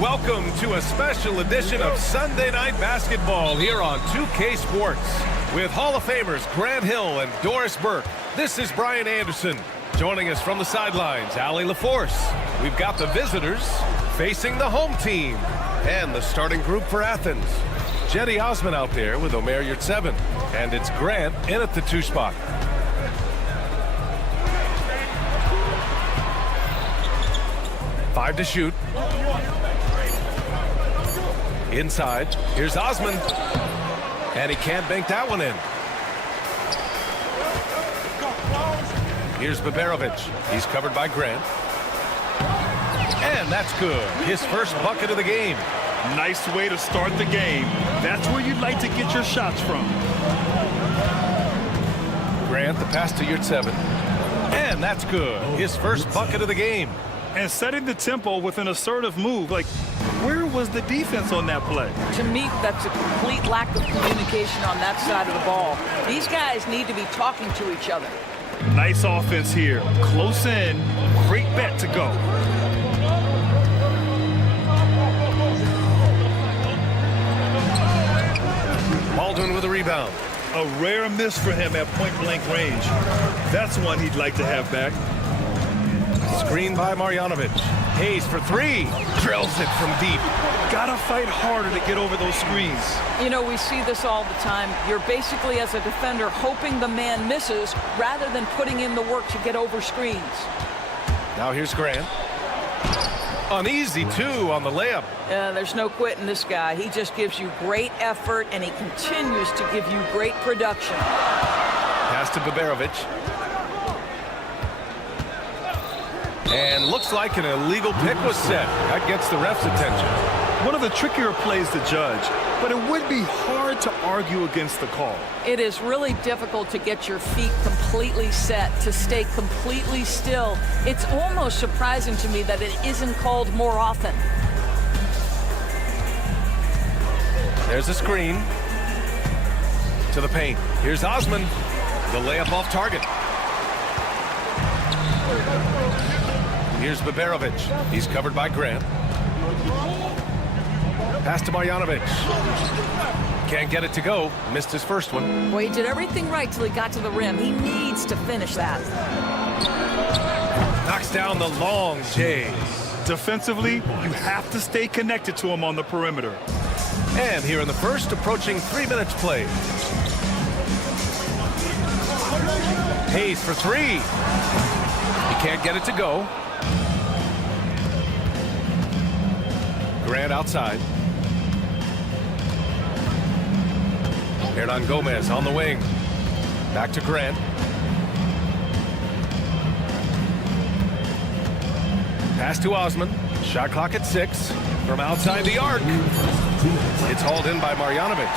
Welcome to a special edition of Sunday Night Basketball here on 2K Sports. With Hall of Famers Grant Hill and Doris Burke, this is Brian Anderson. Joining us from the sidelines, Allie LaForce. We've got the visitors facing the home team and the starting group for Athens. Jedi Osman out there with Omer Yurtseven. And it's Grant in at the 2 spot. Five to shoot. Inside, here's Osman. And he can't bank that one in. Here's Baberovic. He's covered by Grant. And that's good. His first bucket of the game. Nice way to start the game. That's where you'd like to get your shots from. Grant, the pass to Yurtseven. And that's good. His first bucket of the game. And setting the tempo with an assertive move. Like, where was the defense on that play? To me, that's a complete lack of communication on that side of the ball. These guys need to be talking to each other. Nice offense here. Close in. Great bet to go. Baldwin with a rebound. A rare miss for him at point-blank range. That's one he'd like to have back. Screen by Marjanovic. Hayes for three. Drills it from deep. Gotta fight harder to get over those screens. You know, we see this all the time. You're basically, as a defender, hoping the man misses rather than putting in the work to get over screens. Now here's Grant. An easy 2 on the layup. There's no quitting this guy. He just gives you great effort, and he continues to give you great production. Pass to Baberovic. And looks like an illegal pick was set. That gets the ref's attention. One of the trickier plays to judge, but it would be hard to argue against the call. It is really difficult to get your feet completely set, to stay completely still. It's almost surprising to me that it isn't called more often. There's a screen. To the paint. Here's Osman. The layup off target. Here's Baberovic. He's covered by Grant. Pass to Marjanovic. Can't get it to go. Missed his first one. Well, he did everything right till he got to the rim. He needs to finish that. Knocks down the long J. Defensively, you have to stay connected to him on the perimeter. And here in the first, approaching 3 minutes played. Hayes for three. He can't get it to go. Grant outside. Hernan Gomez on the wing. Back to Grant. Pass to Osman. Shot clock at 6. From outside the arc. It's hauled in by Marjanovic.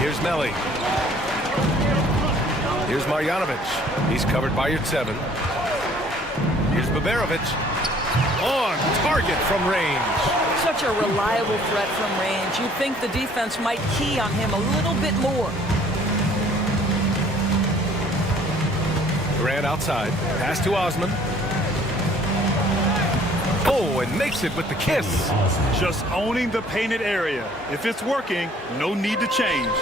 Here's Melli. Here's Marjanovic. He's covered by Yurtseven. Here's Baberovic. On target from range. Such a reliable threat from range. You'd think the defense might key on him a little bit more. Grant outside. Pass to Osman. Oh, and makes it with the kiss. Just owning the painted area. If it's working, no need to change.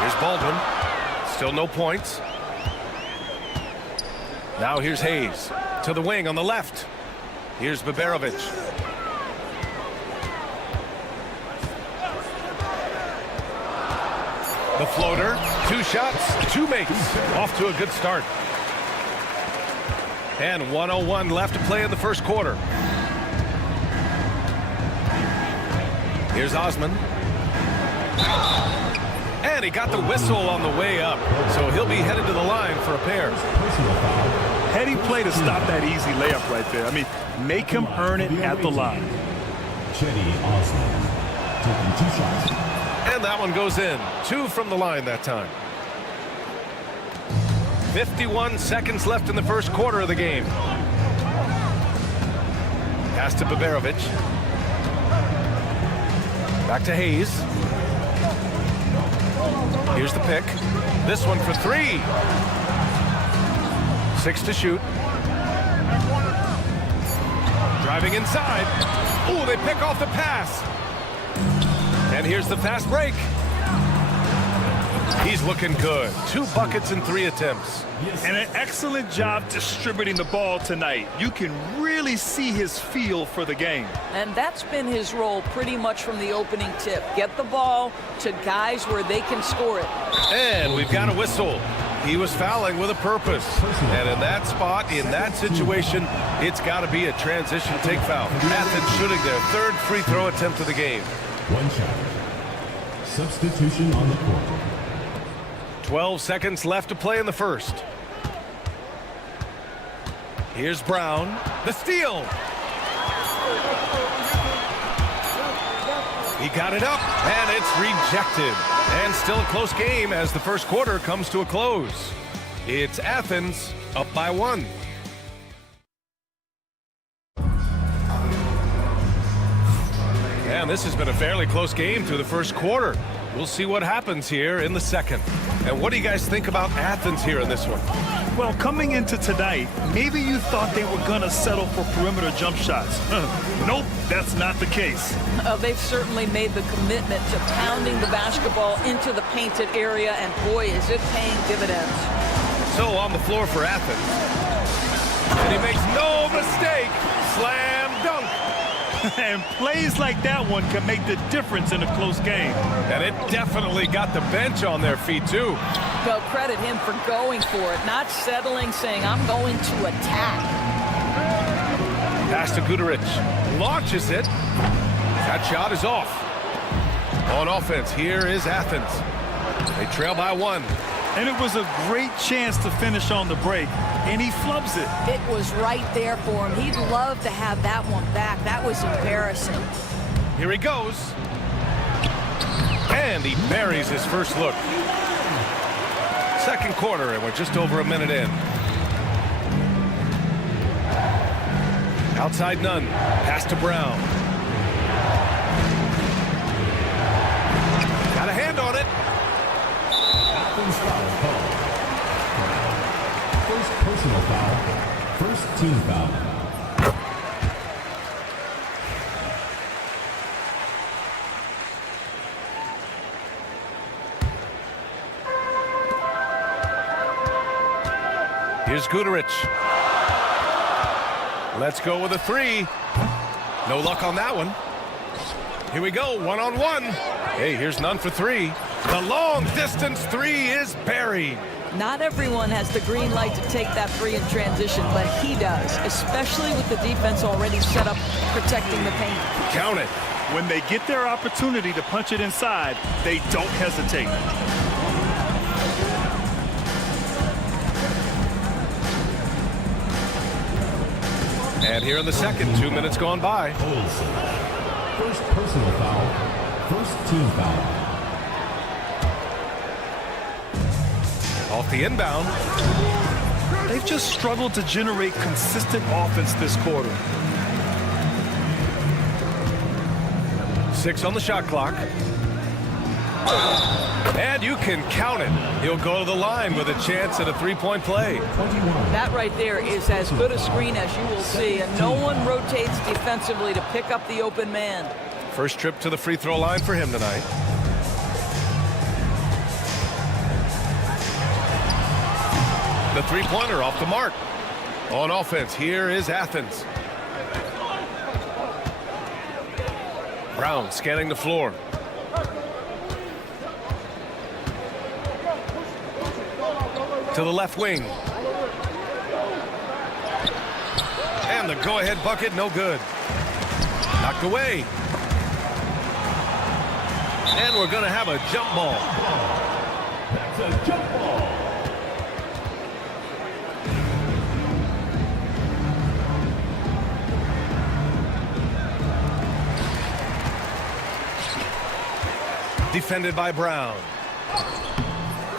Here's Baldwin. Still no points. Now here's Hayes. To the wing on the left. Here's Baberovic. The floater. 2 shots, 2 makes. Off to a good start. And 1:01 left to play in the first quarter. Here's Osman. And he got the whistle on the way up. So he'll be headed to the line for a pair. Heady play to stop that easy layup right there. I mean, make him earn it at the line. Jedi Osman taking 2 shots. And that one goes in. 2 from the line that time. 51 seconds left in the first quarter of the game. Pass to Baberovic. Back to Hayes. Here's the pick. This one for 3. 6 to shoot. Driving inside. Ooh, they pick off the pass. And here's the fast break. He's looking good. 2 buckets in 3 attempts. And an excellent job distributing the ball tonight. You can really see his feel for the game. And that's been his role pretty much from the opening tip. Get the ball to guys where they can score it. And we've got a whistle. He was fouling with a purpose. And in that spot, in that situation, it's got to be a transition take foul. Athens shooting their 3rd free throw attempt of the game. 1 shot. Substitution on the court. 12 seconds left to play in the first. Here's Brown. The steal. He got it up, and it's rejected. And still a close game as the first quarter comes to a close. It's Athens up by 1. And this has been a fairly close game through the first quarter. We'll see what happens here in the second. And what do you guys think about Athens here in this one? Well, coming into tonight, maybe you thought they were going to settle for perimeter jump shots. Nope, that's not the case. They've certainly made the commitment to pounding the basketball into the painted area, and boy, is it paying dividends. So on the floor for Athens. And he makes no mistake. Slam dunk. And plays like that one can make the difference in a close game. And it definitely got the bench on their feet, too. Well, credit him for going for it, not settling, saying, I'm going to attack. Pass to Guduric. Launches it. That shot is off. On offense, here is Athens. They trail by 1. And it was a great chance to finish on the break, and he flubs it. It was right there for him. He'd love to have that one back. That was embarrassing. Here he goes. And he buries his first look. Second quarter, and we're just over a minute in. Outside none. Pass to Brown. Got a hand on it. Athens foul call. First personal foul. First team foul. Here's Guduric. Let's go with a 3. No luck on that one. Here we go, 1-on-1. Hey, here's none for 3. The long distance 3 is buried. Not everyone has the green light to take that 3 in transition, but he does, especially with the defense already set up protecting the paint. Count it. When they get their opportunity to punch it inside, they don't hesitate. And here in the second, 2 minutes gone by. First personal foul. First team foul. Off the inbound. They've just struggled to generate consistent offense this quarter. 6 on the shot clock. And you can count it. He'll go to the line with a chance at a 3-point play. 21. That right there is as good a screen as you will see, and no one rotates defensively to pick up the open man. First trip to the free throw line for him tonight. The 3-pointer off the mark. On offense, here is Athens. Brown scanning the floor. To the left wing. And the go-ahead bucket, no good. Knocked away. And we're going to have a jump ball. That's a jump ball. Defended by Brown.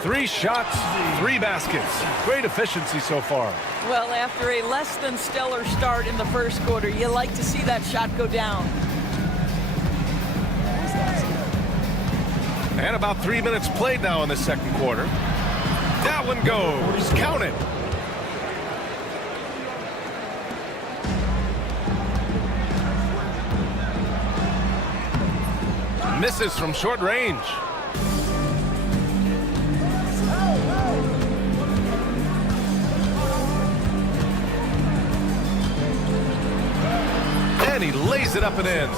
3 shots, 3 baskets. Great efficiency so far. Well, after a less than stellar start in the first quarter, you like to see that shot go down. And about 3 minutes played now in the second quarter. That one goes. Count it. Misses from short range. And he lays it up and in.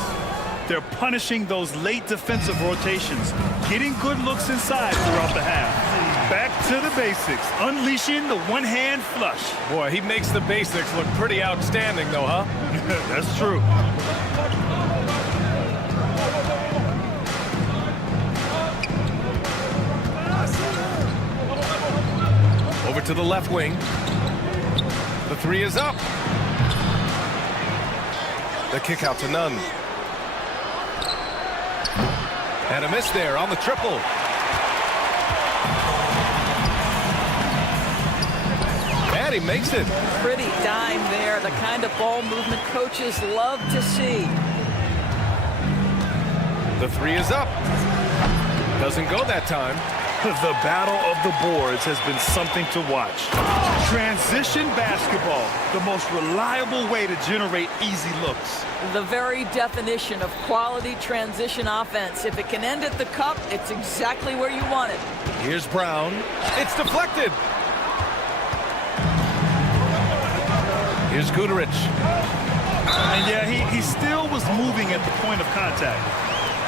They're punishing those late defensive rotations, getting good looks inside throughout the half. Back to the basics, unleashing the one-hand flush. Boy, he makes the basics look pretty outstanding, though, huh? That's true. Over to the left wing. The three is up. The kick out to none. And a miss there on the triple. And he makes it. Pretty dime there, the kind of ball movement coaches love to see. The three is up. Doesn't go that time. The battle of the boards has been something to watch. Transition basketball, the most reliable way to generate easy looks. The very definition of quality transition offense. If it can end at the cup, it's exactly where you want it. Here's Brown. It's deflected. Here's Guterich. And yeah, he still was moving at the point of contact.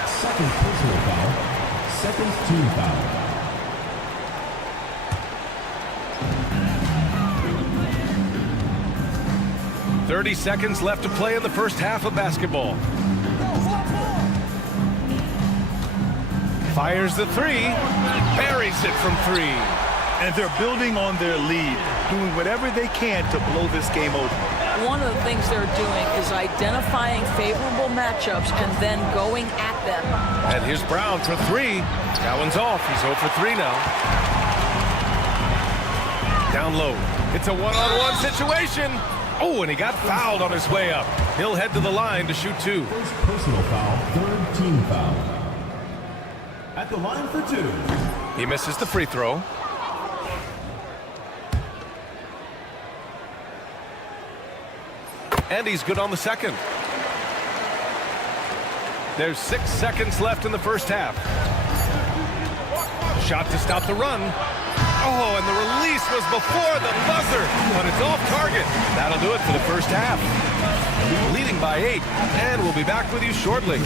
Second personal foul. Second team foul. 30 seconds left to play in the first half of basketball. Fires the three. Buries it from three. And they're building on their lead, doing whatever they can to blow this game open. One of the things they're doing is identifying favorable matchups and then going at them. And here's Brown for three. That one's off. He's 0 for 3 now. Down low. It's a one-on-one situation. Oh, and he got fouled on his way up. He'll head to the line to shoot two. First personal foul, third team foul. At the line for two. He misses the free throw. And he's good on the second. There's 6 seconds left in the first half. Shot to stop the run. Oh, and the release was before the buzzer, but it's off target. That'll do it for the first half. Leading by 8, and we'll be back with you shortly.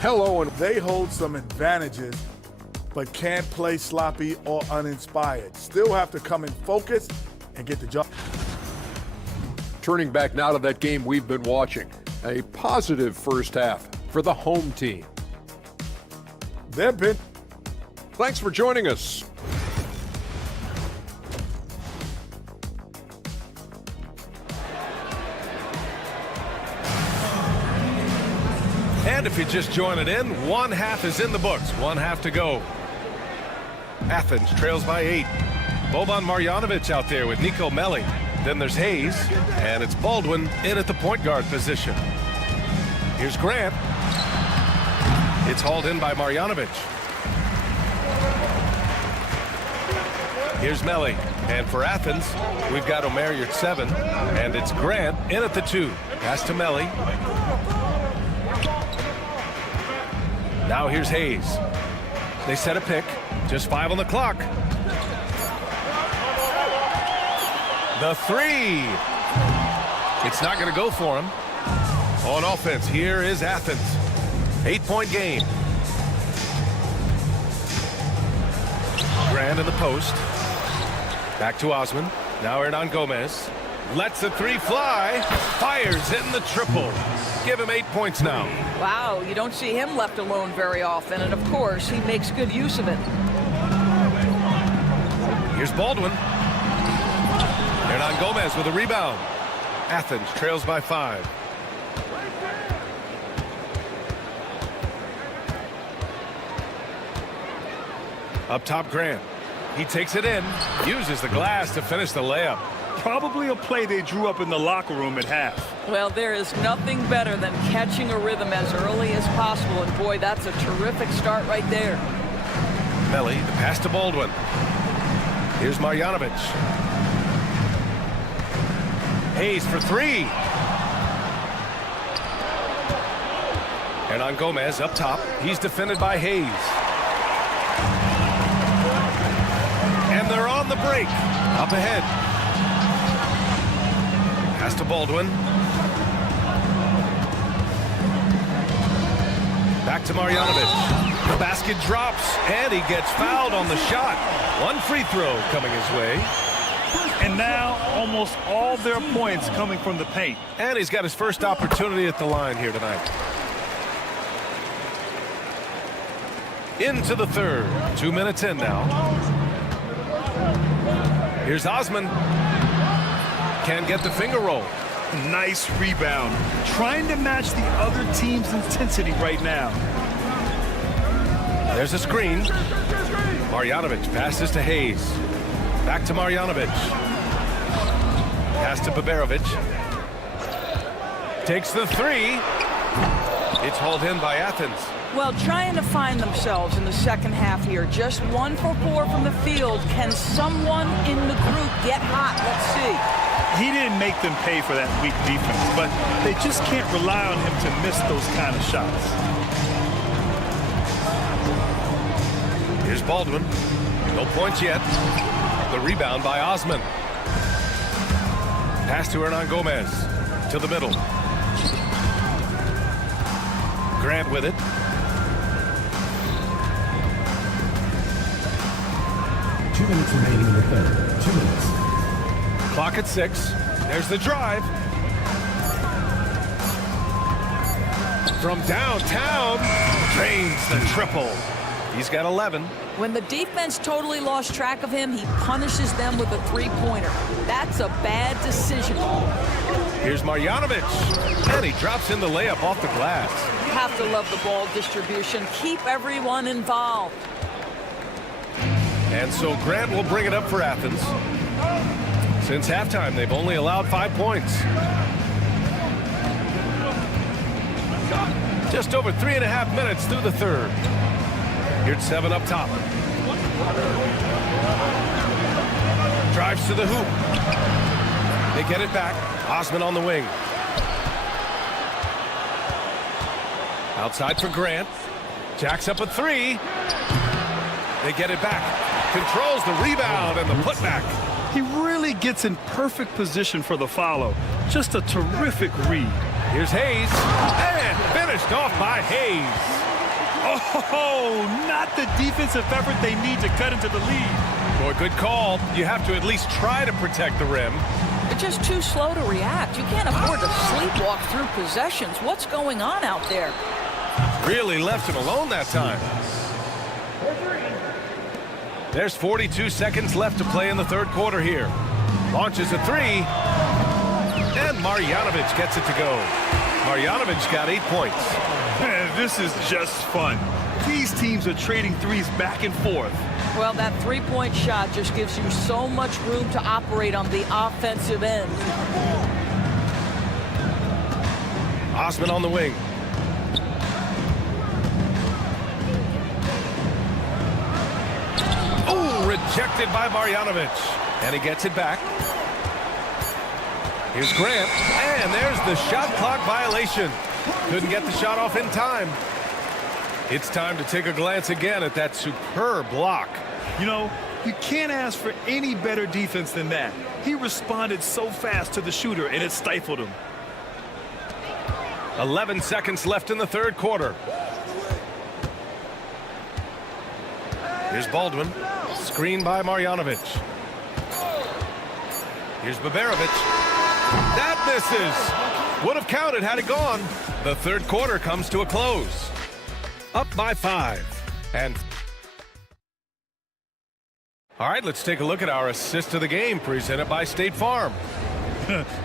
Hello, and they hold some advantages, but can't play sloppy or uninspired. Still have to come in focused and get the job. Turning back now to that game we've been watching. A positive first half for the home team. They've been. Thanks for joining us. And if you're just joining in, one half is in the books. One half to go. Athens trails by 8. Boban Marjanovic out there with Nico Melli. Then there's Hayes, and it's Baldwin in at the point guard position. Here's Grant. It's hauled in by Marjanovic. Here's Melli. And for Athens, we've got Omer Yurtseven, and it's Grant in at the 2. Pass to Melli. Now here's Hayes. They set a pick. Just 5 on the clock. The 3. It's not going to go for him. On offense, here is Athens. 8-point game. Grant in the post. Back to Osman. Now Hernan Gomez. Lets the 3 fly. Fires in the triple. Give him 8 points now. Wow, you don't see him left alone very often, and of course, he makes good use of it. Here's Baldwin. Hernan Gomez with a rebound. Athens trails by 5. Up top, Grant. He takes it in, uses the glass to finish the layup. Probably a play they drew up in the locker room at half. Well, there is nothing better than catching a rhythm as early as possible, and boy, that's a terrific start right there. Melli, the pass to Baldwin. Here's Marjanovic. Hayes for three. Hernan Gomez up top. He's defended by Hayes. And they're on the break. Up ahead. Pass to Baldwin. Back to Marjanovic. The basket drops, and he gets fouled on the shot. One free throw coming his way. And now almost all their points coming from the paint. And he's got his first opportunity at the line here tonight. Into the third. 2 minutes in now. Here's Osman. Can't get the finger roll. Nice rebound. Trying to match the other team's intensity right now. There's a screen. Marjanovic passes to Hayes. Back to Marjanovic. Pass to Baberovic. Takes the three. It's hauled in by Athens. Well, trying to find themselves in the second half here. Just 1 for 4 from the field. Can someone in the group get hot? Let's see. He didn't make them pay for that weak defense, but they just can't rely on him to miss those kind of shots. Here's Baldwin. No points yet. The rebound by Osman. Pass to Hernan Gomez. To the middle. Grant with it. Two minutes remaining in the third. 2 minutes. Clock at 6. There's the drive. From downtown. Drains the triple. He's got 11. When the defense totally lost track of him, he punishes them with a three-pointer. That's a bad decision. Here's Marjanovic. And he drops in the layup off the glass. You have to love the ball distribution. Keep everyone involved. And so Grant will bring it up for Athens. Since halftime, they've only allowed 5 points. Just over 3.5 minutes through the third. Here's 7 up top. Drives to the hoop. They get it back. Osman on the wing. Outside for Grant. Jacks up a three. They get it back. Controls the rebound and the putback. He really gets in perfect position for the follow. Just a terrific read. Here's Hayes. And finished off by Hayes. Oh, not the defensive effort they need to cut into the lead. Boy, good call. You have to at least try to protect the rim. They're just too slow to react. You can't afford to sleepwalk through possessions. What's going on out there? Really left him alone that time. There's 42 seconds left to play in the third quarter here. Launches a three. And Marjanovic gets it to go. Marjanovic got 8 points. Man, this is just fun. These teams are trading threes back and forth. Well, that three-point shot just gives you so much room to operate on the offensive end. Osman on the wing. Oh, rejected by Marjanovic. And he gets it back. Here's Grant. And there's the shot clock violation. Couldn't get the shot off in time. It's time to take a glance again at that superb block. You know, you can't ask for any better defense than that. He responded so fast to the shooter, and it stifled him. 11 seconds left in the third quarter. Here's Baldwin. Screen by Marjanovic. Here's Baberovic. That misses. Would have counted had it gone. The third quarter comes to a close. Up by 5. And all right, let's take a look at our assist of the game presented by State Farm.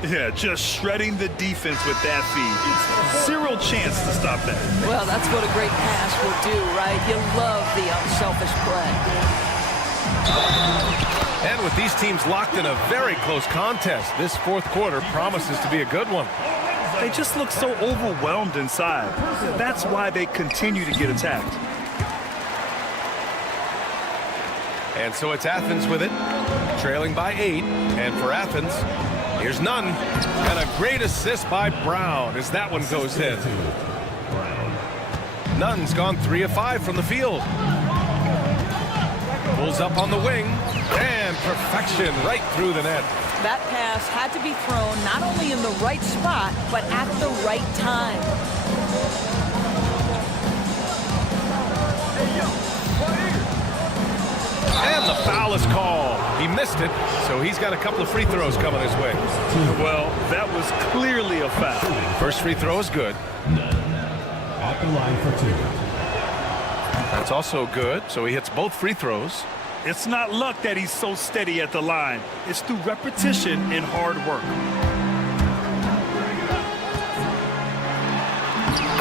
Yeah, just shredding the defense with that feed. Zero chance to stop that. Well, that's what a great pass will do, right? You love the unselfish play. And with these teams locked in a very close contest, this fourth quarter promises to be a good one. They just look so overwhelmed inside. That's why they continue to get attacked. And so it's Athens with it, trailing by 8. And for Athens, here's Nunn. And a great assist by Brown as that one goes in. Nunn's gone 3 of 5 from the field. Pulls up on the wing. And perfection right through the net. That pass had to be thrown not only in the right spot, but at the right time. And the foul is called. He missed it, so he's got a couple of free throws coming his way. Well, that was clearly a foul. First free throw is good. At the line for 2. That's also good, so he hits both free throws. It's not luck that he's so steady at the line. It's through repetition and hard work.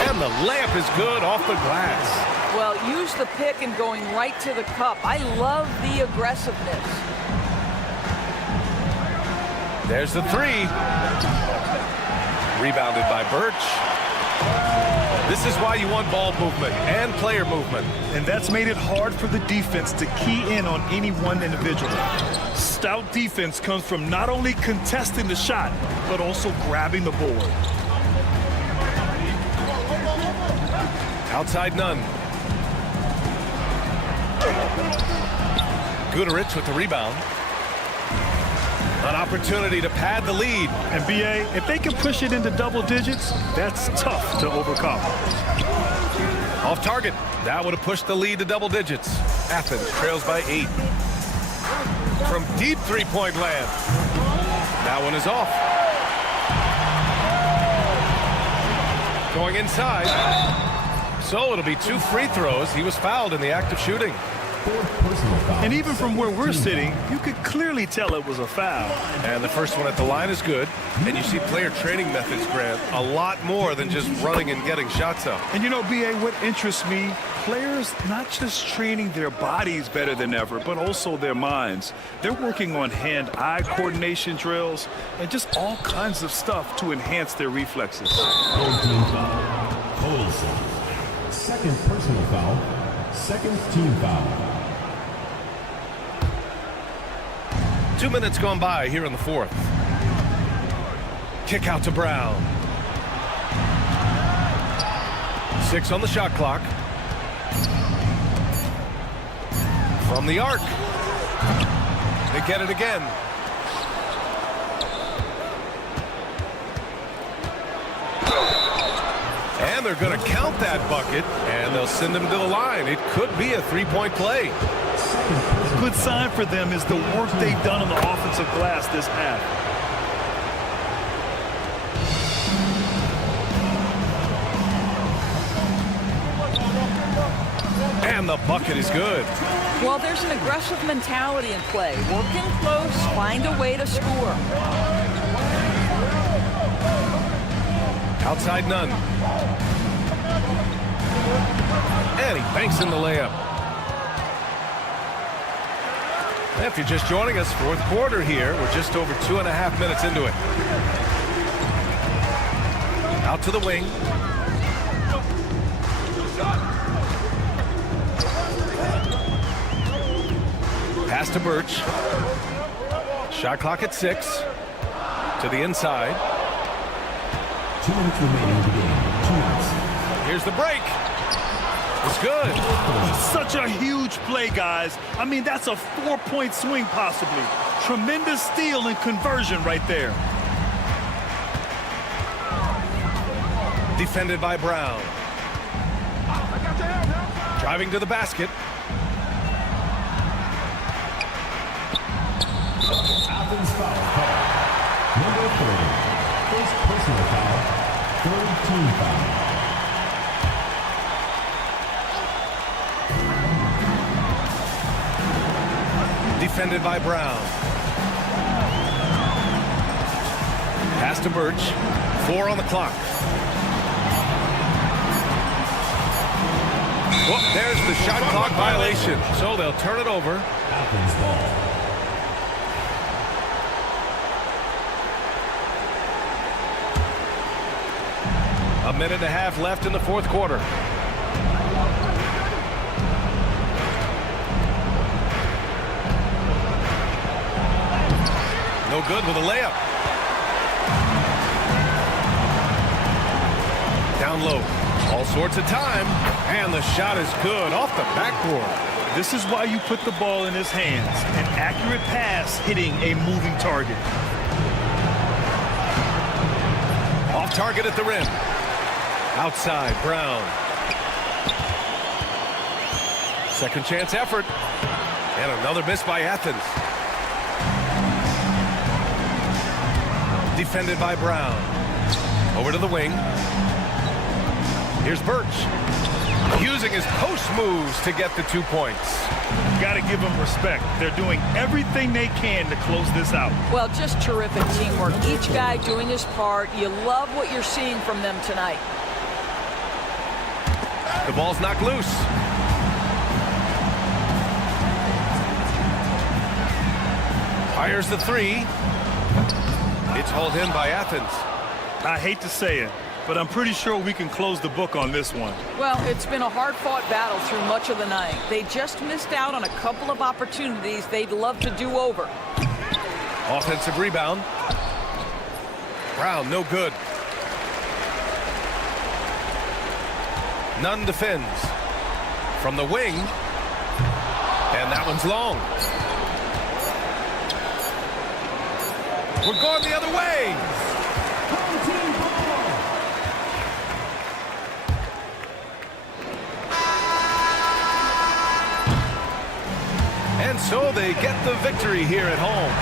And the layup is good off the glass. Well, use the pick and going right to the cup. I love the aggressiveness. There's the 3. Rebounded by Birch. This is why you want ball movement and player movement. And that's made it hard for the defense to key in on any one individual. Stout defense comes from not only contesting the shot, but also grabbing the board. Outside Nunn. Guterich with the rebound. An opportunity to pad the lead. And BA, if they can push it into double digits, that's tough to overcome. Off target. That would have pushed the lead to double digits. Athens trails by 8. From deep three-point land. That one is off. Going inside. So it'll be 2 free throws. He was fouled in the act of shooting. And even from where we're sitting, you could clearly tell it was a foul. And the first one at the line is good. And you see player training methods, Grant, a lot more than just running and getting shots up. And you know, BA, what interests me, players not just training their bodies better than ever, but also their minds. They're working on hand-eye coordination drills and just all kinds of stuff to enhance their reflexes. Colson. Second personal foul. Second team foul. 2 minutes gone by here in the 4th. Kick out to Brown. 6 on the shot clock. From the arc. They get it again. And they're going to count that bucket, and they'll send him to the line. It could be a 3-point play. A good sign for them is the work they've done on the offensive glass this half. And the bucket is good. Well, there's an aggressive mentality in play. Working close, find a way to score. Outside Nunn. And he banks in the layup. If you're just joining us, 4th quarter here. We're just over 2.5 minutes into it. Out to the wing. Pass to Birch. Shot clock at 6. To the inside. 2 minutes remaining in the game. 2 minutes. Here's the break. It's good. Such a huge play, guys. I mean, that's a 4-point swing possibly. Tremendous steal and conversion right there. Defended by Brown. Driving to the basket. Athens foul call. Number 30. First personal foul. Third team foul. Defended by Brown. Pass to Birch. 4 on the clock. Well, there's the shot clock violation. So they'll turn it over. Athens ball. A minute and a half left in the 4th quarter. No good with a layup. Down low. All sorts of time. And the shot is good off the backboard. This is why you put the ball in his hands. An accurate pass hitting a moving target. Off target at the rim. Outside, Brown. Second chance effort. And another miss by Athens. Defended by Brown. Over to the wing. Here's Birch. Using his post moves to get the 2 points. Got to give them respect. They're doing everything they can to close this out. Well, just terrific teamwork. Each guy doing his part. You love what you're seeing from them tonight. The ball's knocked loose. Fires the three. It's hauled in by Athens. I hate to say it, but I'm pretty sure we can close the book on this one. Well, it's been a hard-fought battle through much of the night. They just missed out on a couple of opportunities they'd love to do over. Offensive rebound. Brown, no good. Nunn defends. From the wing. And that one's long. We're going the other way. And so they get the victory here at home.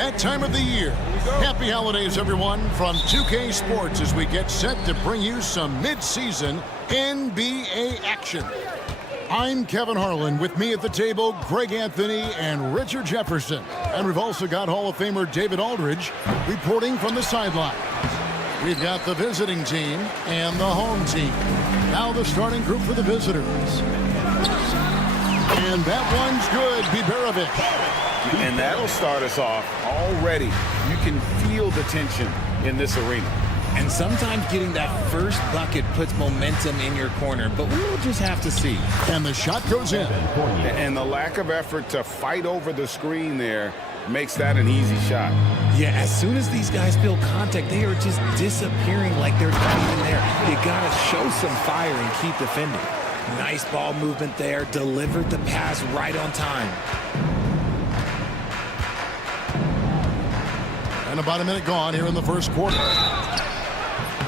that time of the year. Happy holidays, everyone, from 2K Sports as we get set to bring you some mid-season NBA action. I'm Kevin Harlan. With me at the table, Greg Anthony and Richard Jefferson. And we've also got Hall of Famer David Aldridge reporting from the sideline. We've got the visiting team and the home team. Now the starting group for the visitors. And that one's good, Biberovic. And that'll start us off already. You can feel the tension in this arena. And sometimes getting that first bucket puts momentum in your corner, but we'll just have to see. And the shot goes in. And the lack of effort to fight over the screen there makes that an easy shot. Yeah, as soon as these guys feel contact, they are just disappearing like they're not even there. You got to show some fire and keep defending. Nice ball movement there. Delivered the pass right on time. And about a minute gone here in the first quarter.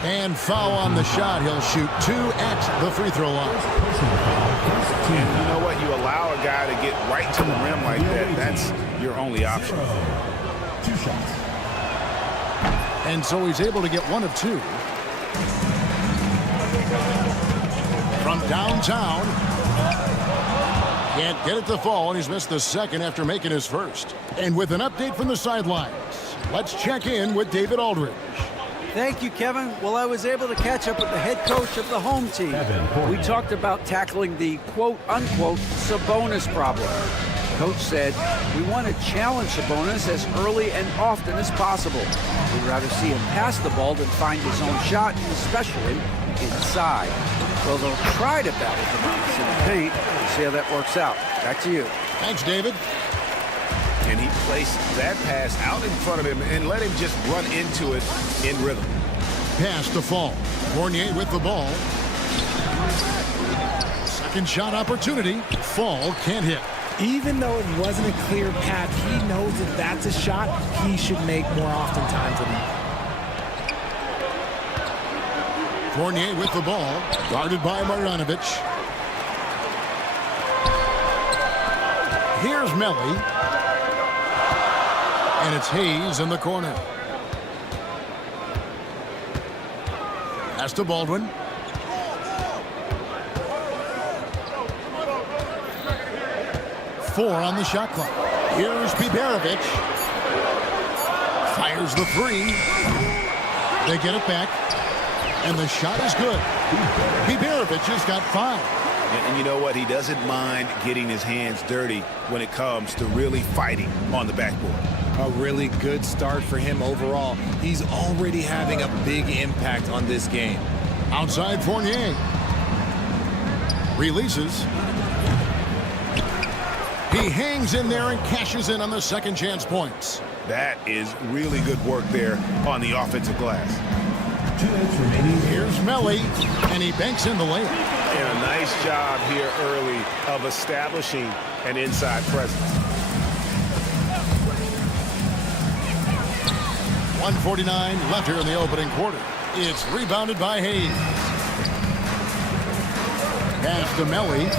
And foul on the shot. He'll shoot 2 at the free throw line. And you know what? You allow a guy to get right to the rim like that. That's your only option. 2 shots. And so he's able to get 1 of 2. From downtown. Can't get it to fall, and he's missed the second after making his first. And with an update from the sidelines, let's check in with David Aldridge. Thank you, Kevin. Well, I was able to catch up with the head coach of the home team. We talked about tackling the quote-unquote Sabonis problem. Coach said, we want to challenge Sabonis as early and often as possible. We'd rather see him pass the ball than find his own shot, especially inside. Well, they'll try to battle Sabonis in the paint. We'll see how that works out. Back to you. Thanks, David. And he placed that pass out in front of him and let him just run into it in rhythm. Pass to Fall. Fournier with the ball. Second shot opportunity. Fall can't hit. Even though it wasn't a clear path, he knows that that's a shot he should make more oftentimes than not. Fournier with the ball. Guarded by Marjanovic. Here's Melly. And it's Hayes in the corner. Pass to Baldwin. Four on the shot clock. Here's Biberovic. Fires the 3. They get it back. And the shot is good. Biberovic has got 5. And you know what? He doesn't mind getting his hands dirty when it comes to really fighting on the backboard. A really good start for him overall. He's already having a big impact on this game. Outside Fournier. Releases. He hangs in there and cashes in on the second chance points. That is really good work there on the offensive glass. 2 minutes remaining. Here's Melly, and he banks in the layup. And a nice job here early of establishing an inside presence. 1:49 left here in the opening quarter. It's rebounded by Hayes. Pass to Melly.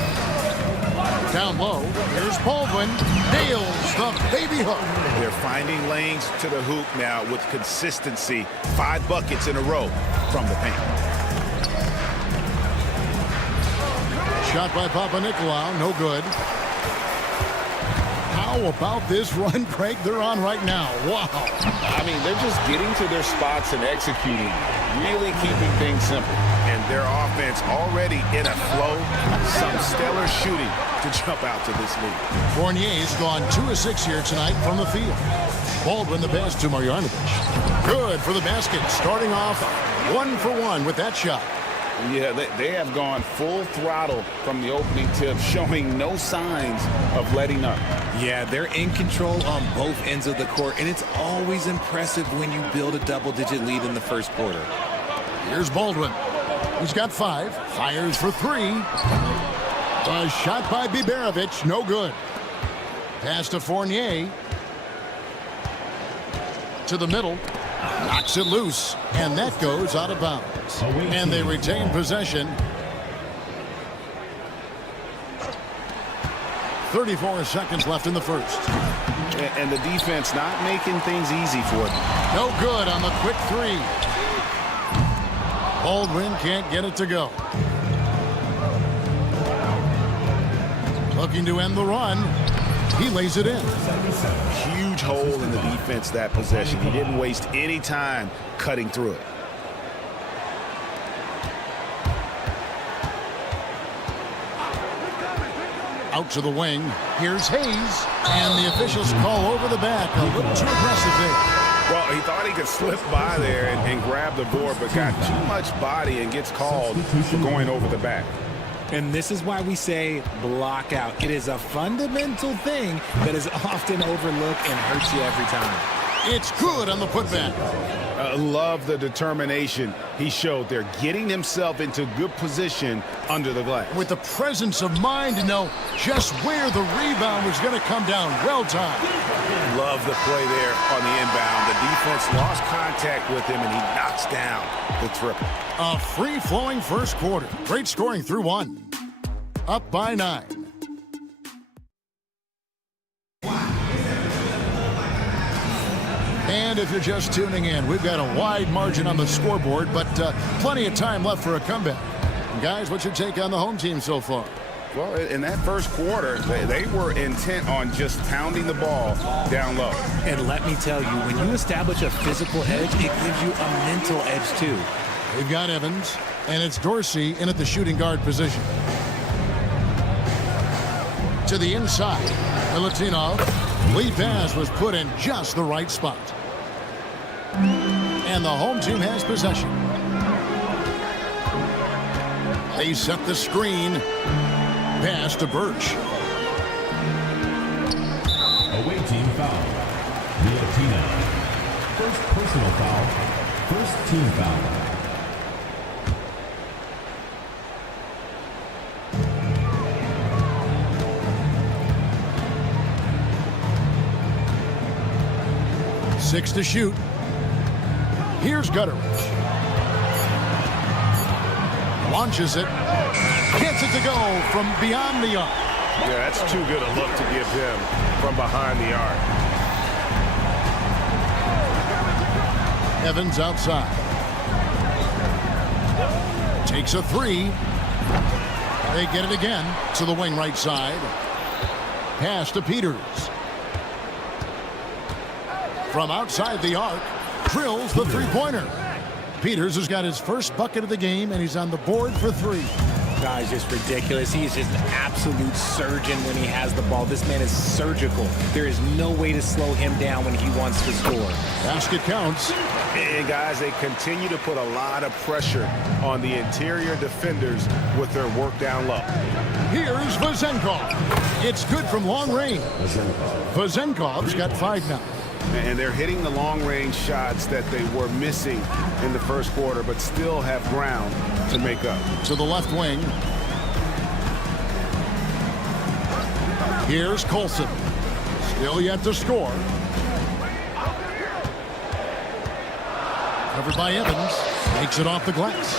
Down low. Here's Baldwin. Nails the baby hook. They're finding lanes to the hoop now with consistency. 5 buckets in a row from the paint. Shot by Panathinaikos. No good. How about this run, Craig, they're on right now? Wow. I mean, they're just getting to their spots and executing, really keeping things simple. And their offense already in a flow. Some stellar shooting to jump out to this lead. Fournier's gone 2 of 6 here tonight from the field. Baldwin the pass to Marjanovic. Good for the basket. Starting off 1 for 1 with that shot. Yeah, they have gone full throttle from the opening tip, showing no signs of letting up. Yeah, they're in control on both ends of the court, and it's always impressive when you build a double-digit lead in the first quarter. Here's Baldwin. He's got 5. Fires for 3. A shot by Biberovic. No good. Pass to Fournier. To the middle. Knocks it loose. And that goes out of bounds. And they retain possession. 34 seconds left in the first. And the defense not making things easy for them. No good on the quick three. Baldwin can't get it to go. Looking to end the run. He lays it in. Huge hole in the defense that possession. He didn't waste any time cutting through it. Out to the wing. Here's Hayes. And the officials call over the back. A little too aggressive there. Well, he thought he could slip by there and grab the board, but got too much body and gets called for going over the back. And this is why we say block out. It is a fundamental thing that is often overlooked and hurts you every time. It's good on the putback. Love the determination he showed there, getting himself into good position under the glass. With the presence of mind to know just where the rebound was going to come down. Well timed. Love the play there on the inbound. The defense lost contact with him, and he knocks down the triple. A free-flowing first quarter. Great scoring through one. Up by 9. And if you're just tuning in, we've got a wide margin on the scoreboard, but plenty of time left for a comeback. And guys, what's your take on the home team so far? Well, in that first quarter, they were intent on just pounding the ball down low. And let me tell you, when you establish a physical edge, it gives you a mental edge too. We've got Evans, and it's Dorsey in at the shooting guard position. To the inside, Milutinov. Lead pass was put in just the right spot. And the home team has possession. They set the screen. Pass to Birch. Away team foul. Milutinov. First personal foul. First team foul. Six to shoot. Here's Gutteridge. Launches it. Gets it to go from beyond the arc. Yeah, that's too good a look to give him from behind the arc. Evans outside. Takes a three. They get it again to the wing right side. Pass to Peters. From outside the arc, drills the three-pointer. Peters has got his first bucket of the game, and he's on the board for 3. Guy's just ridiculous. He's just an absolute surgeon when he has the ball. This man is surgical. There is no way to slow him down when he wants to score. Basket counts. And guys, they continue to put a lot of pressure on the interior defenders with their work down low. Here's Vazenkov. It's good from long range. Vazenkov's got 5 now. And they're hitting the long-range shots that they were missing in the first quarter, but still have ground to make up. To the left wing. Here's Colson. Still yet to score. Covered by Evans. Makes it off the glass.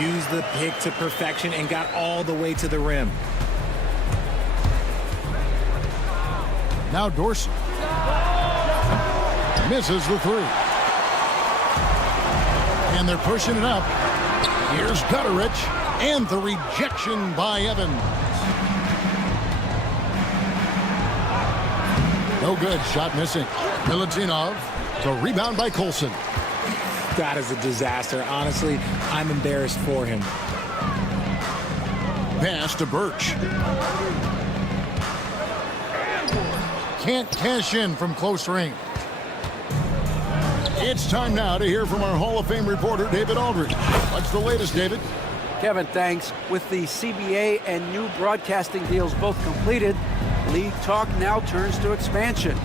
Used the pick to perfection and got all the way to the rim. Now Dorsey. Misses the 3. And they're pushing it up. Here's Gutteridge. And the rejection by Evans. No good. Shot missing. Milutinov. The rebound by Colson. That is a disaster. Honestly, I'm embarrassed for him. Pass to Birch. Can't cash in from close range. It's time now to hear from our Hall of Fame reporter, David Aldridge. What's the latest, David? Kevin, thanks. With the CBA and new broadcasting deals both completed, league talk now turns to expansion.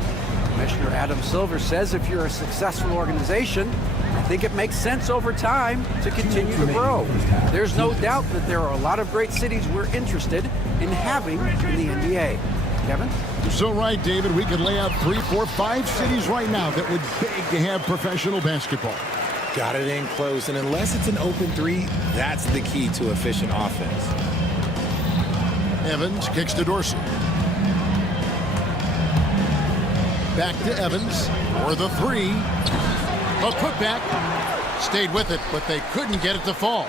Commissioner Adam Silver says if you're a successful organization, I think it makes sense over time to continue to grow. There's no doubt that there are a lot of great cities we're interested in having in the NBA. Kevin? You're so right, David. We could lay out 3, 4, 5 cities right now that would beg to have professional basketball. Got it in close, and unless it's an open 3, that's the key to efficient offense. Evans kicks to Dorsey. back to Evans for the three. A putback. Stayed with it, but they couldn't get it to fall.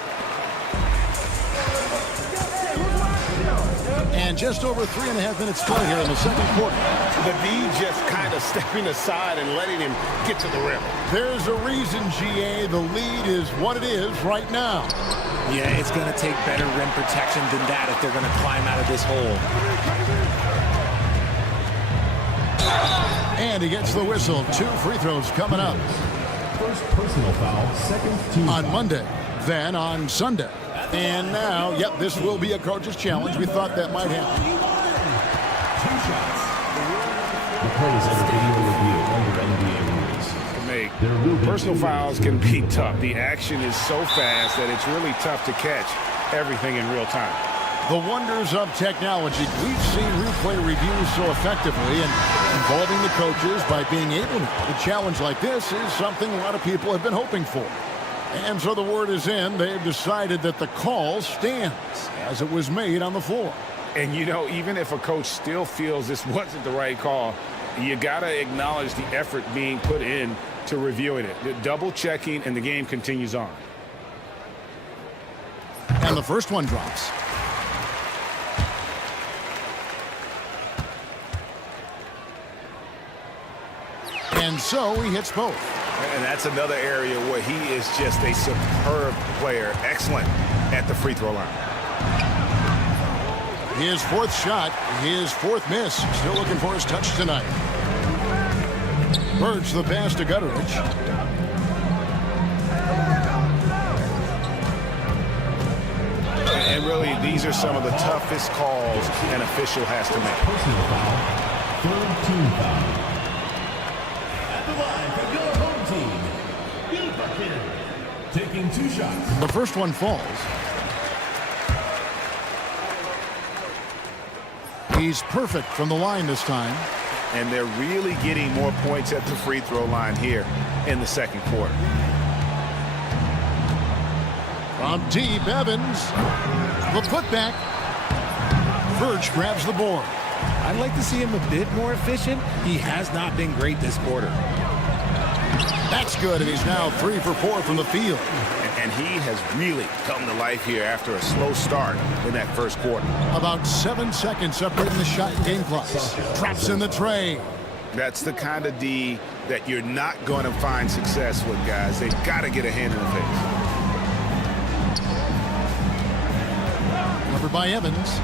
And just over 3.5 minutes play here in the second quarter. The D just kind of stepping aside and letting him get to the rim. There's a reason, GA, the lead is what it is right now. Yeah, it's going to take better rim protection than that if they're going to climb out of this hole. And he gets the whistle. 2 free throws coming up. First personal foul, second team On foul. Monday, then on Sunday. And now, yep, this will be a coach's challenge. We thought that might happen. 2 shots. The play is under video review under NBA rules. Personal fouls can be tough. The action is so fast that it's really tough to catch everything in real time. The wonders of technology. We've seen replay reviews so effectively and involving the coaches by being able to. A challenge like this is something a lot of people have been hoping for. And so the word is in. They've decided that the call stands as it was made on the floor. And, you know, even if a coach still feels this wasn't the right call, you got to acknowledge the effort being put in to reviewing it. The double checking, and the game continues on. And the first one drops. And so he hits both. And that's another area where he is just a superb player. Excellent at the free throw line. His 4th shot, his 4th miss. Still looking for his touch tonight. Birds the pass to Gutteridge. And really, these are some of the toughest calls an official has to make. Personal foul, third team foul. At the line for your home team, taking 2 shots. The first one falls. He's perfect from the line this time. And they're really getting more points at the free throw line here in the second quarter. From deep, Evans. The putback. Verge grabs the board. I'd like to see him a bit more efficient. He has not been great this quarter. That's good, and he's now 3 for 4 from the field. And he has really come to life here after a slow start in that first quarter. About 7 seconds separating the shot and game clocks. Drops in the tray. That's the kind of D that you're not going to find success with, guys. They've got to get a hand in the face. Covered by Evans.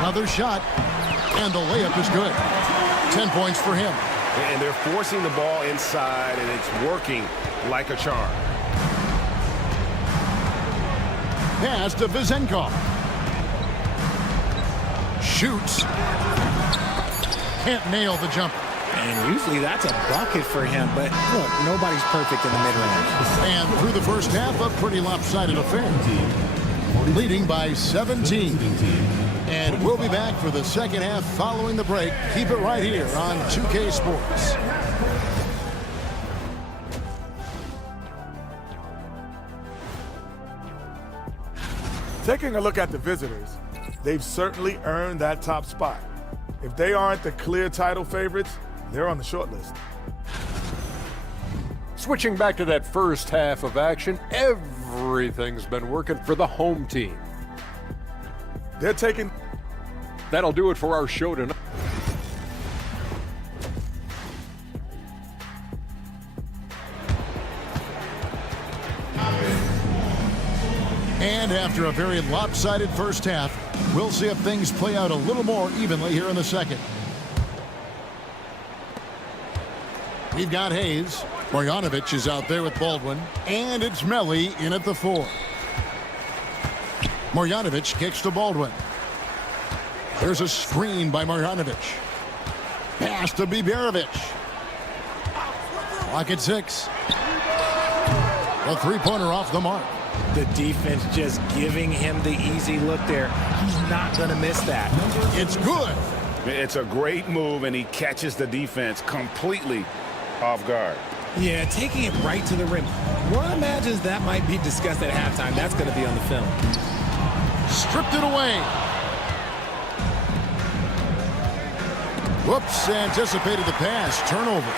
Another shot, and the layup is good. 10 points for him. And they're forcing the ball inside, and it's working like a charm. Pass to Vizenkov. Shoots. Can't nail the jumper. And usually that's a bucket for him, but look, nobody's perfect in the mid-range. And through the first half, a pretty lopsided affair. Leading by 17. And we'll be back for the second half following the break. Keep it right here on 2K Sports. Taking a look at the visitors, they've certainly earned that top spot. If they aren't the clear title favorites, they're on the short list. Switching back to that first half of action, everything's been working for the home team. They're taking... That'll do it for our show tonight. And after a very lopsided first half, we'll see if things play out a little more evenly here in the second. We've got Hayes. Marjanovic is out there with Baldwin. And it's Melli in at the 4. Marjanovic kicks to Baldwin. There's a screen by Marjanovic. Pass to Biberovic. Clock at 6. A 3-pointer off the mark. The defense just giving him the easy look there. He's not going to miss that. It's good. It's a great move, and he catches the defense completely off guard. Yeah, taking it right to the rim. One imagines that might be discussed at halftime. That's going to be on the film. Stripped it away. Whoops, anticipated the pass. Turnover.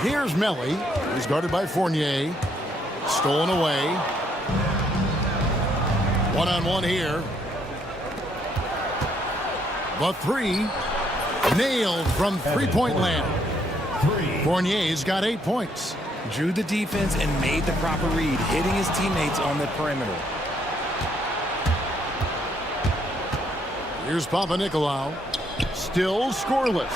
Here's Melly. He's guarded by Fournier. Stolen away. One-on-one here. The three. Nailed from three-point land. Fournier's got 8 points. Drew the defense and made the proper read, hitting his teammates on the perimeter. Here's Panathinaikos. Still scoreless.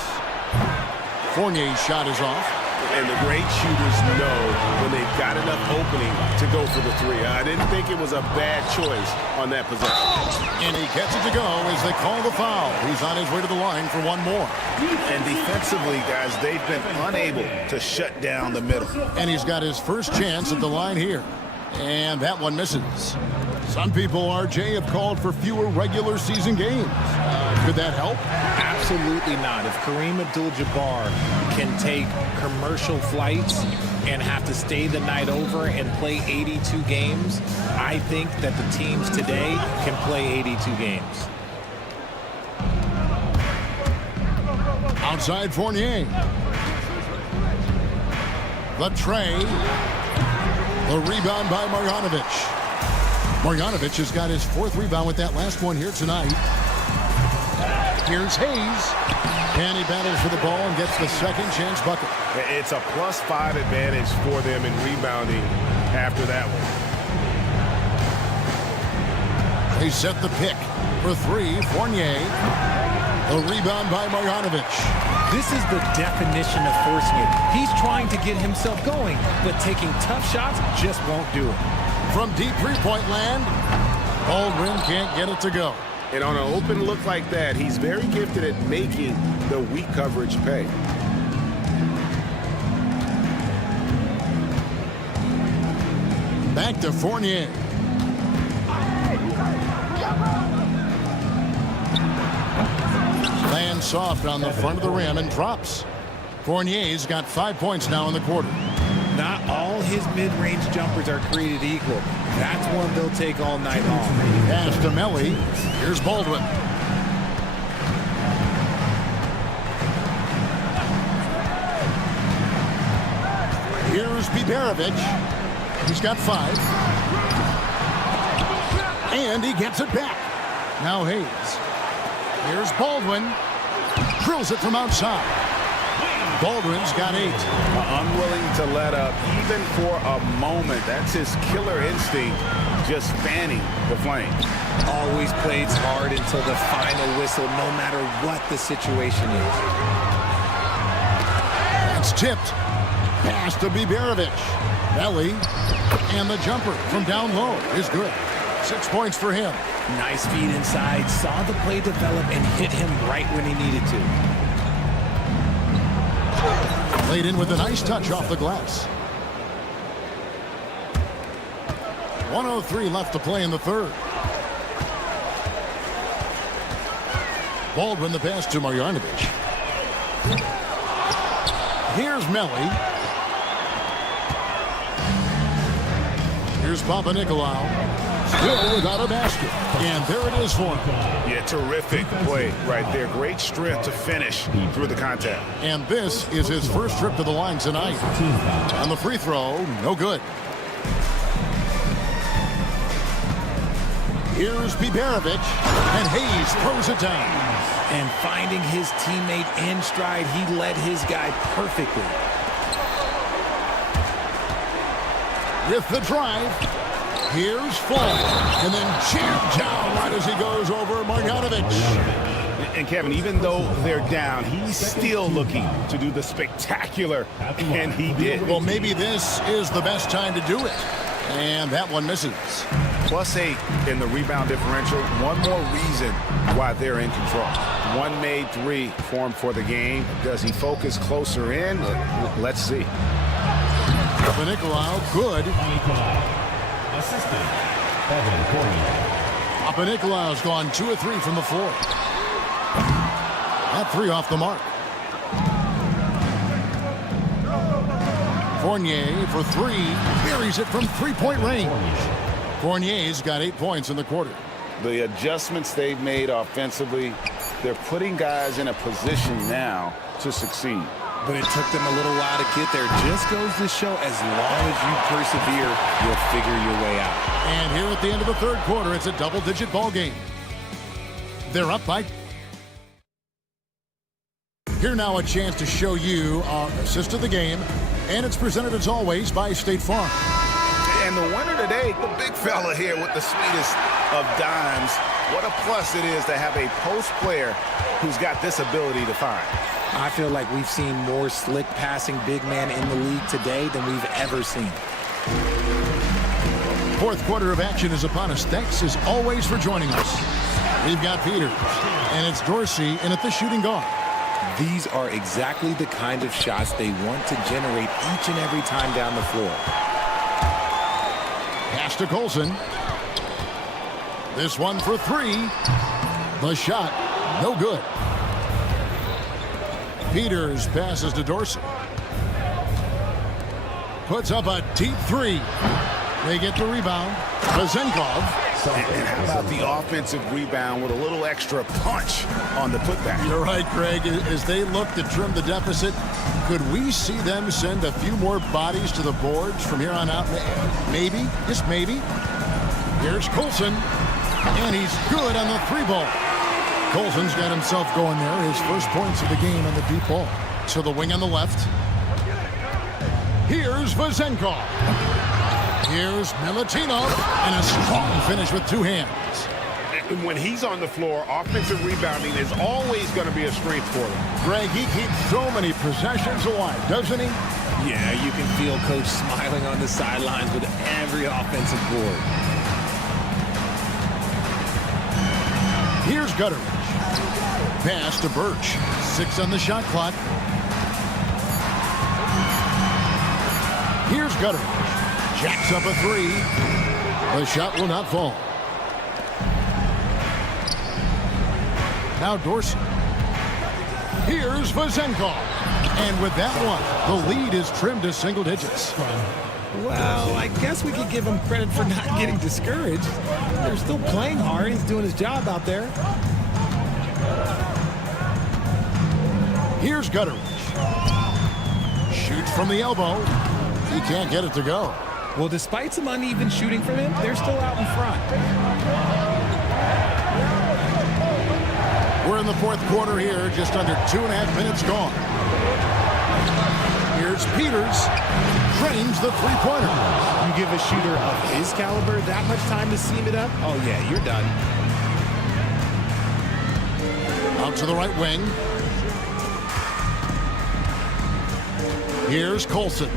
Fournier's shot is off. And the great shooters know when they've got enough opening to go for the three. I didn't think it was a bad choice on that possession. And he gets it to go as they call the foul. He's on his way to the line for one more. And defensively, guys, they've been unable to shut down the middle. And he's got his first chance at the line here. And that one misses. Some people, RJ, have called for fewer regular season games. Could that help? Absolutely not. If Kareem Abdul-Jabbar can take commercial flights and have to stay the night over and play 82 games, I think that the teams today can play 82 games. Outside Fournier. The tray. The rebound by Marjanovic. Marjanovic has got his 4th rebound with that last one here tonight. Here's Hayes. And he battles for the ball and gets the second chance bucket. It's a +5 advantage for them in rebounding after that one. They set the pick for 3. Fournier. The rebound by Marjanovic. This is the definition of forcing it. He's trying to get himself going, but taking tough shots just won't do it. From deep three-point land, Baldwin can't get it to go. And on an open look like that, he's very gifted at making the weak coverage pay. Back to Fournier. Lands soft on the front of the rim and drops. Fournier's got 5 points now in the quarter. Not all his mid-range jumpers are created equal. That's one they'll take all night long. Pass to Melly. Here's Baldwin. Here's Biberovic. He's got 5. And he gets it back. Now Hayes. Here's Baldwin. Drills it from outside. Baldwin's got 8. Unwilling to let up, even for a moment. That's his killer instinct, just fanning the flames. Always plays hard until the final whistle, no matter what the situation is. That's tipped. Pass to Biberovic. Melly. And the jumper from down low is good. 6 points for him. Nice feed inside. Saw the play develop and hit him right when he needed to. Laid in with a nice touch off the glass. 1:03 left to play in the third. Baldwin the pass to Marjanovic. Here's Melly. Here's Panathinaikos. Still without a basket. And there it is for him. Yeah, terrific play right there. Great strength to finish through the contact. And this is his first trip to the line tonight. On the free throw, no good. Here's Biberovic. And Hayes throws it down. And finding his teammate in stride, he led his guy perfectly. With the drive. Here's Fall. And then jammed down right as he goes over Marjanovic. And Kevin, even though they're down, he's still looking to do the spectacular, and he did. Well, maybe this is the best time to do it. And that one misses. +8 in the rebound differential. One more reason why they're in control. One made 3 for him for the game. Does he focus closer in? Let's see. Panathinaikos, good. Assistant, Evan Corey. Panathinaikos gone 2 of 3 from the floor. That 3 off the mark. Fournier for 3. Buries it from 3-point range. Fournier's got 8 points in the quarter. The adjustments they've made offensively, they're putting guys in a position now to succeed. But it took them a little while to get there. Just goes to show, as long as you persevere, you'll figure your way out. And here at the end of the third quarter, it's a double-digit ball game. They're up by... Here now a chance to show you our assist of the game, and it's presented as always by State Farm. And the winner today, the big fella here with the sweetest of dimes. What a plus it is to have a post player who's got this ability to find. I feel like we've seen more slick passing big man in the league today than we've ever seen. Fourth quarter of action is upon us. Thanks as always for joining us. We've got Peters, and it's Dorsey in at the shooting guard. These are exactly the kind of shots they want to generate each and every time down the floor. Pass to Colson. This one for three. The shot, no good. Peters passes to Dorsey. Puts up a deep three. They get the rebound. Vezenkov. And how about the offensive rebound with a little extra punch on the putback? You're right, Greg. As they look to trim the deficit, could we see them send a few more bodies to the boards from here on out? Maybe, just maybe. Here's Colson, and he's good on the three ball. Colson's got himself going there. His first points of the game on the deep ball. To the wing on the left. Here's Vezenkov. Here's Milutinov, and a strong finish with two hands. When he's on the floor, offensive rebounding is always going to be a strength for him. Greg, he keeps so many possessions alive, doesn't he? Yeah, you can feel Coach smiling on the sidelines with every offensive board. Here's Gutteridge. Pass to Birch. 6 on the shot clock. Here's Gutteridge. Jacks up a three. The shot will not fall. Now Dorsey. Here's Vezenkov. And with that one, the lead is trimmed to single digits. Well, I guess we could give him credit for not getting discouraged. They're still playing hard. He's doing his job out there. Here's Gutteridge. Shoots from the elbow. He can't get it to go. Well, despite some uneven shooting from him, they're still out in front. We're in the fourth quarter here, just under 2.5 minutes gone. Here's Peters. Drains the three-pointer. You give a shooter of his caliber that much time to seam it up? Oh, yeah, you're done. Out to the right wing. Here's Colson.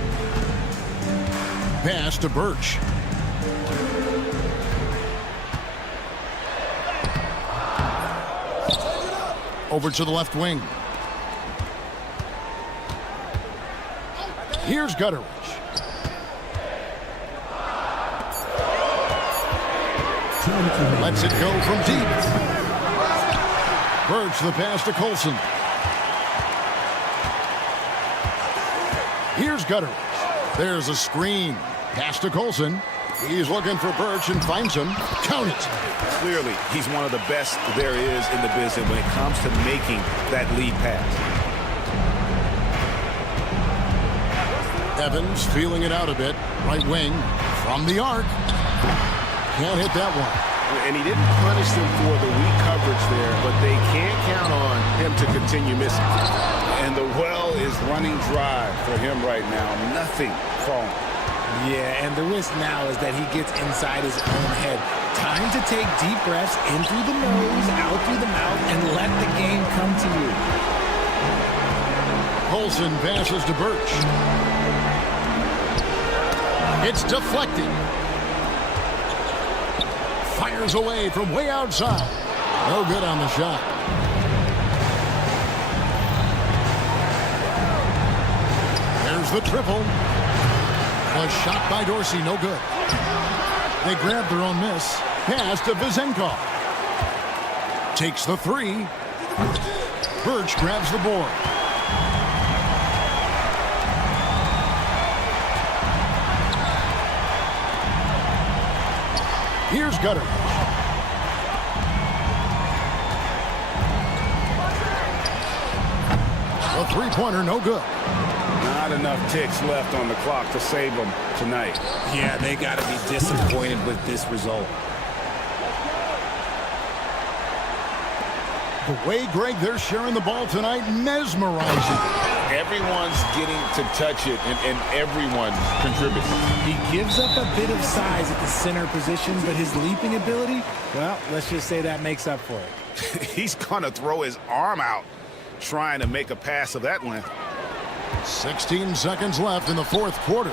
Pass to Birch. Over to the left wing. Here's Gutteridge. Lets it go from deep. Birch the pass to Colson. Here's Gutteridge. There's a screen. Pass to Colson. He's looking for Birch and finds him. Count it. Clearly, he's one of the best there is in the business when it comes to making that lead pass. Evans feeling it out a bit. Right wing from the arc. Can't hit that one. And he didn't punish them for the weak coverage there, but they can't count on him to continue missing. And the well is running dry for him right now. Nothing falling. Yeah, and the risk now is that he gets inside his own head. Time to take deep breaths in through the nose, out through the mouth, and let the game come to you. Colson passes to Birch. It's deflected. Fires away from way outside. No good on the shot. There's the triple. A shot by Dorsey, no good. They grab their own miss. Pass to Vezenkov. Takes the three. Birch grabs the board. Here's Gutteridge. The three-pointer, no good. Not enough ticks left on the clock to save them tonight. Yeah, they got to be disappointed with this result. The way, Greg, they're sharing the ball tonight, mesmerizing. Everyone's getting to touch it, and everyone contributes. He gives up a bit of size at the center position, but his leaping ability, well, let's just say that makes up for it. He's going to throw his arm out trying to make a pass of that length. 16 seconds left in the fourth quarter.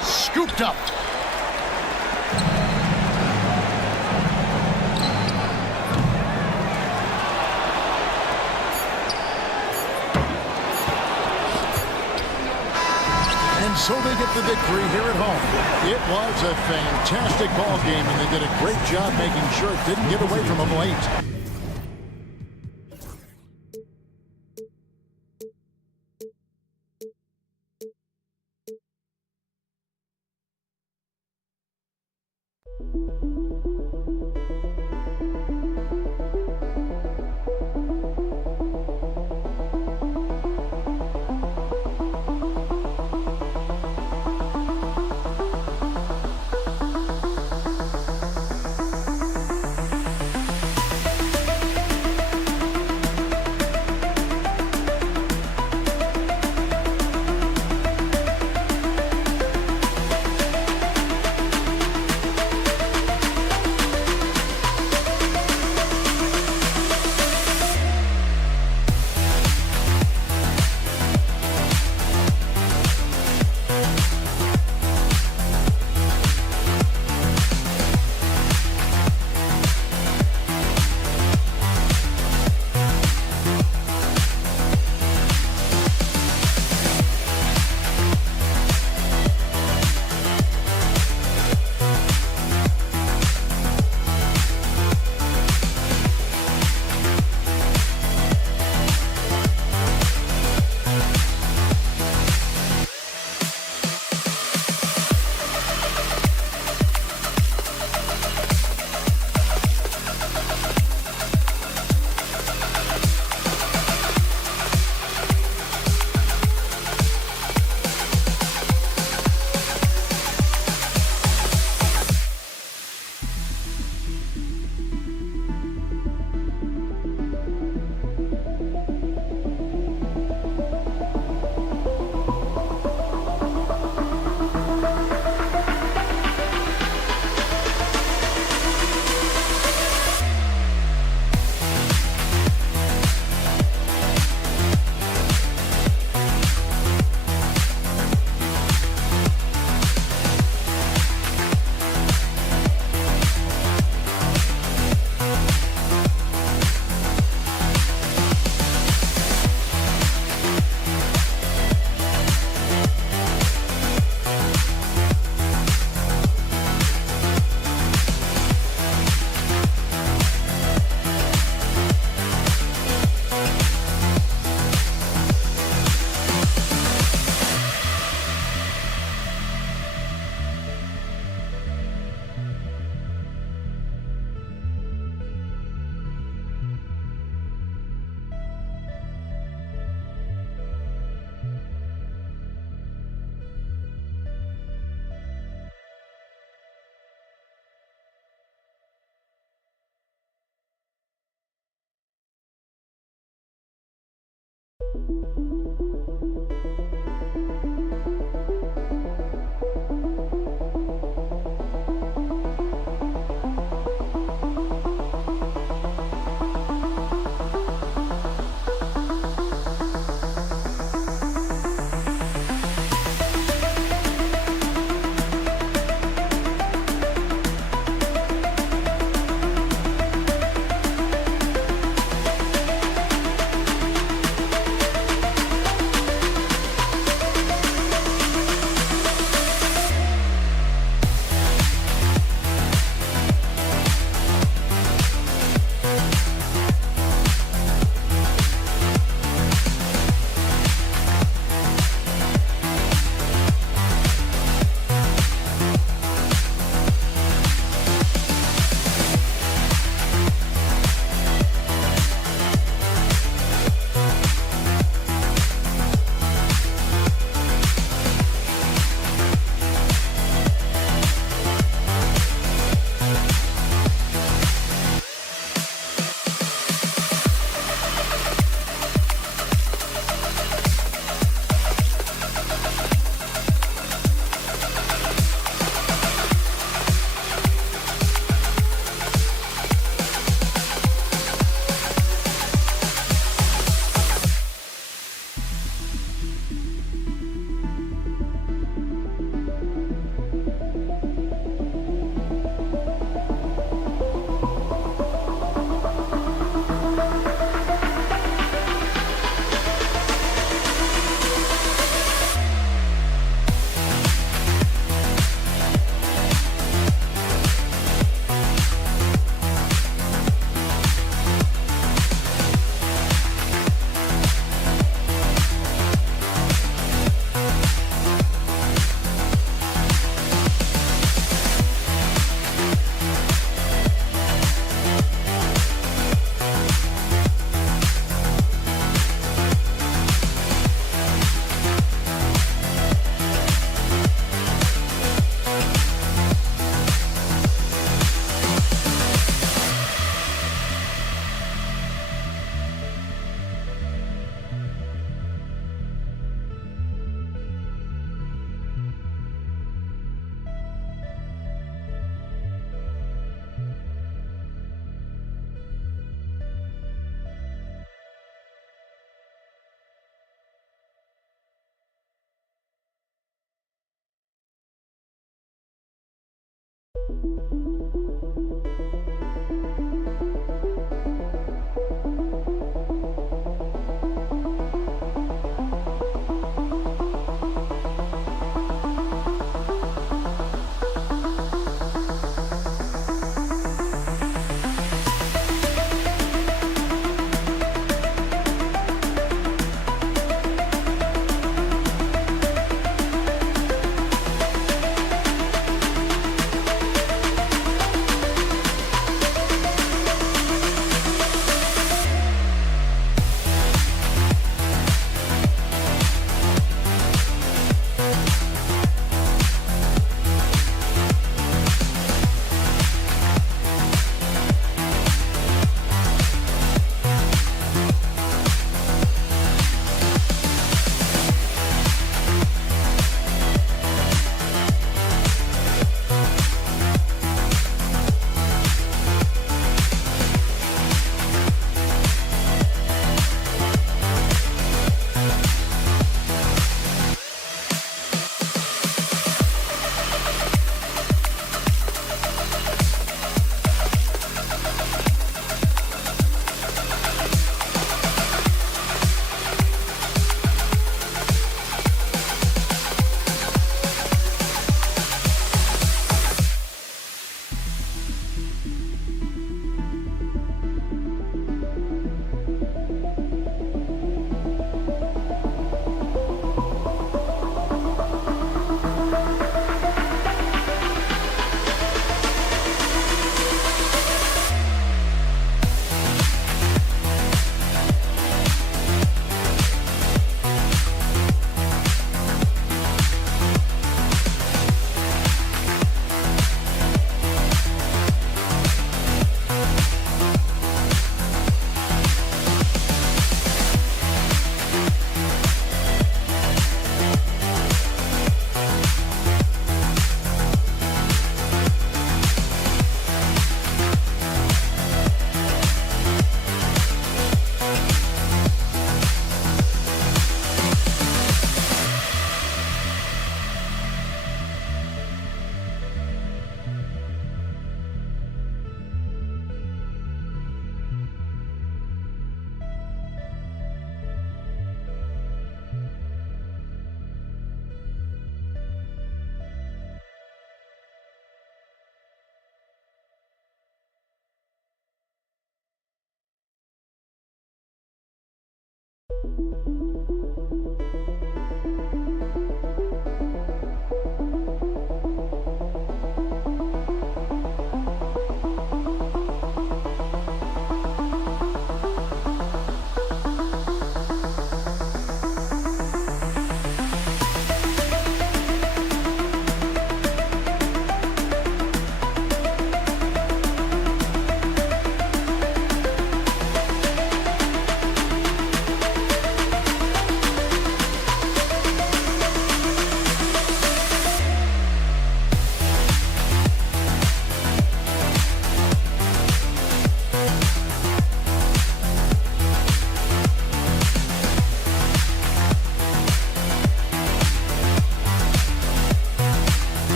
Scooped up. And so they get the victory here at home. It was a fantastic ball game, and they did a great job making sure it didn't get away from them late.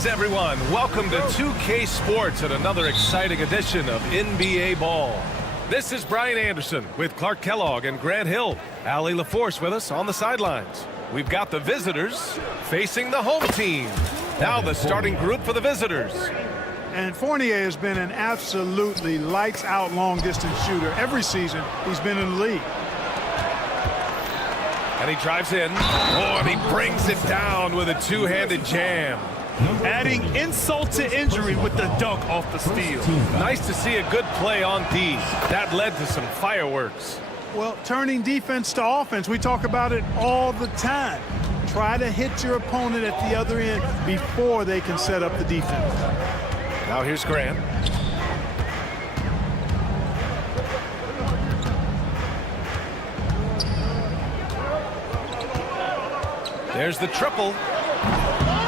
Greetings, everyone. Welcome to 2K Sports and another exciting edition of NBA Ball. This is Brian Anderson with Clark Kellogg and Grant Hill. Allie LaForce with us on the sidelines. We've got the visitors facing the home team. Now the starting group for the visitors. And Fournier has been an absolutely lights-out long-distance shooter every season he's been in the league. And he drives in. Oh, and he brings it down with a two-handed jam. Adding insult to injury with the dunk off the steal. Nice to see a good play on D. That led to some fireworks. Well, turning defense to offense, we talk about it all the time. Try to hit your opponent at the other end before they can set up the defense. Now here's Grant. There's the triple.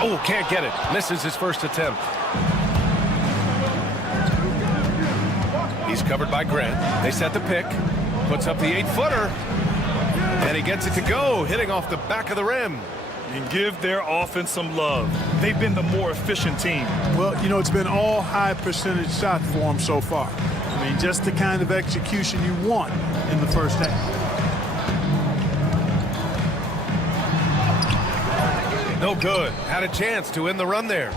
Oh, can't get it. Misses his first attempt. He's covered by Grant. They set the pick. Puts up the 8-footer. And he gets it to go, hitting off the back of the rim. And give their offense some love. They've been the more efficient team. Well, you know, it's been all high percentage shots for them so far. I mean, just the kind of execution you want in the first half. No good. Had a chance to end the run there.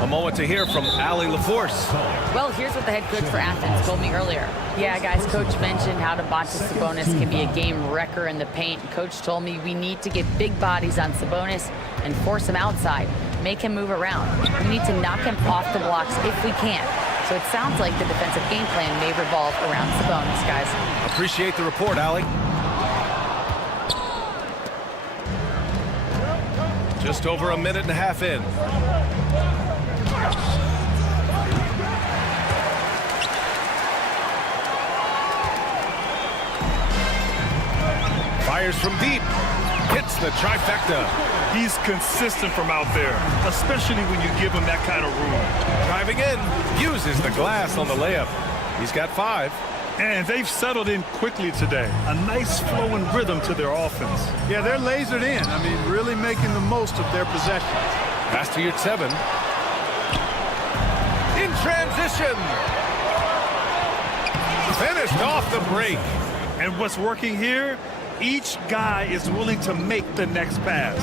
A moment to hear from Allie LaForce. Well, here's what the head coach for Athens told me earlier. Yeah, guys, coach mentioned how Domantas Sabonis can be a game wrecker in the paint. Coach told me we need to get big bodies on Sabonis and force him outside, make him move around. We need to knock him off the blocks if we can. So it sounds like the defensive game plan may revolve around Sabonis, guys. Appreciate the report, Allie. Just over a minute and a half in. Fires from deep. Hits the trifecta. He's consistent from out there, especially when you give him that kind of room. Driving in. Uses the glass on the layup. He's got 5. And they've settled in quickly today. A nice flowing rhythm to their offense. Yeah, they're lasered in. I mean, really making the most of their possessions. Pass to your 7. In transition. Finished off the break. And what's working here? Each guy is willing to make the next pass.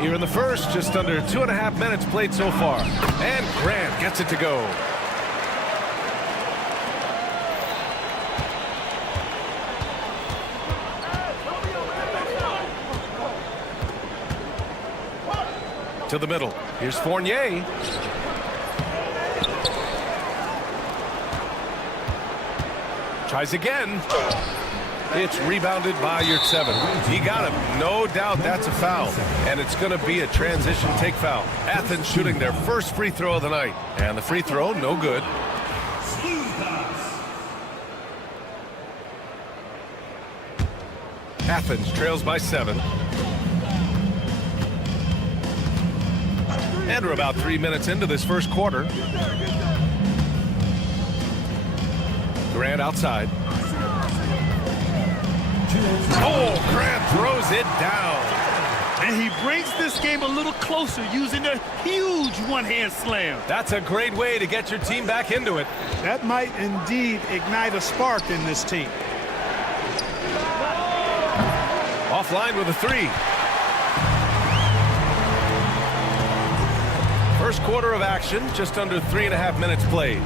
Here in the first, just under 2.5 minutes played so far. And Grant gets it to go. To the middle. Here's Fournier. Tries again. It's rebounded by your 7. He got him. No doubt that's a foul. And it's going to be a transition take foul. Athens shooting their first free throw of the night. And the free throw, no good. Athens trails by 7. And we're about 3 minutes into this first quarter. Grant outside. Oh, Grant throws it down. And he brings this game a little closer using a huge one-hand slam. That's a great way to get your team back into it. That might indeed ignite a spark in this team. Offline with a 3. First quarter of action, just under 3.5 minutes played.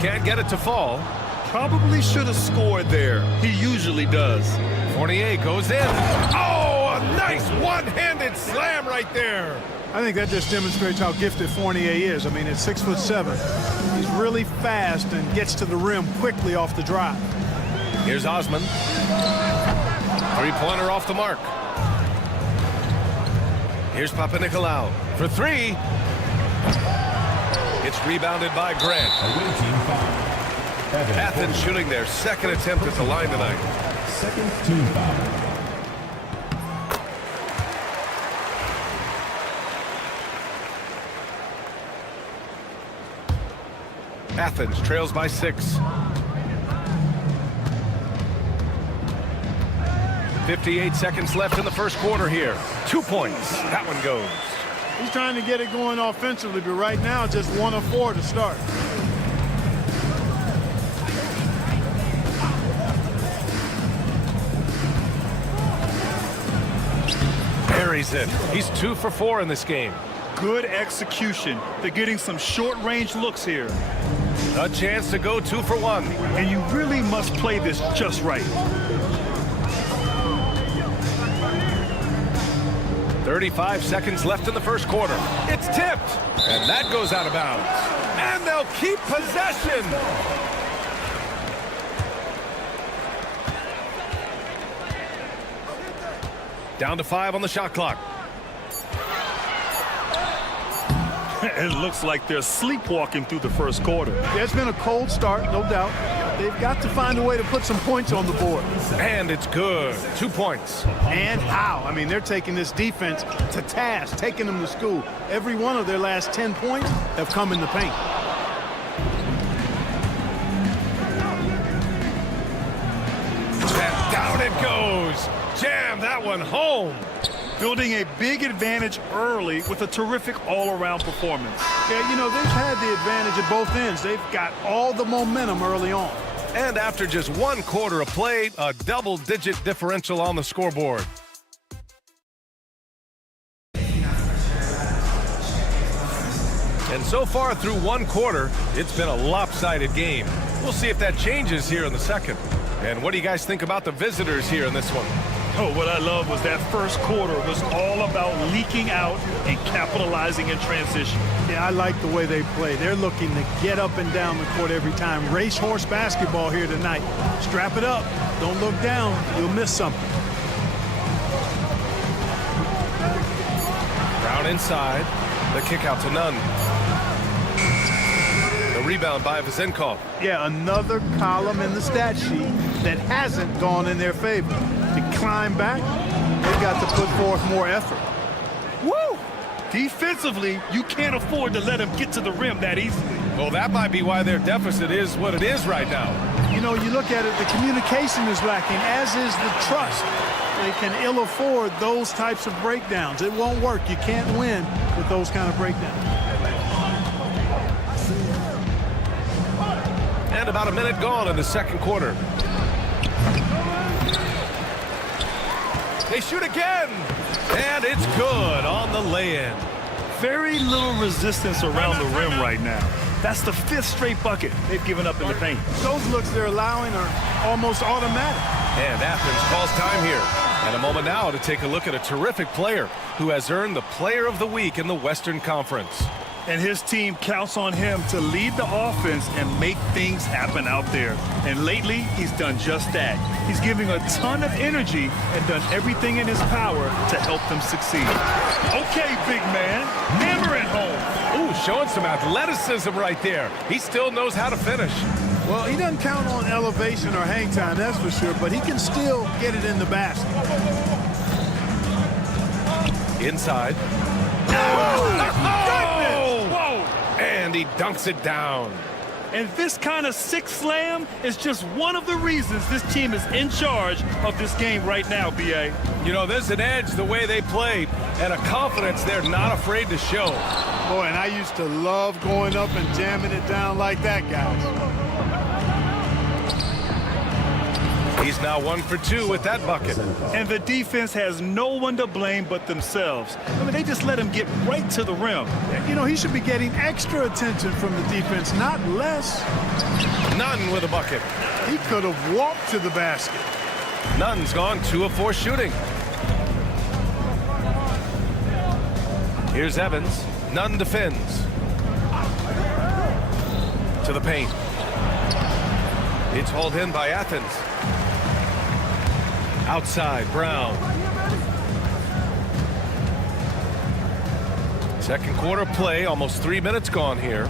Can't get it to fall. Probably should have scored there. He usually does. Fournier goes in. Oh, a nice one-handed slam right there. I think that just demonstrates how gifted Fournier is. I mean, at 6'7", he's really fast and gets to the rim quickly off the drive. Here's Osman. Three-pointer off the mark. Here's Papanikolaou for 3. It's rebounded by Grant. Athens shooting their second attempt at the line tonight. Second team foul. Athens trails by 6. 58 seconds left in the first quarter here. 2 points. That one goes. He's trying to get it going offensively, but right now just 1 of 4 to start. Buries it. He's 2 for 4 in this game. Good execution. They're getting some short-range looks here. A chance to go 2 for 1. And you really must play this just right. 35 seconds left in the first quarter. It's tipped. And that goes out of bounds. And they'll keep possession. Down to 5 on the shot clock. It looks like they're sleepwalking through the first quarter. Yeah, it's been a cold start, no doubt. They've got to find a way to put some points on the board. And it's good. 2 points. And how? I mean, they're taking this defense to task, taking them to school. Every one of their last 10 points have come in the paint. goes. Jam that one home. Building a big advantage early with a terrific all-around performance. Yeah, you know, they've had the advantage at both ends. They've got all the momentum early on. And after just 1 quarter of play, a double-digit differential on the scoreboard. And so far through 1 quarter, it's been a lopsided game. We'll see if that changes here in the second. And what do you guys think about the visitors here in this one? Oh, what I love was that first quarter was all about leaking out and capitalizing in transition. Yeah, I like the way they play. They're looking to get up and down the court every time. Racehorse basketball here tonight. Strap it up. Don't look down. You'll miss something. Brown inside. The kick out to Nunn. The rebound by Vezenkov. Yeah, another column in the stat sheet that hasn't gone in their favor. To climb back, they've got to put forth more effort. Woo! Defensively, you can't afford to let them get to the rim that easily. Well, that might be why their deficit is what it is right now. You know, you look at it, the communication is lacking, as is the trust. They can ill afford those types of breakdowns. It won't work. You can't win with those kind of breakdowns. And about a minute gone in the second quarter. They shoot again, and it's good on the lay-in. Very little resistance around the rim right now. That's the 5th straight bucket they've given up in the paint. Those looks they're allowing are almost automatic. And Athens calls time here. And a moment now to take a look at a terrific player who has earned the Player of the Week in the Western Conference. And his team counts on him to lead the offense and make things happen out there. And lately, he's done just that. He's giving a ton of energy and done everything in his power to help them succeed. Okay, big man, hammer it home. Ooh, showing some athleticism right there. He still knows how to finish. Well, he doesn't count on elevation or hang time, that's for sure, but he can still get it in the basket. Inside. And he dunks it down. And this kind of sick slam is just one of the reasons this team is in charge of this game right now, B.A. You know, there's an edge the way they played and a confidence they're not afraid to show. Boy, and I used to love going up and jamming it down like that, guys. He's now 1 for 2 with that bucket. And the defense has no one to blame but themselves. I mean, they just let him get right to the rim. You know, he should be getting extra attention from the defense, not less. Nunn with a bucket. He could have walked to the basket. Nunn's gone 2 of 4 shooting. Here's Evans. Nunn defends. To the paint. It's hauled in by Athens. Outside, Brown. Second quarter play, almost 3 minutes gone here.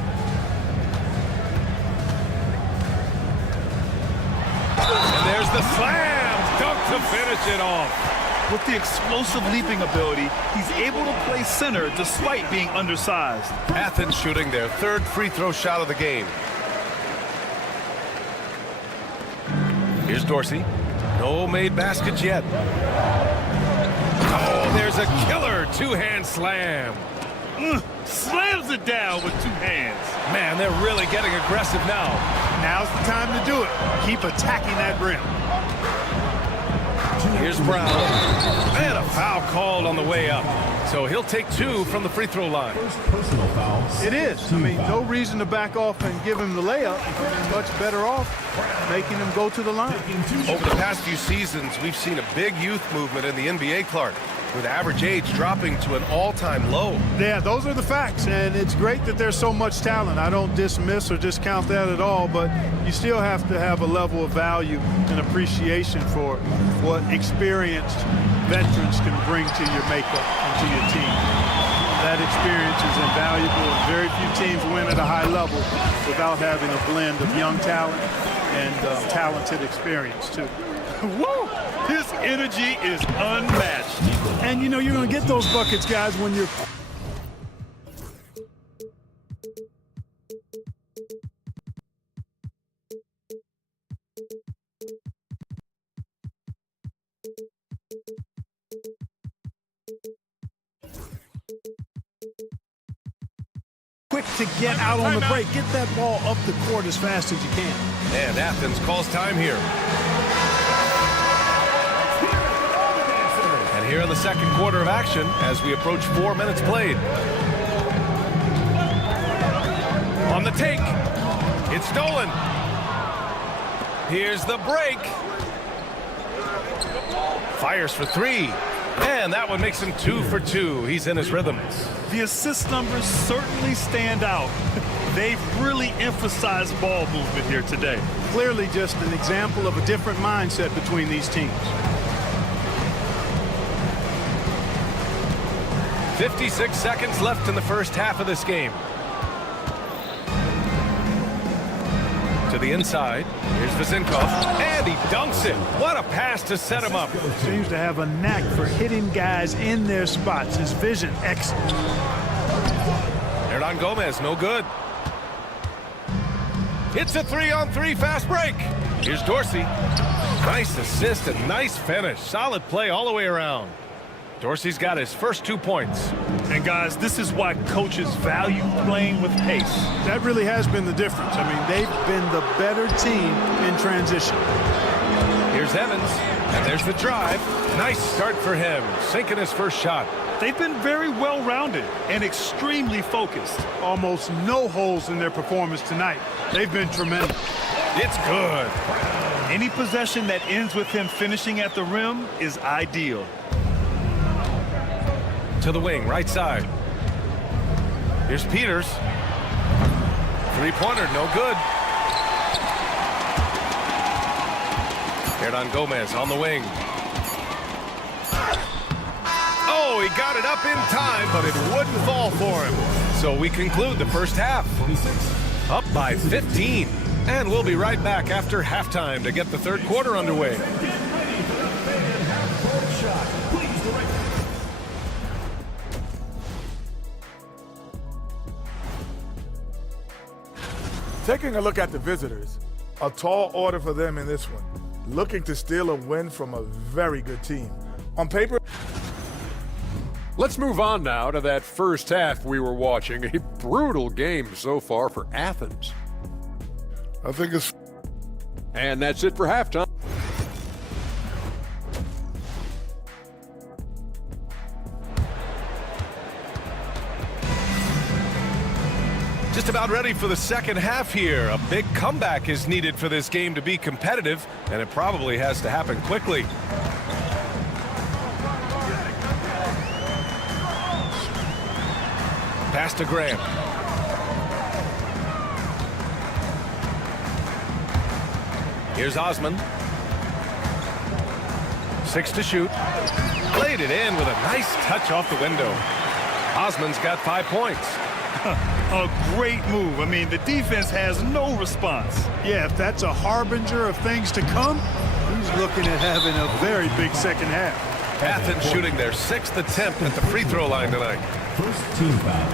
And there's the slam, dunk to finish it off. With the explosive leaping ability, he's able to play center despite being undersized. Athens shooting their 3rd free throw shot of the game. Here's Dorsey. No made baskets yet. Oh, there's a killer 2-hand slam. Slams it down with 2 hands. Man, they're really getting aggressive now. Now's the time to do it. Keep attacking that rim. Here's Brown. And a foul called on the way up. So he'll take 2 from the free throw line. Personal foul. It is. I mean, no reason to back off and give him the layup. Much better off making him go to the line. Over the past few seasons, we've seen a big youth movement in the NBA, Clark, with average age dropping to an all-time low. Yeah, those are the facts, and it's great that there's so much talent. I don't dismiss or discount that at all, but you still have to have a level of value and appreciation for what experienced veterans can bring to your makeup and to your team. That experience is invaluable, and very few teams win at a high level without having a blend of young talent and talented experience, too. Woo! His energy is unmatched. And, you know, you're going to get those buckets, guys, when you're quick to get out on the break. Get that ball up the court as fast as you can. And Athens calls time here. And here in the second quarter of action as we approach 4 minutes played. On the take. It's stolen. Here's the break. Fires for three. And that one makes him 2 for 2. He's in his rhythm. The assist numbers certainly stand out. They've really emphasized ball movement here today. Clearly just an example of a different mindset between these teams. 56 seconds left in the first half of this game. To the inside. Here's Vazinkov. And he dunks it. What a pass to set him up. Seems to have a knack for hitting guys in their spots. His vision, excellent. Hernan Gomez, no good. It's a 3-on-3 fast break. Here's Dorsey. Nice assist and nice finish. Solid play all the way around. Dorsey's got his first 2 points. And guys, this is why coaches value playing with pace. That really has been the difference. I mean, they've been the better team in transition. Here's Evans, and there's the drive. Nice start for him, sinking his first shot. They've been very well-rounded and extremely focused. Almost no holes in their performance tonight. They've been tremendous. It's good. Any possession that ends with him finishing at the rim is ideal. To the wing, right side. Here's Peters. Three-pointer, no good. Hernan Gomez on the wing. Oh, he got it up in time, but it wouldn't fall for him. So we conclude the first half. Up by 15. And we'll be right back after halftime to get the third quarter underway. Taking a look at the visitors, a tall order for them in this one. Looking to steal a win from a very good team. On paper... Let's move on now to that first half we were watching. A brutal game so far for Athens. I think it's... And that's it for halftime. Just about ready for the second half here. A big comeback is needed for this game to be competitive, and it probably has to happen quickly. Pass to Grant. Here's Osman. 6 to shoot. Played it in with a nice touch off the window. Osman's got 5 points. A great move. I mean, the defense has no response. Yeah, if that's a harbinger of things to come, he's looking at having a very big second half. Athens shooting their 6th attempt at the free throw line tonight. First team foul.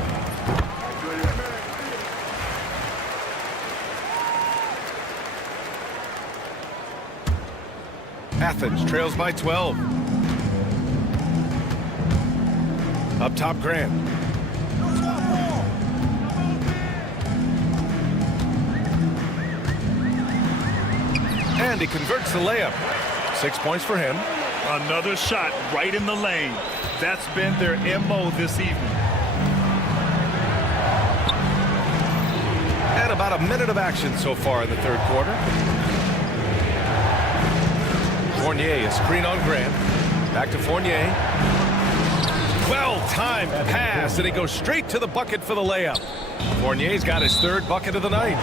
Athens trails by 12. Up top, Grant. And he converts the layup. 6 points for him. Another shot right in the lane. That's been their MO this evening. And about a minute of action so far in the third quarter. Fournier, a screen on Grant. Back to Fournier. Well-timed pass, and he goes straight to the bucket for the layup. Fournier's got his 3rd bucket of the night.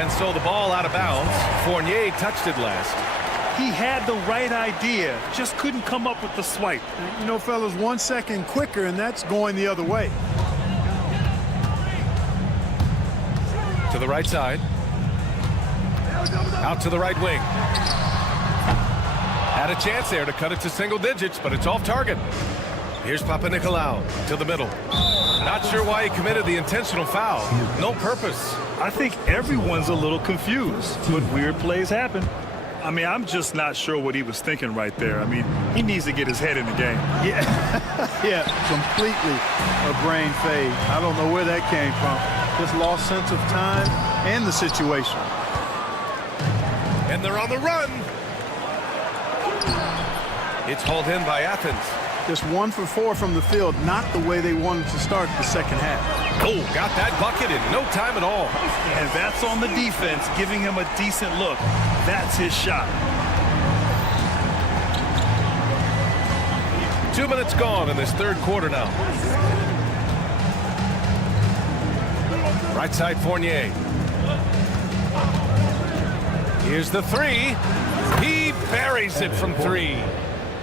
And so the ball out of bounds. Fournier touched it last. He had the right idea, just couldn't come up with the swipe. You know, fellas, 1 second quicker, and that's going the other way. To the right side. Out to the right wing. Had a chance there to cut it to single digits, but it's off target. Here's Papanikolaou to the middle. Not sure why he committed the intentional foul. No purpose. I think everyone's a little confused, but weird plays happen. I mean, I'm just not sure what he was thinking right there. I mean, he needs to get his head in the game. Yeah, yeah, completely a brain fade. I don't know where that came from. just lost sense of time and the situation. And they're on the run. It's hauled in by Athens. Just 1 for 4 from the field, not the way they wanted to start the second half. Oh, got that bucket in no time at all. And that's on the defense, giving him a decent look. That's his shot. 2 minutes gone in this third quarter now. Right side Fournier. Here's the three. He buries it from 3.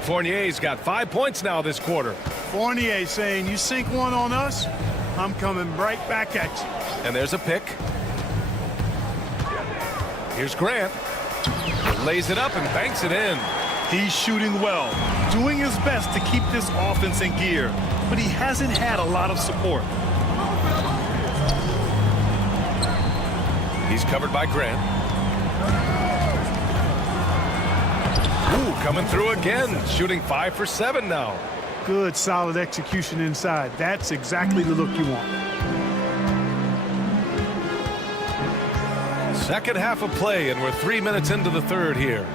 Fournier's got 5 points now this quarter. Fournier saying, you sink one on us, I'm coming right back at you. And there's a pick. Here's Grant. Lays it up and banks it in. He's shooting well, doing his best to keep this offense in gear, but he hasn't had a lot of support. He's covered by Grant. Ooh, coming through again, shooting 5 for 7 now. Good, solid execution inside. That's exactly the look you want. Second half of play, and we're 3 minutes into the third here.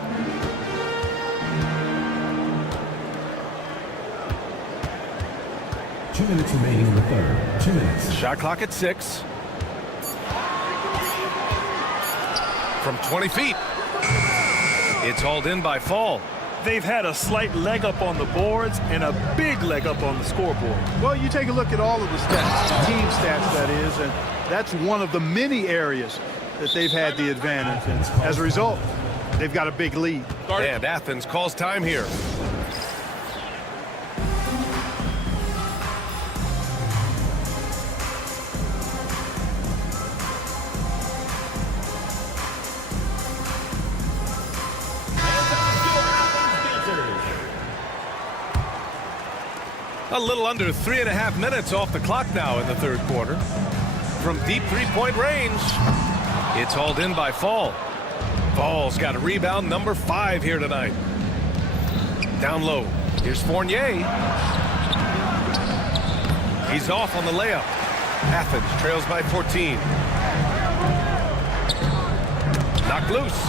Two minutes remaining in the third. 2 minutes. Shot clock at 6. From 20 feet. It's hauled in by Fall. They've had a slight leg up on the boards and a big leg up on the scoreboard. Well, you take a look at all of the stats, team stats that is, and that's one of the many areas that they've had the advantage. And as a result, they've got a big lead. And Athens calls time here. A little under 3.5 minutes off the clock now in the third quarter. From deep three-point range, it's hauled in by Fall. Fall's got a rebound, number 5 here tonight. Down low, here's Fournier. He's off on the layup. Athens trails by 14. Knocked loose.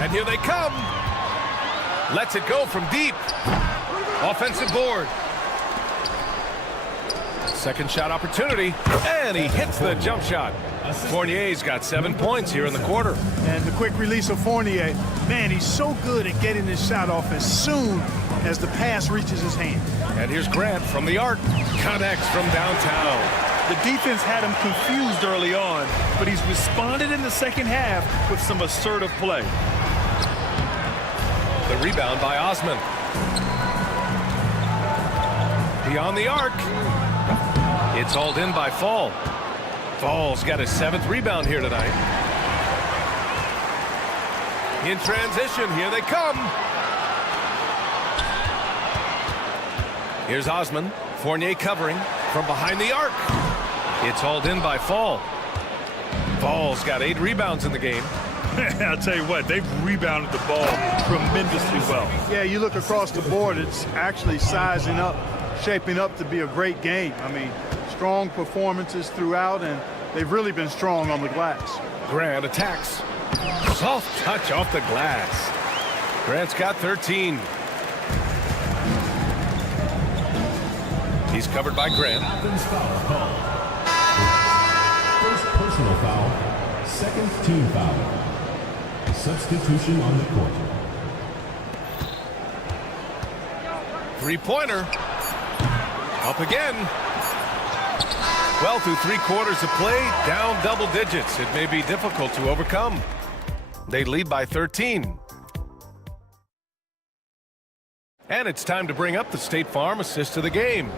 And here they come. Lets it go from deep. Offensive board. Second shot opportunity, and he hits the jump shot. Fournier's got 7 points here in the quarter. And the quick release of Fournier, man, he's so good at getting his shot off as soon as the pass reaches his hand. And here's Grant from the arc, connects from downtown. The defense had him confused early on, but he's responded in the second half with some assertive play. The rebound by Osman. Beyond the arc. It's hauled in by Fall. Fall's got his 7th rebound here tonight. In transition, here they come. Here's Osman. Fournier covering from behind the arc. It's hauled in by Fall. Fall's got 8 rebounds in the game. I'll tell you what, they've rebounded the ball tremendously well. Yeah, you look across the board, it's actually sizing up, shaping up to be a great game. I mean, strong performances throughout, and they've really been strong on the glass. Grant attacks. Soft touch off the glass. Grant's got 13. He's covered by Grant. Athens foul call. First personal foul. Second team foul. Substitution on the court. Three-pointer. Up again. Well, through 3 quarters of play, down double digits. It may be difficult to overcome. They lead by 13. And it's time to bring up the State Farm assist of the game.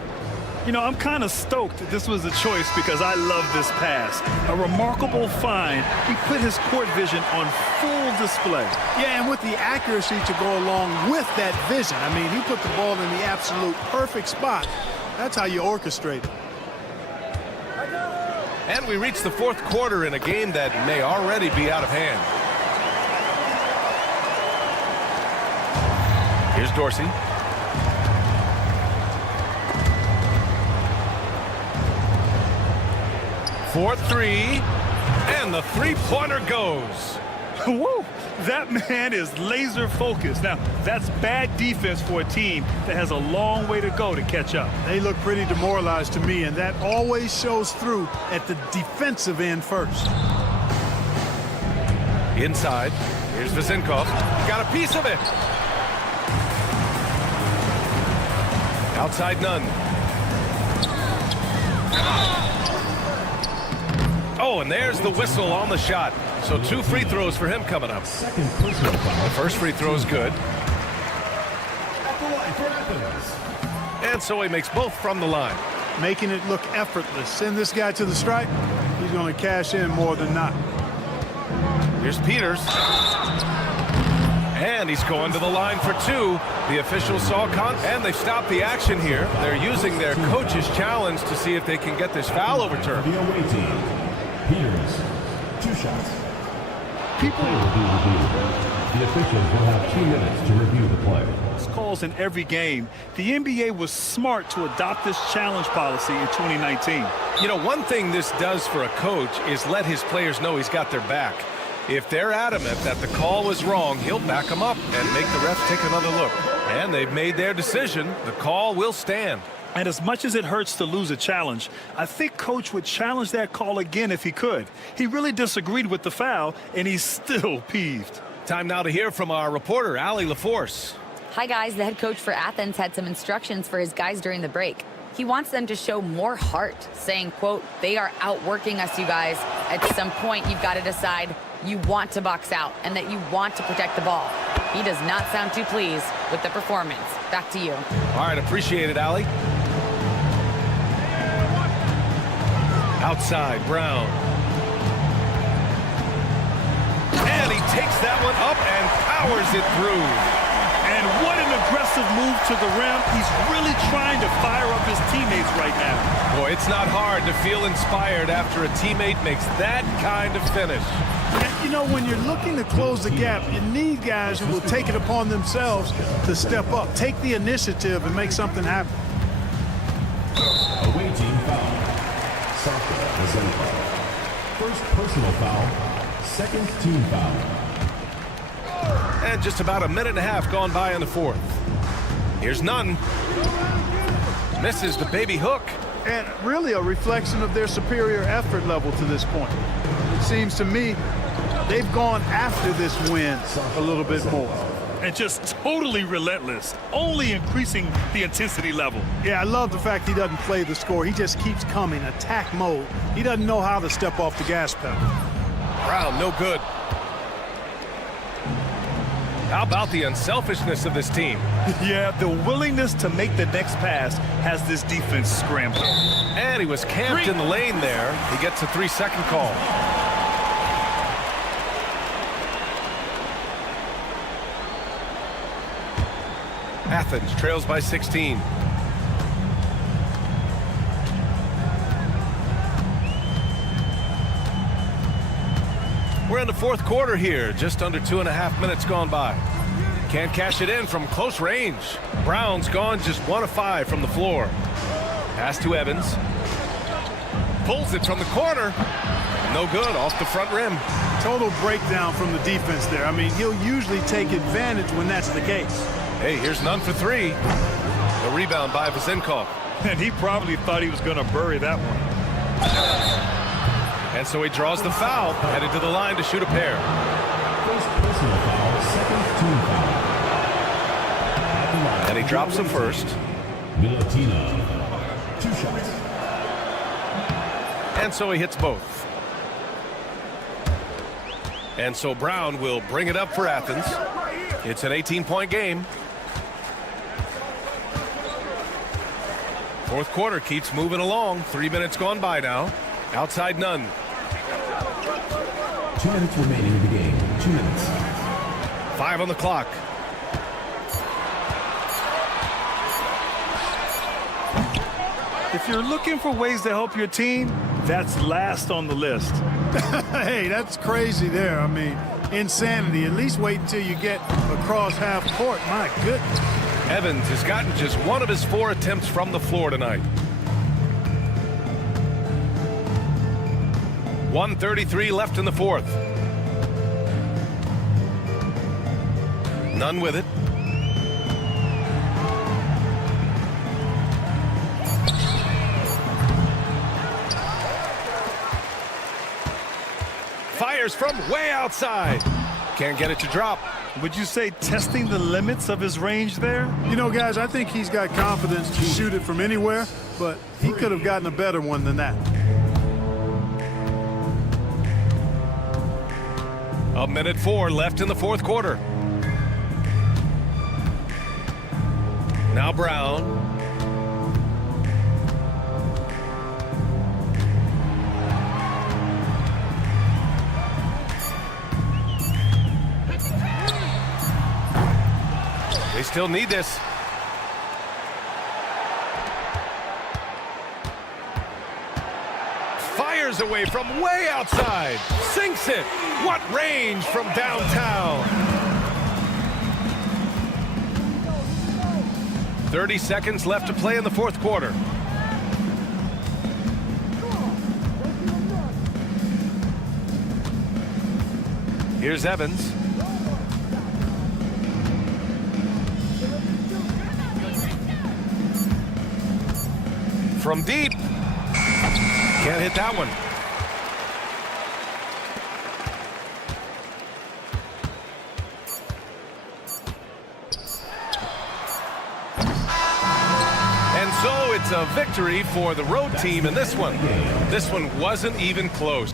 You know, I'm kind of stoked that this was a choice because I love this pass. A remarkable find. He put his court vision on full display. Yeah, and with the accuracy to go along with that vision. I mean, he put the ball in the absolute perfect spot. That's how you orchestrate it. And we reach the 4th quarter in a game that may already be out of hand. Here's Dorsey. for three, and the three-pointer goes. Woo! That man is laser focused. Now, that's bad defense for a team that has a long way to go to catch up. They look pretty demoralized to me, and that always shows through at the defensive end first. Inside, here's Vezinkov. Got a piece of it. Outside Nunn. Oh, and there's the whistle on the shot. So 2 free throws for him coming up. Second personal foul. The first free throw is good. At the line for Athens. And so he makes both from the line. Making it look effortless. Send this guy to the stripe, he's going to cash in more than not. Here's Peters. And he's going to the line for 2. The officials saw and they've stopped the action here. They're using their coach's challenge to see if they can get this foul overturned. The away team. Peters, 2 shots. The play will be reviewed. The officials will have 2 minutes to review the play. Calls in every game. The NBA was smart to adopt this challenge policy in 2019. You know, one thing this does for a coach is let his players know he's got their back. If they're adamant that the call was wrong, he'll back them up and make the refs take another look. And they've made their decision. The call will stand. And as much as it hurts to lose a challenge, I think Coach would challenge that call again if he could. He really disagreed with the foul, and he's still peeved. Time now to hear from our reporter, Allie LaForce. Hi, guys. The head coach for Athens had some instructions for his guys during the break. He wants them to show more heart, saying, quote, they are outworking us, you guys. At some point, you've got to decide you want to box out and that you want to protect the ball. He does not sound too pleased with the performance. Back to you. All right, appreciate it, Allie. Outside, Brown. And he takes that one up and powers it through. And what an aggressive move to the rim. He's really trying to fire up his teammates right now. Boy, it's not hard to feel inspired after a teammate makes that kind of finish. And, you know, when you're looking to close the gap, you need guys who will take it upon themselves to step up, take the initiative, and make something happen. Away team foul. First personal foul. Second team foul. And just about a minute and a half gone by in the fourth. Here's Nunn. Misses the baby hook. And really a reflection of their superior effort level to this point. It seems to me they've gone after this win a little bit more. And just totally relentless, only increasing the intensity level. Yeah, I love the fact he doesn't play the score. He just keeps coming, attack mode. He doesn't know how to step off the gas pedal. Brown, no good. How about the unselfishness of this team? Yeah, the willingness to make the next pass has this defense scrambling. And he was camped in the lane there. He gets a 3-second call. Athens trails by 16. We're in the fourth quarter here, just under 2.5 minutes gone by. Can't cash it in from close range. Brown's gone just 1 of 5 from the floor. Pass to Evans. Pulls it from the corner. No good, off the front rim. Total breakdown from the defense there. I mean, he'll usually take advantage when that's the case. Hey, here's Nunn for 3. The rebound by Vezinkov. And he probably thought he was going to bury that one. And so he draws the foul, headed to the line to shoot a pair. First personal foul, second team foul. And he drops the first. Milutina, 2 shots. And so he hits both. And so Brown will bring it up for Athens. It's an 18-point game. Fourth quarter keeps moving along. 3 minutes gone by now. Outside Nunn. 2 minutes remaining in the game. 2 minutes. 5 on the clock. If you're looking for ways to help your team, that's last on the list. Hey, that's crazy there. I mean, insanity. At least wait until you get across half court. My goodness. Evans has gotten just 1 of his 4 attempts from the floor tonight. 1:33 left in the fourth. None with it. Fires from way outside. Can't get it to drop. Would you say testing the limits of his range there? You know, guys, I think he's got confidence to shoot it from anywhere, but he could have gotten a better one than that. A minute 4 left in the fourth quarter. Now Brown. They still need this. Fires away from way outside. Sinks it. What range from downtown. 30 seconds left to play in the fourth quarter. Here's Evans. From deep. Can't hit that one. And so it's a victory for the road team in this one. This one wasn't even close.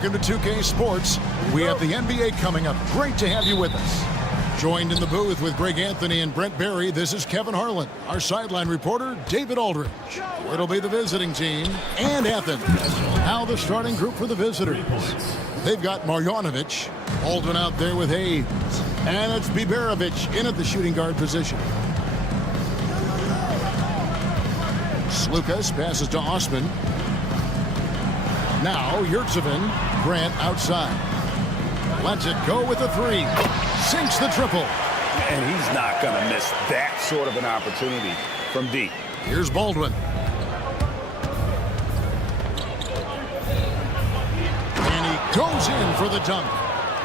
Welcome to 2K Sports. We have the NBA coming up. Great to have you with us. Joined in the booth with Greg Anthony and Brent Barry, this is Kevin Harlan. Our sideline reporter, David Aldridge. It'll be the visiting team and Athens. Now the starting group for the visitors. They've got Marjanovic, Baldwin out there with Hayes, and it's Biberovic in at the shooting guard position. Slukas passes to Osman. Now Yurtsevin, Grant outside. Lets it go with the three. Sinks the triple. And he's not going to miss that sort of an opportunity from deep. Here's Baldwin. And he goes in for the dunk.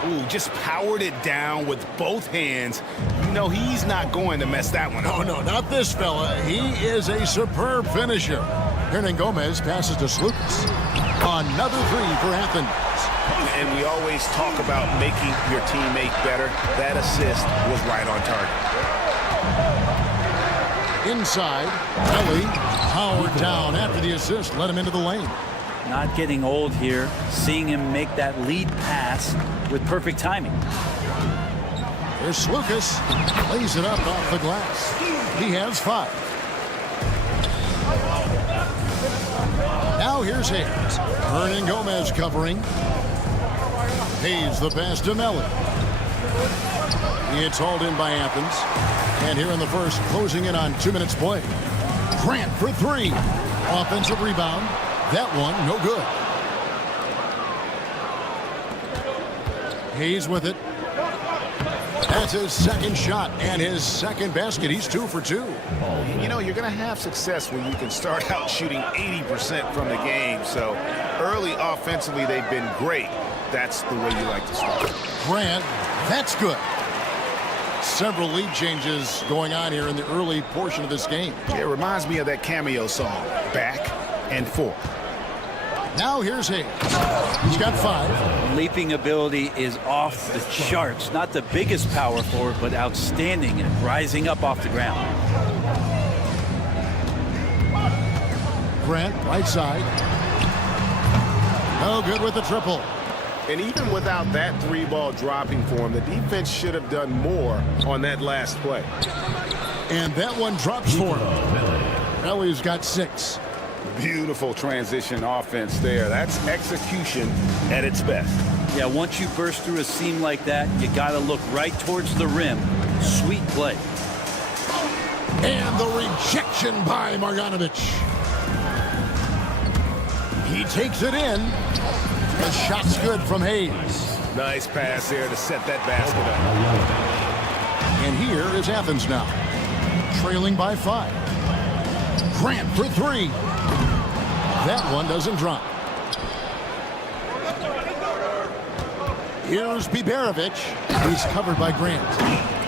Ooh, just powered it down with both hands. You know he's not going to mess that one up. Oh, no, not this fella. He is a superb finisher. Hernan Gomez passes to Slukas. Another three for Athens. And we always talk about making your teammate better. That assist was right on target. Inside, Kelly powered down after the assist, let him into the lane. Not getting old here, seeing him make that lead pass with perfect timing. There's Slukas, lays it up off the glass. He has 5. Now here's Hayes. Hernan Gomez covering. Hayes the pass to Melly. It's hauled in by Athens. And here in the first, closing in on 2 minutes play. Grant for 3. Offensive rebound. That one, no good. Hayes with it. That's his second shot and his second basket. He's 2 for 2. You know, you're going to have success when you can start out shooting 80% from the game. So early offensively, they've been great. That's the way you like to start. Grant, that's good. Several lead changes going on here in the early portion of this game. Yeah, it reminds me of that cameo song, Back and Forth. Now here's Hayes. He's got 5. Leaping ability is off the charts. Not the biggest power forward, but outstanding and rising up off the ground. Grant, right side. No good with the triple. And even without that 3-ball dropping for him, the defense should have done more on that last play. And that one drops for him. Melly's got 6. Beautiful transition offense there. That's execution at its best. Yeah, once you burst through a seam like that, you got to look right towards the rim. Sweet play. And the rejection by Marjanovic. He takes it in. The shot's good from Hayes. Nice pass there to set that basket up. And here is Athens now, trailing by 5. Grant for 3. That one doesn't drop. Here's Biberovic. He's covered by Grant.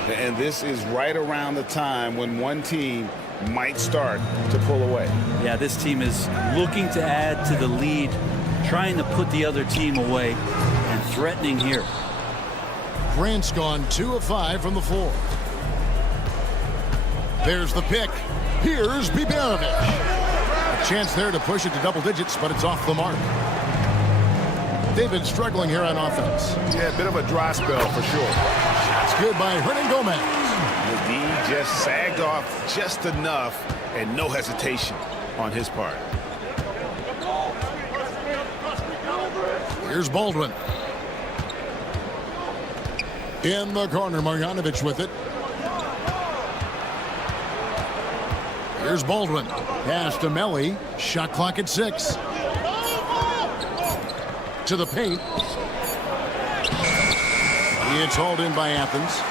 And this is right around the time when one team might start to pull away. Yeah, this team is looking to add to the lead, trying to put the other team away, and threatening here. Grant's gone 2 of 5 from the floor. There's the pick. Here's Biberovic. A chance there to push it to double digits, but it's off the mark. They've been struggling here on offense. Yeah, a bit of a dry spell for sure. Shots good by Hernan Gomez. The D just sagged off just enough and no hesitation on his part. Here's Baldwin. In the corner, Marjanovic with it. Here's Baldwin. Pass to Melli. Shot clock at 6. To the paint. It's hauled in by Athens.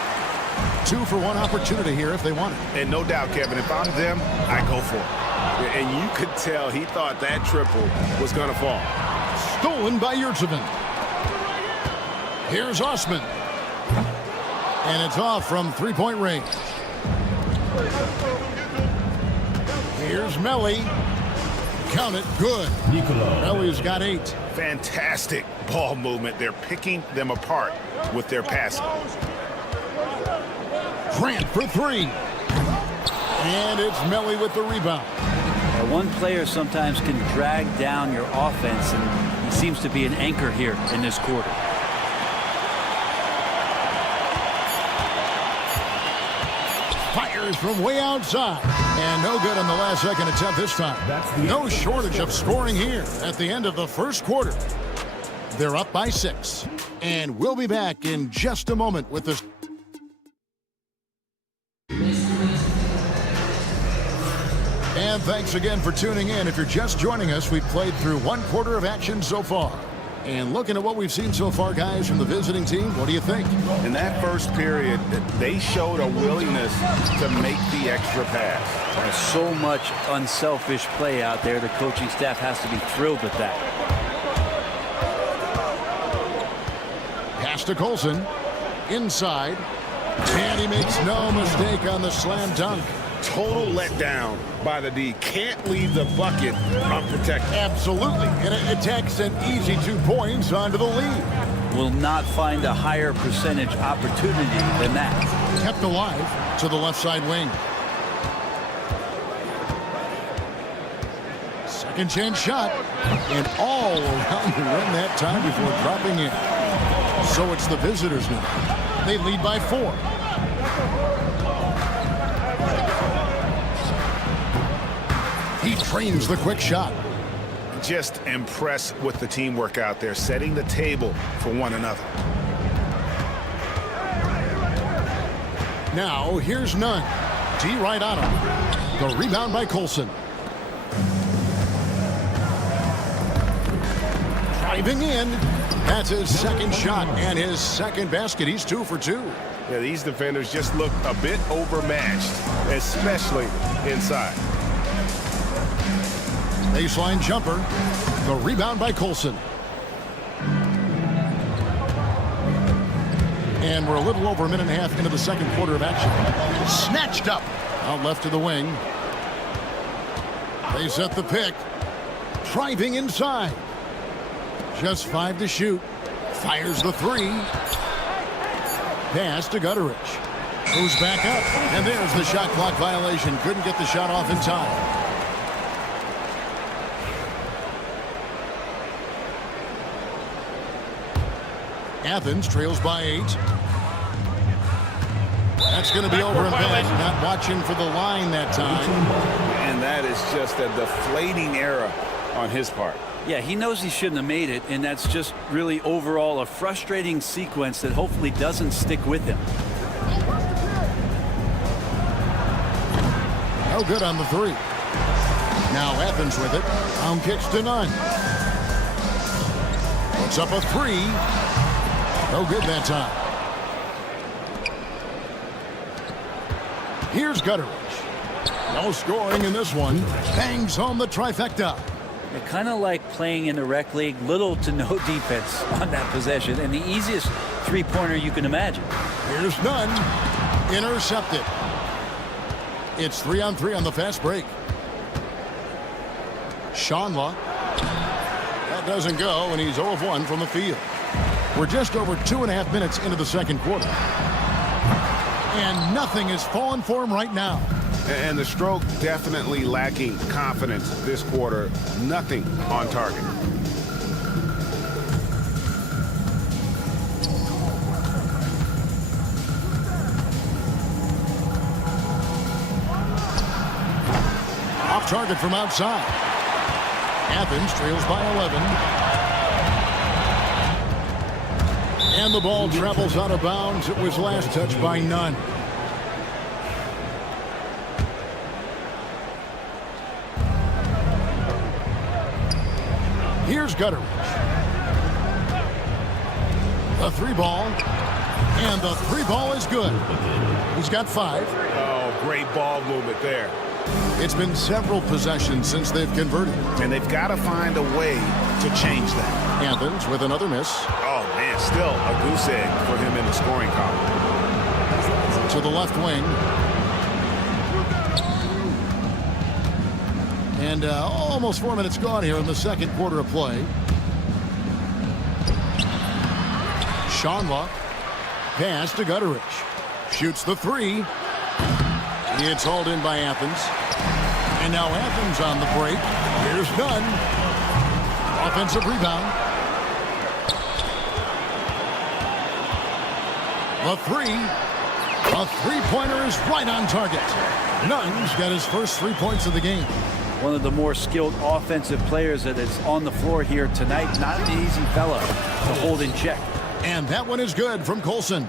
2 for 1 opportunity here if they want it. And no doubt, Kevin, if I'm them, I go for it. And you could tell he thought that triple was going to fall. Stolen by Yurtsevin. Here's Osman. And it's off from 3-point range. Here's Melli. Count it. Good. Melli's got 8. Fantastic ball movement. They're picking them apart with their passing. Grant for 3. And it's Melli with the rebound. One player sometimes can drag down your offense, and he seems to be an anchor here in this quarter. Fires from way outside. And no good on the last second attempt this time. No shortage of scoring here at the end of the first quarter. They're up by 6. And we'll be back in just a moment with this. And thanks again for tuning in. If you're just joining us, we've played through 1 quarter of action so far. And looking at what we've seen so far, guys, from the visiting team, what do you think? In that first period, they showed a willingness to make the extra pass. There's so much unselfish play out there. The coaching staff has to be thrilled with that. Pass to Colson. Inside. And he makes no mistake on the slam dunk. Total letdown by the D. Can't leave the bucket unprotected. Absolutely. And it takes an easy 2 points onto the lead. Will not find a higher percentage opportunity than that. Kept alive to the left side wing. Second chance shot. And all around the rim that time before dropping in. So it's the visitors now. They lead by 4. He trains the quick shot. Just impressed with the teamwork out there, setting the table for one another. Now, here's Nunn. D right on him. The rebound by Colson. Driving in. That's his second shot and his second basket. He's 2 for 2. Yeah, these defenders just look a bit overmatched, especially inside. Baseline jumper. The rebound by Colson. And we're a little over a minute and a half into the second quarter of action. Snatched up. Out left to the wing. They set the pick. Driving inside. Just 5 to shoot. Fires the 3. Pass to Gutteridge. Moves back up. And there's the shot clock violation. Couldn't get the shot off in time. Athens trails by 8. That's going to be over and back. Not watching for the line that time. And that is just a deflating error on his part. Yeah, he knows he shouldn't have made it, and that's just really overall a frustrating sequence that hopefully doesn't stick with him. No good on the 3. Now Athens with it. Pound kicks to Nunn. Puts up a 3. No good that time. Here's Gutteridge. No scoring in this one. Bangs home the trifecta. They're kind of like playing in the rec league, little to no defense on that possession, and the easiest three-pointer you can imagine. Here's none. Intercepted. It's 3-on-3 on the fast break. Shanla. That doesn't go, and he's 0 of 1 from the field. We're just over 2.5 minutes into the second quarter. And nothing is falling for him right now. And the stroke definitely lacking confidence this quarter. Nothing on target. Off target from outside. Athens trails by 11. And the ball travels out of bounds. It was last touched by none. Here's Gutteridge. The three ball. And the three ball is good. He's got 5. Oh, great ball movement there. It's been several possessions since they've converted. And they've got to find a way to change that. Athens with another miss. Oh, man, still a goose egg for him in the scoring column. To the left wing. And almost 4 minutes gone here in the second quarter of play. Shanla. Pass to Gutteridge. Shoots the 3. It's hauled in by Athens. And now Athens on the break. Here's none. Offensive rebound. The 3. A three-pointer is right on target. Nunn's got his first 3 points of the game. One of the more skilled offensive players that is on the floor here tonight. Not an easy fella to hold in check. And that one is good from Colson.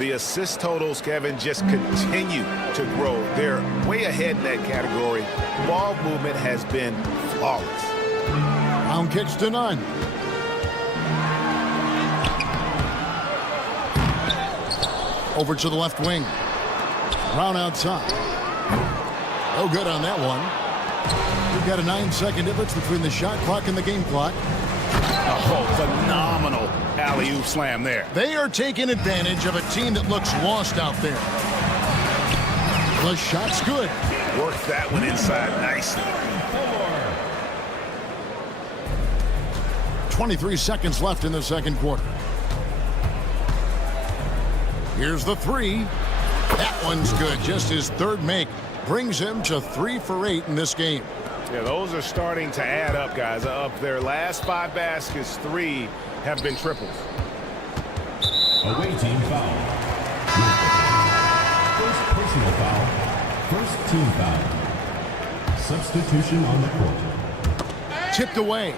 The assist totals, Kevin, just continue to grow. They're way ahead in that category. Ball movement has been flawless. Round kicks to Nunn. Over to the left wing. Brown outside. No good on that one. We've got a 9-second difference between the shot clock and the game clock. Oh, phenomenal alley-oop slam there. They are taking advantage of a team that looks lost out there. The shot's good. Worked that one inside nicely. 23 seconds left in the second quarter. Here's the 3. That one's good. Just his third make. Brings him to 3 for 8 in this game. Yeah, those are starting to add up, guys. Of their last 5 baskets, 3 have been triples. Away team foul. First personal foul. First team foul. Substitution on the court. Tipped away.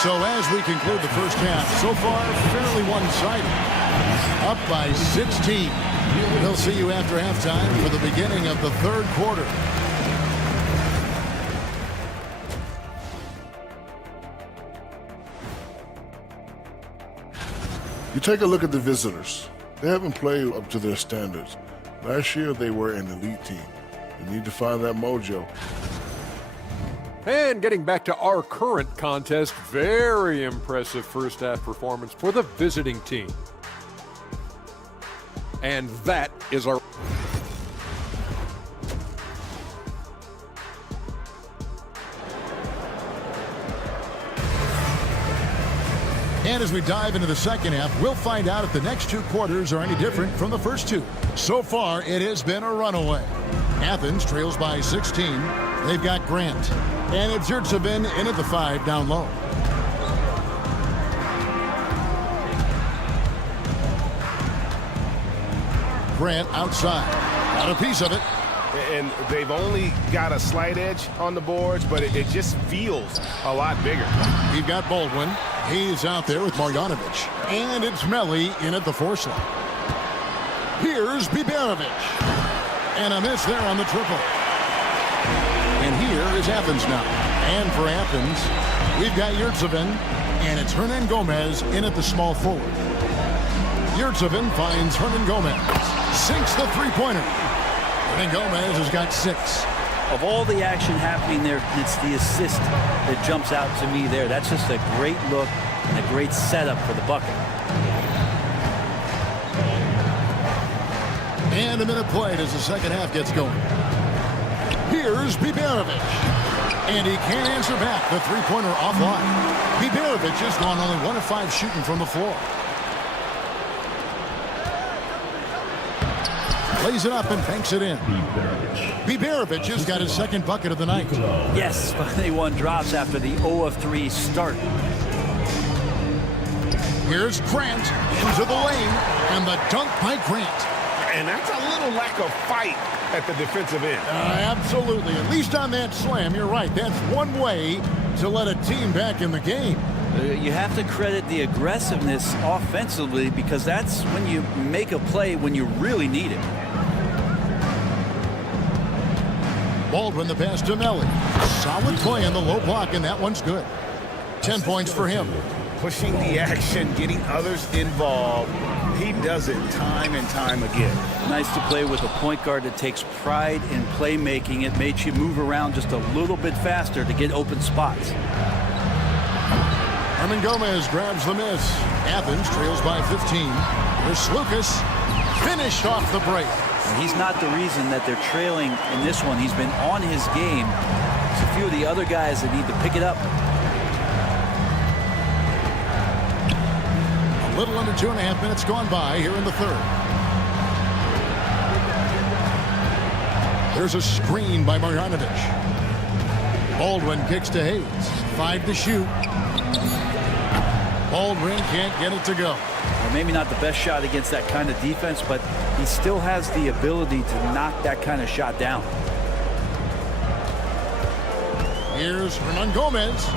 So as we conclude the first half, so far fairly one-sided. Up by 16. We'll see you after halftime for the beginning of the third quarter. You take a look at the visitors. They haven't played up to their standards. Last year, they were an elite team. They need to find that mojo. And getting back to our current contest, very impressive first half performance for the visiting team. And that is our... And as we dive into the second half, we'll find out if the next 2 quarters are any different from the first 2. So far, it has been a runaway. Athens trails by 16. They've got Grant. And it's Zertsevin in at the 5 down low. Grant outside. Got a piece of it. And they've only got a slight edge on the boards, but it just feels a lot bigger. We've got Baldwin. He's out there with Marjanovic. And it's Melli in at the 4 slot. Here's Biberovic. And a miss there on the triple. And here is Athens now. And for Athens, we've got Yurtsevin, and it's Hernan Gomez in at the small forward. Yurtsevin finds Hernan Gomez, sinks the three-pointer. Hernan Gomez has got 6. Of all the action happening there, it's the assist that jumps out to me there. That's just a great look and a great setup for the bucket. And a minute played as the second half gets going. Here's Biberovic. And he can't answer back. The three-pointer offline. Biberovic has gone only 1 of 5 shooting from the floor. Lays it up and banks it in. Biberovic has got his second bucket of the night. Yes, finally one drops after the 0 of 3 start. Here's Grant into the lane, and the dunk by Grant. And that's a little lack of fight at the defensive end. Absolutely. At least on that slam, you're right. That's one way to let a team back in the game. You have to credit the aggressiveness offensively, because that's when you make a play when you really need it. Baldwin the pass to Melly. Solid play in the low block, and that one's good. 10 points for him. Pushing the action, getting others involved. He does it time and time again. Nice to play with a point guard that takes pride in playmaking. It makes you move around just a little bit faster to get open spots. Hernan Gomez grabs the miss. Athens trails by 15. Here's Lucas. Finished off the break. And he's not the reason that they're trailing in this one. He's been on his game. It's a few of the other guys that need to pick it up. A little under 2.5 minutes gone by here in the third. There's a screen by Marjanovic. Baldwin kicks to Hayes. 5 to shoot. Baldwin can't get it to go. Well, maybe not the best shot against that kind of defense, but he still has the ability to knock that kind of shot down. Here's Hernan Gomez.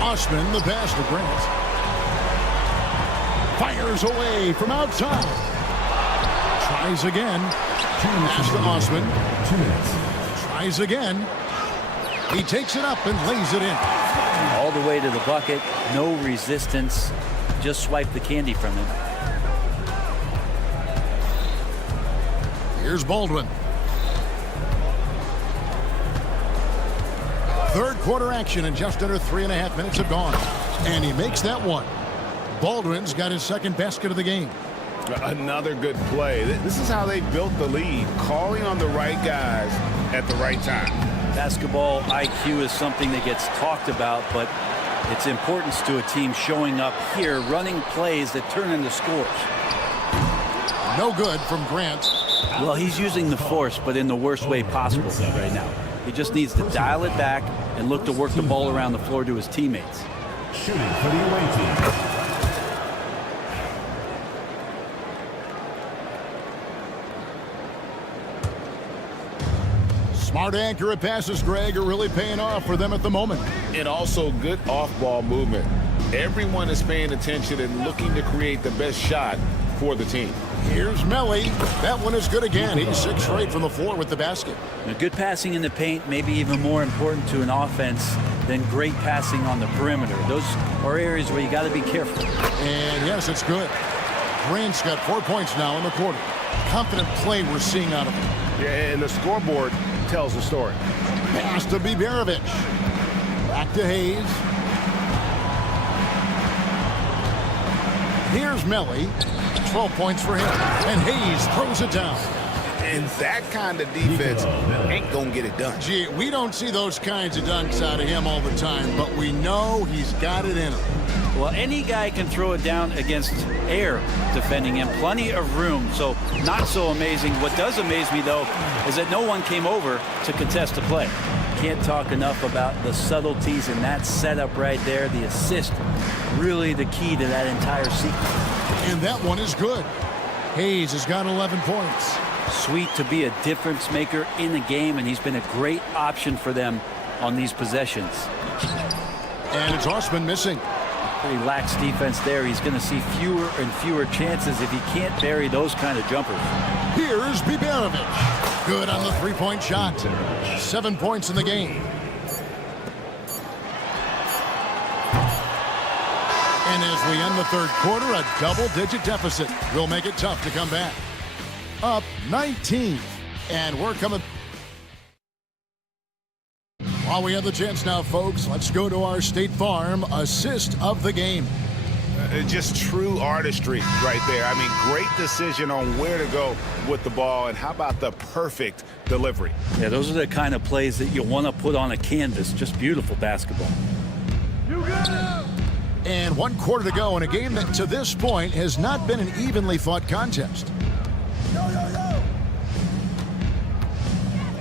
Osman the pass to Grant. Fires away from outside. Tries again. Pass to Osman. 2 minutes. Tries again. He takes it up and lays it in. All the way to the bucket. No resistance. Just swipe the candy from him. Here's Baldwin. Third quarter action, and just under 3.5 minutes have gone. And he makes that one. Baldwin's got his second basket of the game. Another good play. This is how they built the lead, calling on the right guys at the right time. Basketball IQ is something that gets talked about, but its importance to a team showing up here, running plays that turn into scores. No good from Grant. Well, he's using the force, but in the worst way possible right now. He just needs to dial it back and look to work the ball around the floor to his teammates. Shooting for the away team. Smart, accurate passes, Greg, are really paying off for them at the moment. And also good off-ball movement. Everyone is paying attention and looking to create the best shot for the team. Here's Melly. That one is good again. He's 6 straight from the floor with the basket. Now, good passing in the paint may be even more important to an offense than great passing on the perimeter. Those are areas where you got to be careful. And yes, it's good. Grant's got 4 points now in the quarter. Confident play we're seeing out of him. Yeah, and the scoreboard tells the story. Pass to Biberovic. Back to Hayes. Here's Melly. 12 points for him. And Hayes throws it down. And that kind of defense ain't going to get it done. Gee, we don't see those kinds of dunks out of him all the time, but we know he's got it in him. Well, any guy can throw it down against air defending him. Plenty of room, so not so amazing. What does amaze me, though, is that no one came over to contest the play. Can't talk enough about the subtleties in that setup right there. The assist, really the key to that entire sequence. And that one is good. Hayes has got 11 points. Sweet to be a difference maker in the game, and he's been a great option for them on these possessions. And it's Osman missing. Pretty lax defense there. He's going to see fewer and fewer chances if he can't bury those kind of jumpers. Here's Biberovic. Good on the three-point shot. 7 points in the game. And as we end the third quarter, a double-digit deficit will make it tough to come back. Up 19. And we're coming. While we have the chance now, folks, let's go to our State Farm assist of the game. Just true artistry right there. I mean, great decision on where to go with the ball, and how about the perfect delivery? Yeah, those are the kind of plays that you want to put on a canvas. Just beautiful basketball. You got it! And 1 quarter to go in a game that to this point has not been an evenly fought contest.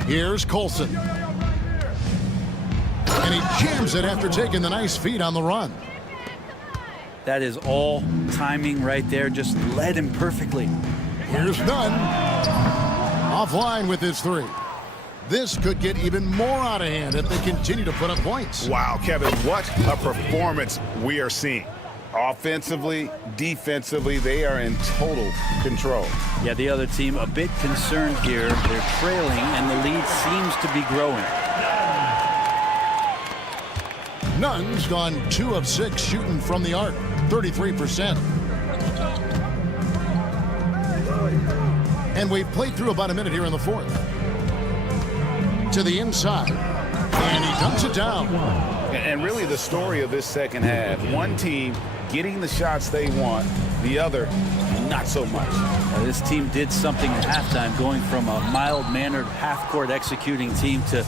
Here's Colson. And he jams it after taking the nice feed on the run. That is all timing right there. Just led him perfectly. Here's Nunn. Offline with his 3. This could get even more out of hand if they continue to put up points. Wow, Kevin, what a performance we are seeing. Offensively, defensively, they are in total control. Yeah, the other team a bit concerned here. They're trailing, and the lead seems to be growing. Nunn's gone 2 of 6 shooting from the arc, 33%. And we've played through about a minute here in the fourth. To the inside, and he dumps it down. And really the story of this second half, one team getting the shots they want, the other not so much. This team did something at halftime, going from a mild-mannered half-court executing team to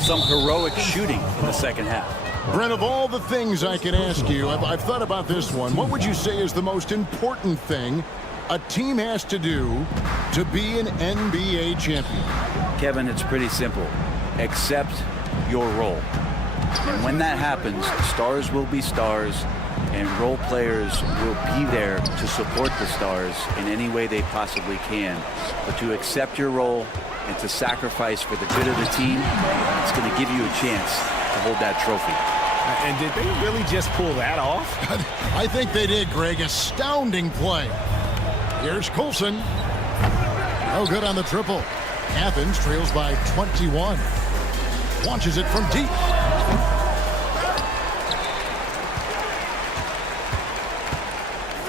some heroic shooting in the second half. Brent, of all the things I could ask you, I've thought about this one. What would you say is the most important thing a team has to do to be an NBA champion? Kevin, it's pretty simple. Accept your role. And when that happens, stars will be stars, and role players will be there to support the stars in any way they possibly can. But to accept your role and to sacrifice for the good of the team, it's going to give you a chance to hold that trophy. And did they really just pull that off? I think they did, Greg. Astounding play. Here's Colson. No good on the triple. Athens trails by 21. Launches it from deep.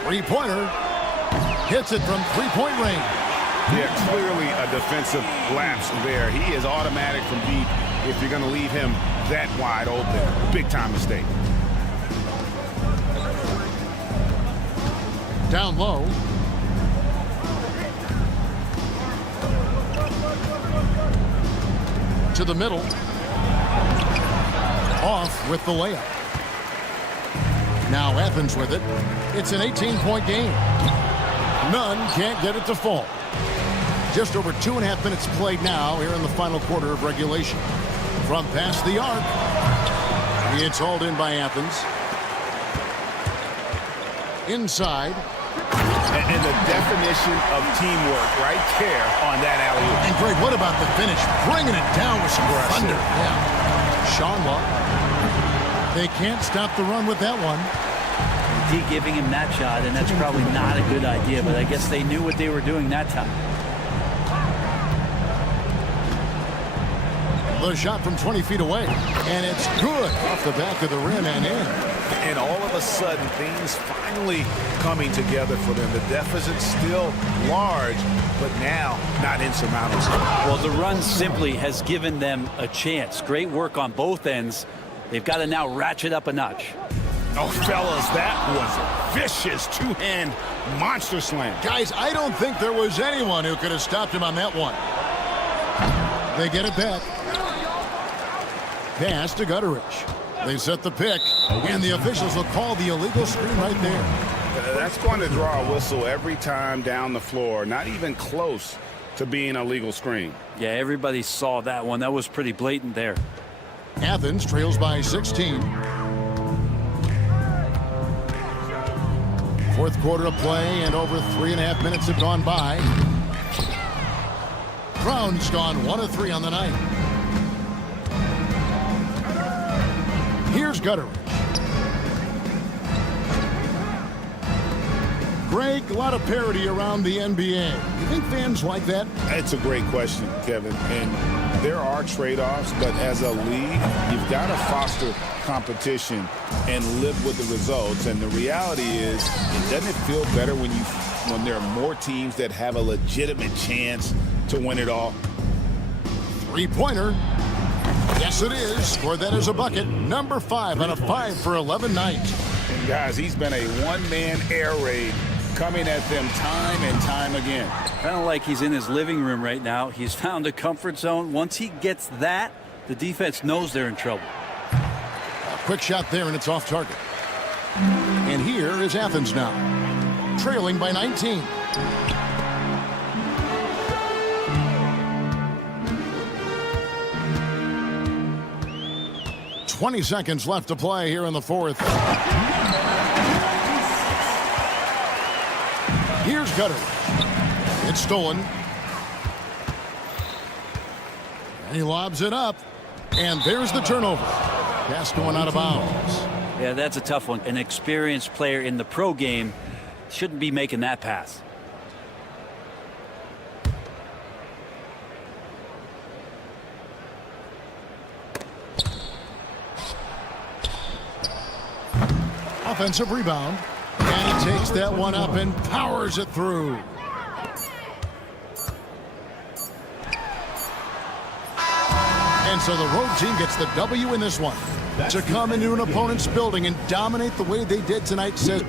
Three-pointer. Hits it from three-point range. Yeah, clearly a defensive lapse there. He is automatic from deep if you're going to leave him that wide open. Big-time mistake. Down low. To the middle. Off with the layup. Now Athens with it. It's an 18-point game. Nunn can't get it to fall. Just over 2.5 minutes played now here in the final quarter of regulation. From past the arc. It's hauled in by Athens. Inside. And the definition of teamwork right there on that alley-oop. And Greg, what about the finish? Bringing it down with some thunder. Yeah. Sean Law. They can't stop the run with that one. D giving him that shot, and that's probably not a good idea, but I guess they knew what they were doing that time. The shot from 20 feet away, and it's good off the back of the rim and in. And all of a sudden, things finally coming together for them. The deficit's still large, but now not insurmountable. Well, the run simply has given them a chance. Great work on both ends. They've got to now ratchet up a notch. Oh, fellas, that was a vicious two-hand monster slam. Guys, I don't think there was anyone who could have stopped him on that one. They get it back. Pass to Gutteridge. They set the pick, and the officials will call the illegal screen right there. That's going to draw a whistle every time down the floor. Not even close to being a legal screen. Yeah, everybody saw that one. That was pretty blatant there. Athens trails by 16. Fourth quarter of play, and over 3.5 minutes have gone by. Brown's gone 1 of 3 on the night. Here's Gutteridge. Greg, a lot of parity around the NBA. You think fans like that? It's a great question, Kevin. And there are trade-offs, but as a league, you've got to foster competition and live with the results. And the reality is, doesn't it feel better when there are more teams that have a legitimate chance to win it all? Three-pointer. Yes, it is. Scored that as a bucket. Number 5 on a 5 for 11 night. And guys, he's been a one-man air raid coming at them time and time again. Kind of like he's in his living room right now. He's found a comfort zone. Once he gets that, the defense knows they're in trouble. A quick shot there, and it's off target. And here is Athens now, trailing by 19. "20 seconds left to play here in the fourth. Here's Gutter. It's stolen. And he lobs it up. And there's the turnover. Pass going out of bounds. Yeah, that's a tough one. An experienced player in the pro game shouldn't be making that pass. Offensive rebound. And he takes that one up and powers it through. And so the road team gets the W in this one. To come into an opponent's building and dominate the way they did tonight says...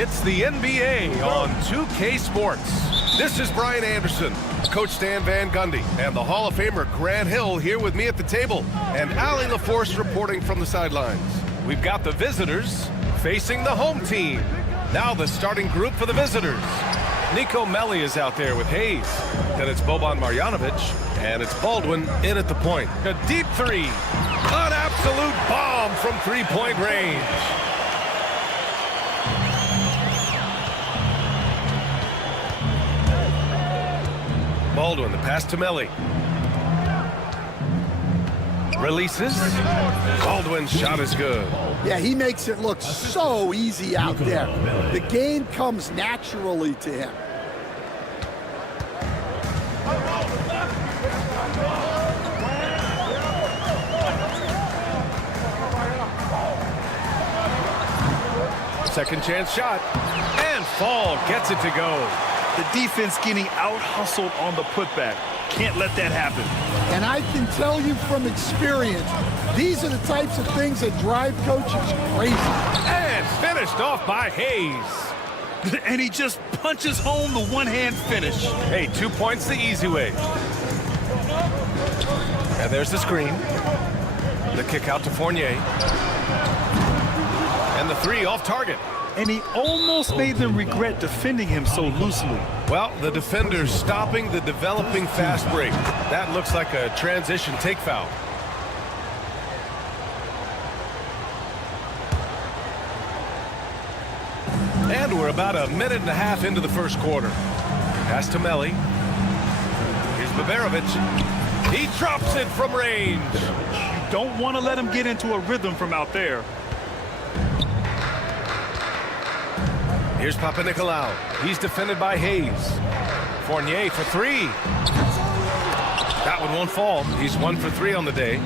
It's the NBA on 2K Sports. This is Brian Anderson, Coach Stan Van Gundy, and the Hall of Famer Grant Hill here with me at the table, and Allie LaForce reporting from the sidelines. We've got the visitors facing the home team. Now the starting group for the visitors. Nico Melli is out there with Hayes. Then it's Boban Marjanovic, and it's Baldwin in at the point. A deep three. An absolute bomb from three-point range. Baldwin, the pass to Melli. Releases. Baldwin's shot is good. Yeah, he makes it look so easy out there. The game comes naturally to him. Second chance shot. And Fall gets it to go. The defense getting out-hustled on the putback. Can't let that happen. And I can tell you from experience, these are the types of things that drive coaches crazy. And finished off by Hayes. And he just punches home the one-hand finish. Hey, 2 points the easy way. And there's the screen. The kick out to Fournier. And the three off target. And he almost made them regret defending him so loosely. Well, the defender's stopping the developing fast break. That looks like a transition take foul. And we're about a minute and a half into the first quarter. Pass to Melli. Here's Baberovic. He drops it from range. You don't want to let him get into a rhythm from out there. Here's Papanikolaou. He's defended by Hayes. Fournier for three. That one won't fall. He's 1 for 3 on the day.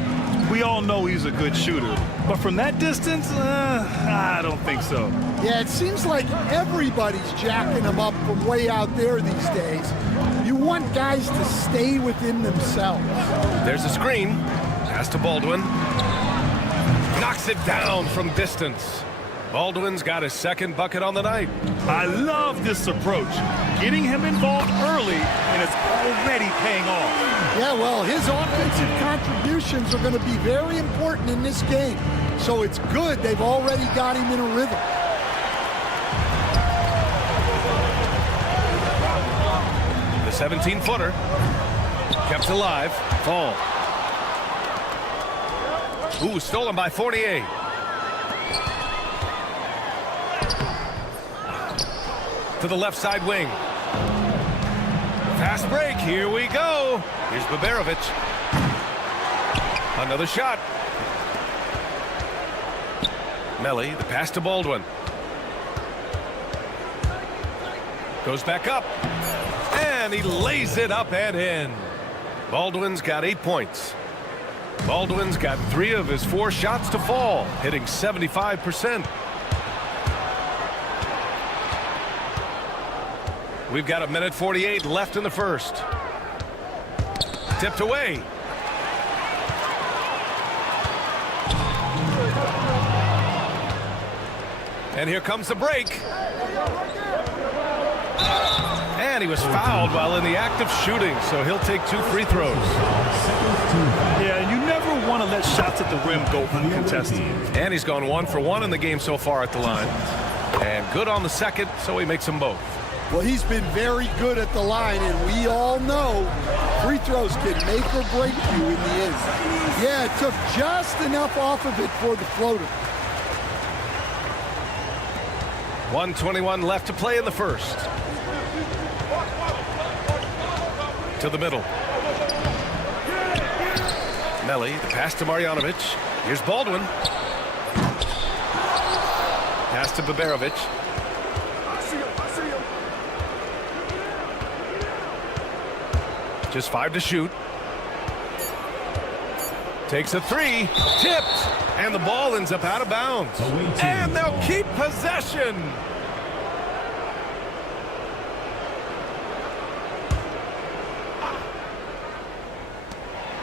We all know he's a good shooter, but from that distance, I don't think so. Yeah, it seems like everybody's jacking him up from way out there these days. You want guys to stay within themselves. There's a screen. Pass to Baldwin. Knocks it down from distance. Baldwin's got his second bucket on the night. I love this approach. Getting him involved early, and it's already paying off. Yeah, well, his offensive contributions are going to be very important in this game. So it's good they've already got him in a rhythm. The 17-footer. Kept alive. Fall. Ooh, stolen by Fournier. To the left side wing. Fast break. Here we go. Here's Baberovic. Another shot. Melly, the pass to Baldwin. Goes back up. And he lays it up and in. Baldwin's got 8 points. Baldwin's got 3 of his 4 shots to fall, hitting 75%. We've got 1:48 left in the first. Tipped away. And here comes the break. And he was fouled while in the act of shooting, so he'll take 2 free throws. Yeah, you never want to let shots at the rim go uncontested. And he's gone 1 for 1 in the game so far at the line. And good on the second, so he makes them both. Well, he's been very good at the line, and we all know free throws can make or break you in the end. Yeah, it took just enough off of it for the floater. 1:21 left to play in the first. To the middle. Melly, the pass to Marjanovic. Here's Baldwin. Pass to Baberovic. Just 5 to shoot. Takes a 3. Tipped. And the ball ends up out of bounds. And they'll keep possession.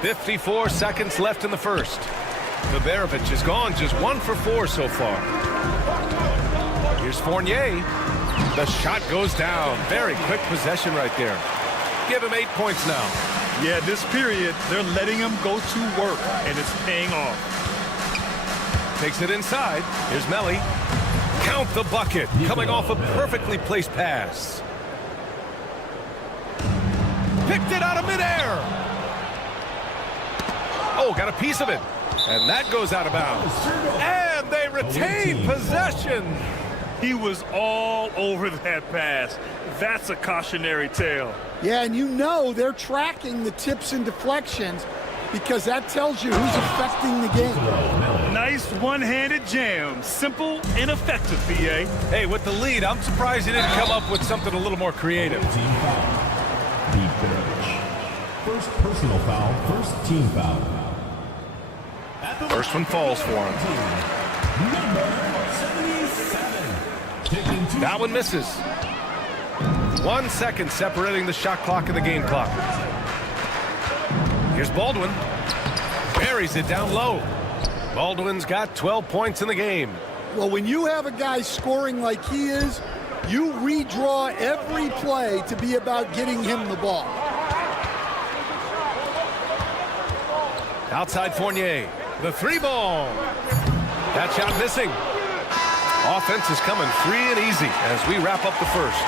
.54 seconds left in the first. Baberovic is gone, just 1 for 4 so far. Here's Fournier. The shot goes down. Very quick possession right there. Give him 8 points now. Yeah, this period, they're letting him go to work, and it's paying off. Takes it inside. Here's Melly. Count the bucket. Coming off a perfectly placed pass. Picked it out of midair. Oh, got a piece of it. And that goes out of bounds. And they retain possession. He was all over that pass. That's a cautionary tale. Yeah, and you know they're tracking the tips and deflections because that tells you who's affecting the game. Nice one-handed jam. Simple and effective, BA. Hey, with the lead, I'm surprised he didn't come up with something a little more creative. First personal foul, first team foul. First one falls for him. That one misses. 1 second separating the shot clock and the game clock. Here's Baldwin. Buries it down low. Baldwin's got 12 points in the game. Well, when you have a guy scoring like he is, you redraw every play to be about getting him the ball. Outside Fournier. The 3-ball. That shot missing. Offense is coming free and easy as we wrap up the first.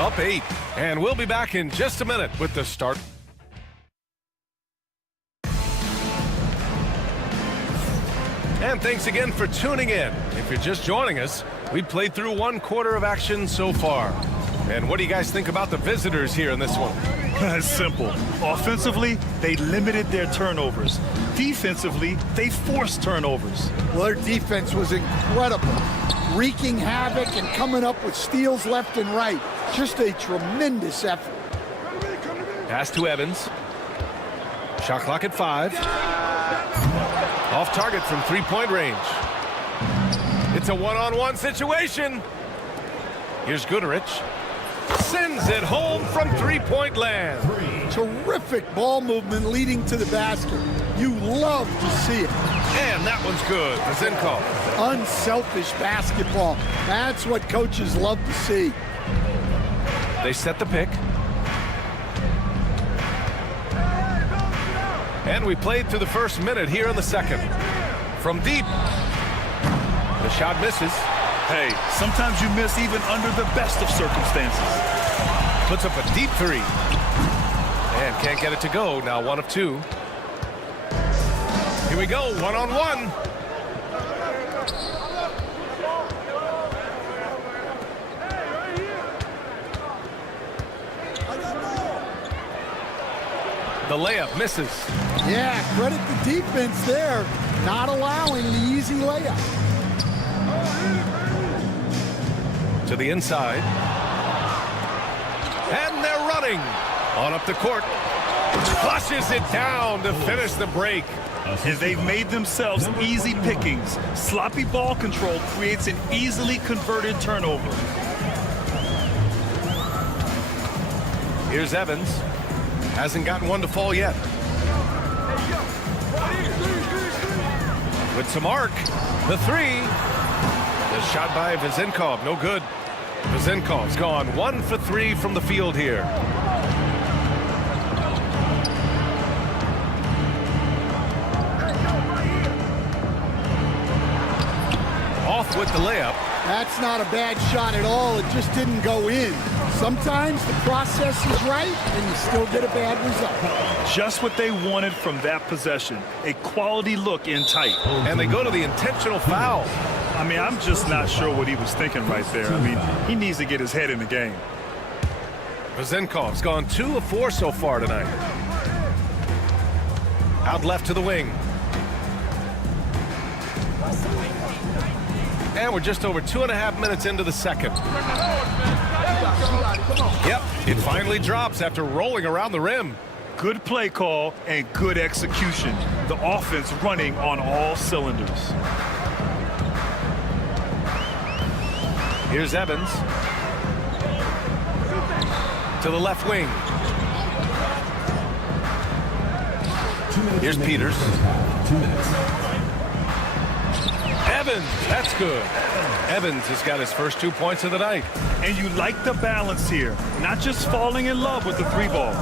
Up 8. And we'll be back in just a minute with the start. And thanks again for tuning in. If you're just joining us, we've played through 1 quarter of action so far. And what do you guys think about the visitors here in this one? It's simple. Offensively, they limited their turnovers. Defensively, they forced turnovers. Well, their defense was incredible, wreaking havoc and coming up with steals left and right. Just a tremendous effort. Pass to Evans. Shot clock at 5. Off target from three-point range. It's a one-on-one situation. Here's Goodrich. Sends it home from three-point land. Terrific ball movement leading to the basket. You love to see it. And that one's good. Zinkov. Unselfish basketball. That's what coaches love to see. They set the pick. And we played through the first minute here in the second. From deep. The shot misses. Hey, sometimes you miss even under the best of circumstances. Puts up a deep three. And can't get it to go. Now 1 of 2. Here we go, one-on-one. The layup misses. Yeah, credit the defense there, not allowing the easy layup. To the inside. And they're running. On up the court. Flushes it down to finish the break. And they've made themselves easy pickings. Sloppy ball control creates an easily converted turnover. Here's Evans. Hasn't gotten one to fall yet. With some arc. The 3. The shot by Vezenkov. No good. Vezenkov's gone 1 for 3 from the field here. Off with the layup. That's not a bad shot at all. It just didn't go in. Sometimes the process is right and you still get a bad result. Just what they wanted from that possession. A quality look in tight. And they go to the intentional foul. I mean, I'm just not sure what he was thinking right there. I mean, he needs to get his head in the game. Vezenkov's gone 2 of 4 so far tonight. Out left to the wing. And we're just over 2.5 minutes into the second. Yep, it finally drops after rolling around the rim. Good play call and good execution. The offense running on all cylinders. Here's Evans. To the left wing. Here's Peters. 2 minutes. Evans, that's good. Evans has got his first 2 points of the night. And you like the balance here. Not just falling in love with the 3 ball.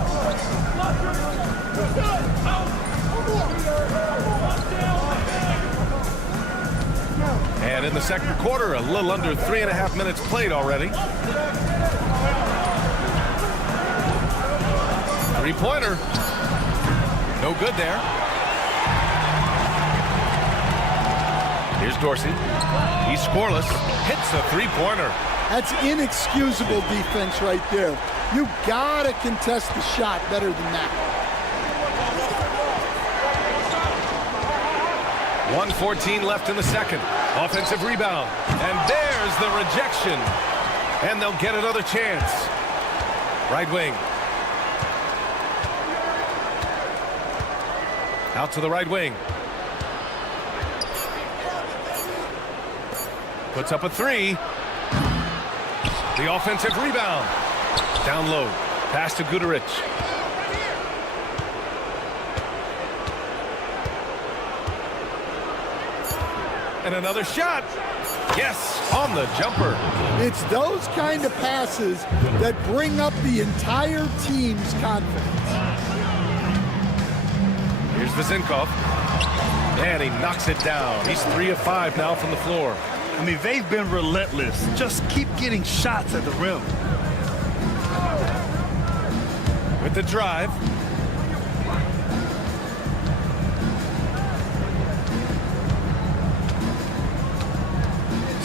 And in the second quarter, a little under 3.5 minutes played already. 3-pointer. No good there. Here's Dorsey. He's scoreless. Hits a 3-pointer. That's inexcusable defense right there. You gotta contest the shot better than that. 1:14 left in the second. Offensive rebound. And there's the rejection. And they'll get another chance. Right wing. Out to the right wing. Puts up a 3. The offensive rebound. Down low. Pass to Goodrich. And another shot. Yes, on the jumper. It's those kind of passes that bring up the entire team's confidence. Here's Vezenkov. And he knocks it down. He's 3 of 5 now from the floor. I mean, they've been relentless. Just keep getting shots at the rim. With the drive.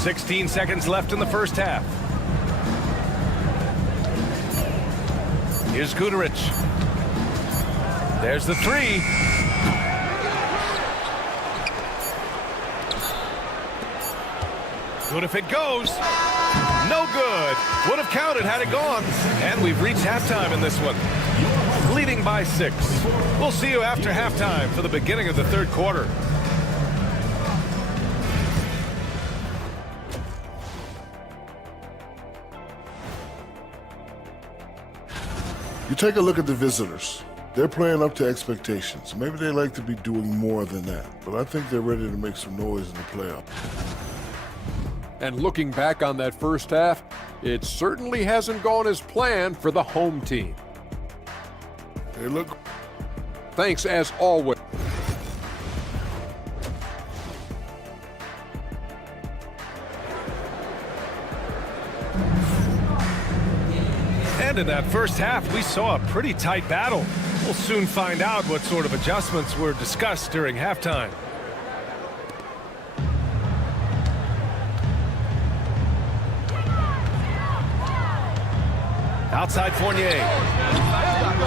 .16 seconds left in the first half. Here's Guterich. There's the three. Good if it goes. No good. Would have counted had it gone. And we've reached halftime in this one. Leading by 6. We'll see you after halftime for the beginning of the third quarter. You take a look at the visitors. They're playing up to expectations. Maybe they like to be doing more than that, but I think they're ready to make some noise in the playoffs. And looking back on that first half, it certainly hasn't gone as planned for the home team. They look. Thanks as always. And in that first half, we saw a pretty tight battle. We'll soon find out what sort of adjustments were discussed during halftime. Outside Fournier.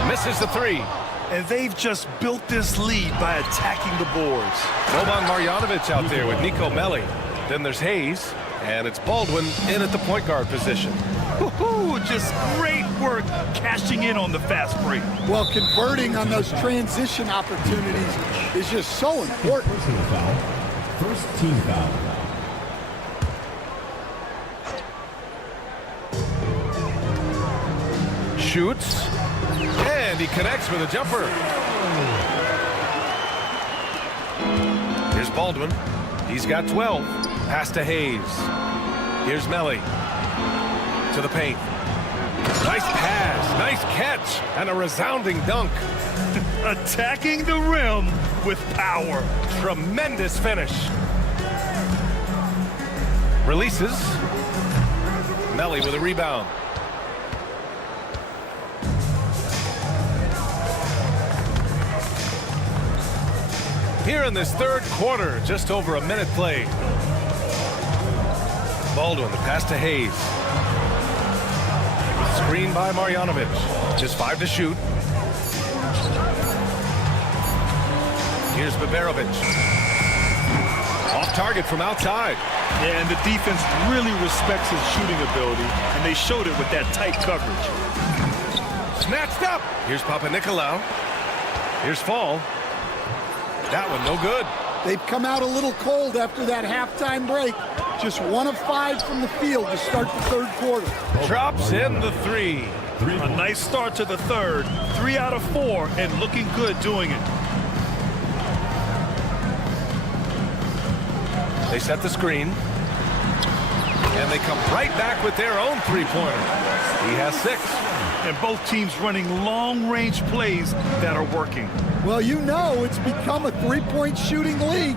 Misses the three. And they've just built this lead by attacking the boards. Boban Marjanovic out there with Nico Melli. Then there's Hayes, and it's Baldwin in at the point guard position. Just great work cashing in on the fast break. Well, converting on those transition opportunities is just so important. First team foul. Shoots, and he connects with a jumper. Here's Baldwin. He's got 12. Pass to Hayes. Here's Melli. To the paint. Nice pass, nice catch, and a resounding dunk. Attacking the rim with power. Tremendous finish. Releases. Melli with a rebound. Here in this third quarter, just over a minute played. Baldwin, the pass to Hayes. Screen by Marjanovic. Just 5 to shoot. Here's Baberovic. Off target from outside. Yeah, and the defense really respects his shooting ability, and they showed it with that tight coverage. Snatched up. Here's Papanikolaou. Here's Fall. That one no good. They've come out a little cold after that halftime break. Just 1 of 5 from the field to start the third quarter. Drops in the three. A nice start to the third. 3 out of 4, and looking good doing it. They set the screen. And they come right back with their own three-pointer. He has 6. And both teams running long-range plays that are working. Well, you know it's become a three-point shooting league.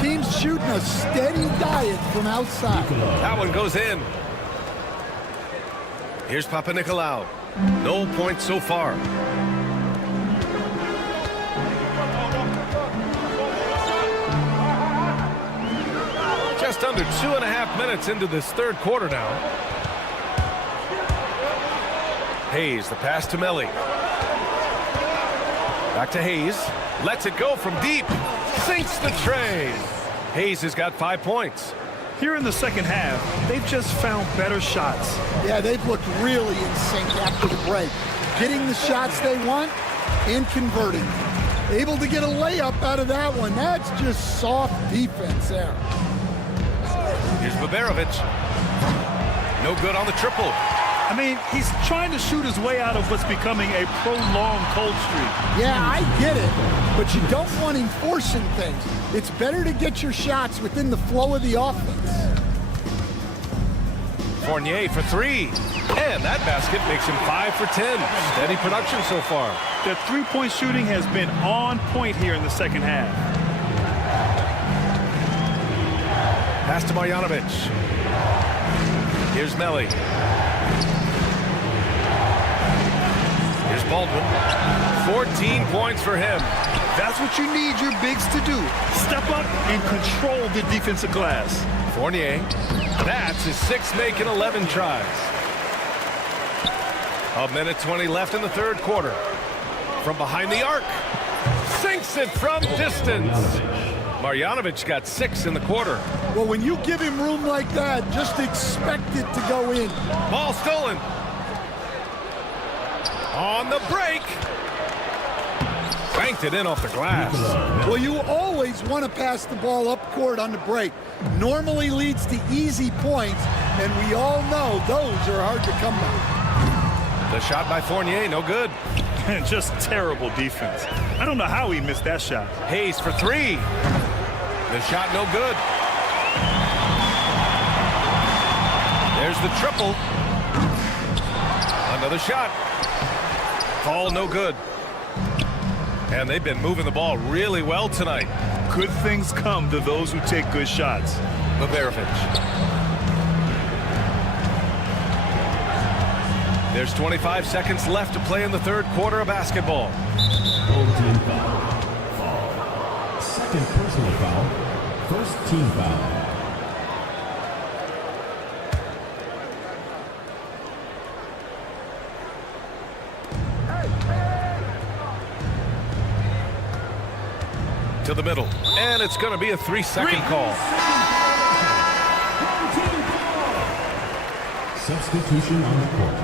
Teams shooting a steady diet from outside. That one goes in. Here's Papanikolaou. No points so far. Just under 2.5 minutes into this third quarter now. Hayes, the pass to Melli. Back to Hayes. Lets it go from deep. Sinks the tray. Hayes has got 5 points. Here in the second half, they've just found better shots. Yeah, they've looked really in sync after the break. Getting the shots they want and converting. Able to get a layup out of that one. That's just soft defense there. Here's Baberovic. No good on the triple. I mean, he's trying to shoot his way out of what's becoming a prolonged cold streak. Yeah, I get it, but you don't want him forcing things. It's better to get your shots within the flow of the offense. Fournier for 3. And that basket makes him 5 for 10. Steady production so far. Their three-point shooting has been on point here in the second half. Pass to Marjanovic. Here's Melli. Here's Baldwin. 14 points for him. That's what you need your bigs to do. Step up and control the defensive glass. Fournier. That's his 6th make in 11 tries. A minute 20 left in the third quarter. From behind the arc. Sinks it from distance. Marjanovic got 6 in the quarter. Well, when you give him room like that, just expect it to go in. Ball stolen. On the break. Banked it in off the glass. Well, you always want to pass the ball up court on the break. Normally leads to easy points, and we all know those are hard to come by. The shot by Fournier, no good. Just terrible defense. I don't know how he missed that shot. Hayes for 3. The shot no good. There's the triple. Another shot. Ball no good. And they've been moving the ball really well tonight. Good things come to those who take good shots. Baberovic. There's 25 seconds left to play in the third quarter of basketball. Team foul. Second personal foul. First team foul. To the middle, and it's going to be a 3-second call. Substitution on the court.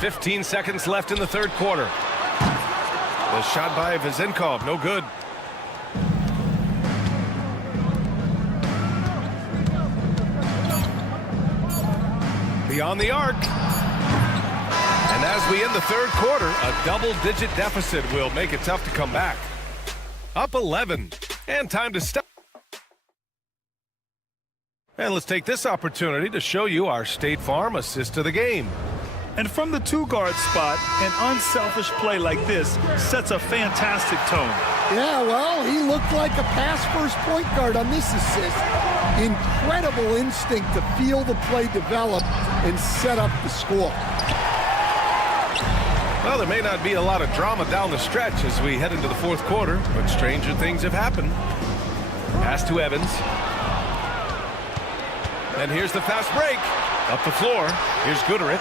$15 seconds left in the third quarter. The shot by Vezenkov, no good. Beyond the arc. And as we end the third quarter, a double-digit deficit will make it tough to come back. Up 11, and time to stop. And let's take this opportunity to show you our State Farm assist of the game. And from the 2-guard spot, an unselfish play like this sets a fantastic tone. Yeah, well, he looked like a pass-first point guard on this assist. Incredible instinct to feel the play develop and set up the score. Well, there may not be a lot of drama down the stretch as we head into the fourth quarter, but stranger things have happened. Pass to Evans. And here's the fast break. Up the floor. Here's Goodrich.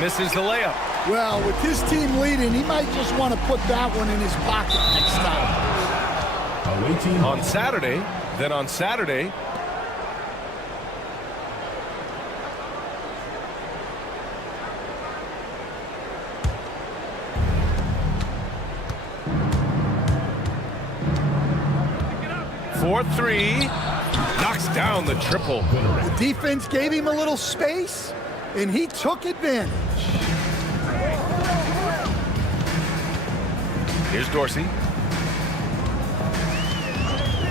Misses the layup. Well, with his team leading, he might just want to put that one in his pocket next time. On Saturday, then on Saturday, for 3, knocks down the triple. The defense gave him a little space, and he took advantage. Here's Dorsey.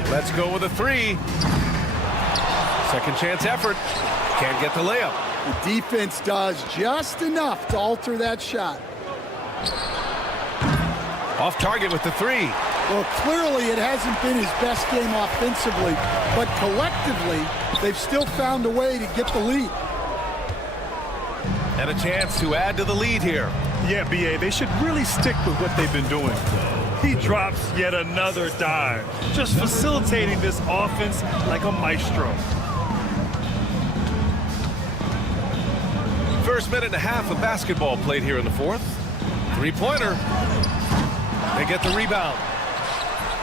Let's go with a 3. Second chance effort. Can't get the layup. The defense does just enough to alter that shot. Off target with the 3. Well, clearly it hasn't been his best game offensively, but collectively, they've still found a way to get the lead. And a chance to add to the lead here. Yeah, B.A., they should really stick with what they've been doing. He drops yet another dime, just facilitating this offense like a maestro. First minute and a half of basketball played here in the fourth. 3-pointer. They get the rebound.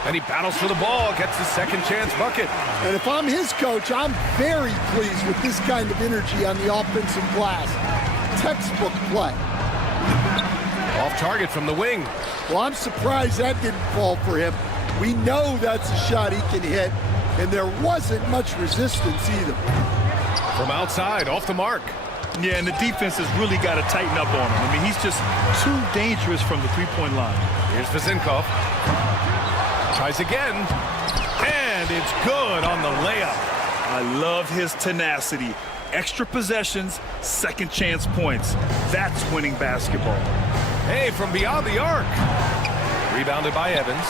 And he battles for the ball, gets the second chance bucket. And if I'm his coach, I'm very pleased with this kind of energy on the offensive glass. Textbook play. Off target from the wing. Well, I'm surprised that didn't fall for him. We know that's a shot he can hit, and there wasn't much resistance either. From outside, off the mark. Yeah, and the defense has really got to tighten up on him. I mean, he's just too dangerous from the three-point line. Here's Vezenkov. Tries again, and it's good on the layup. I love his tenacity. Extra possessions, second chance points. That's winning basketball. Hey, from beyond the arc. Rebounded by Evans.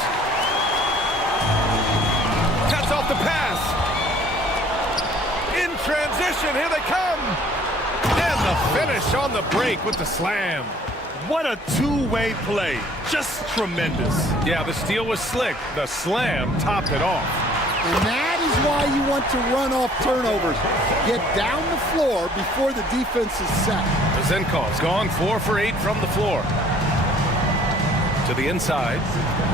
Cuts off the pass. In transition, here they come. And the finish on the break with the slam. What a two-way play. Just tremendous. Yeah, the steal was slick. The slam topped it off. And that is why you want to run off turnovers. Get down the floor before the defense is set. Zenkov's gone 4 for 8 from the floor. To the inside,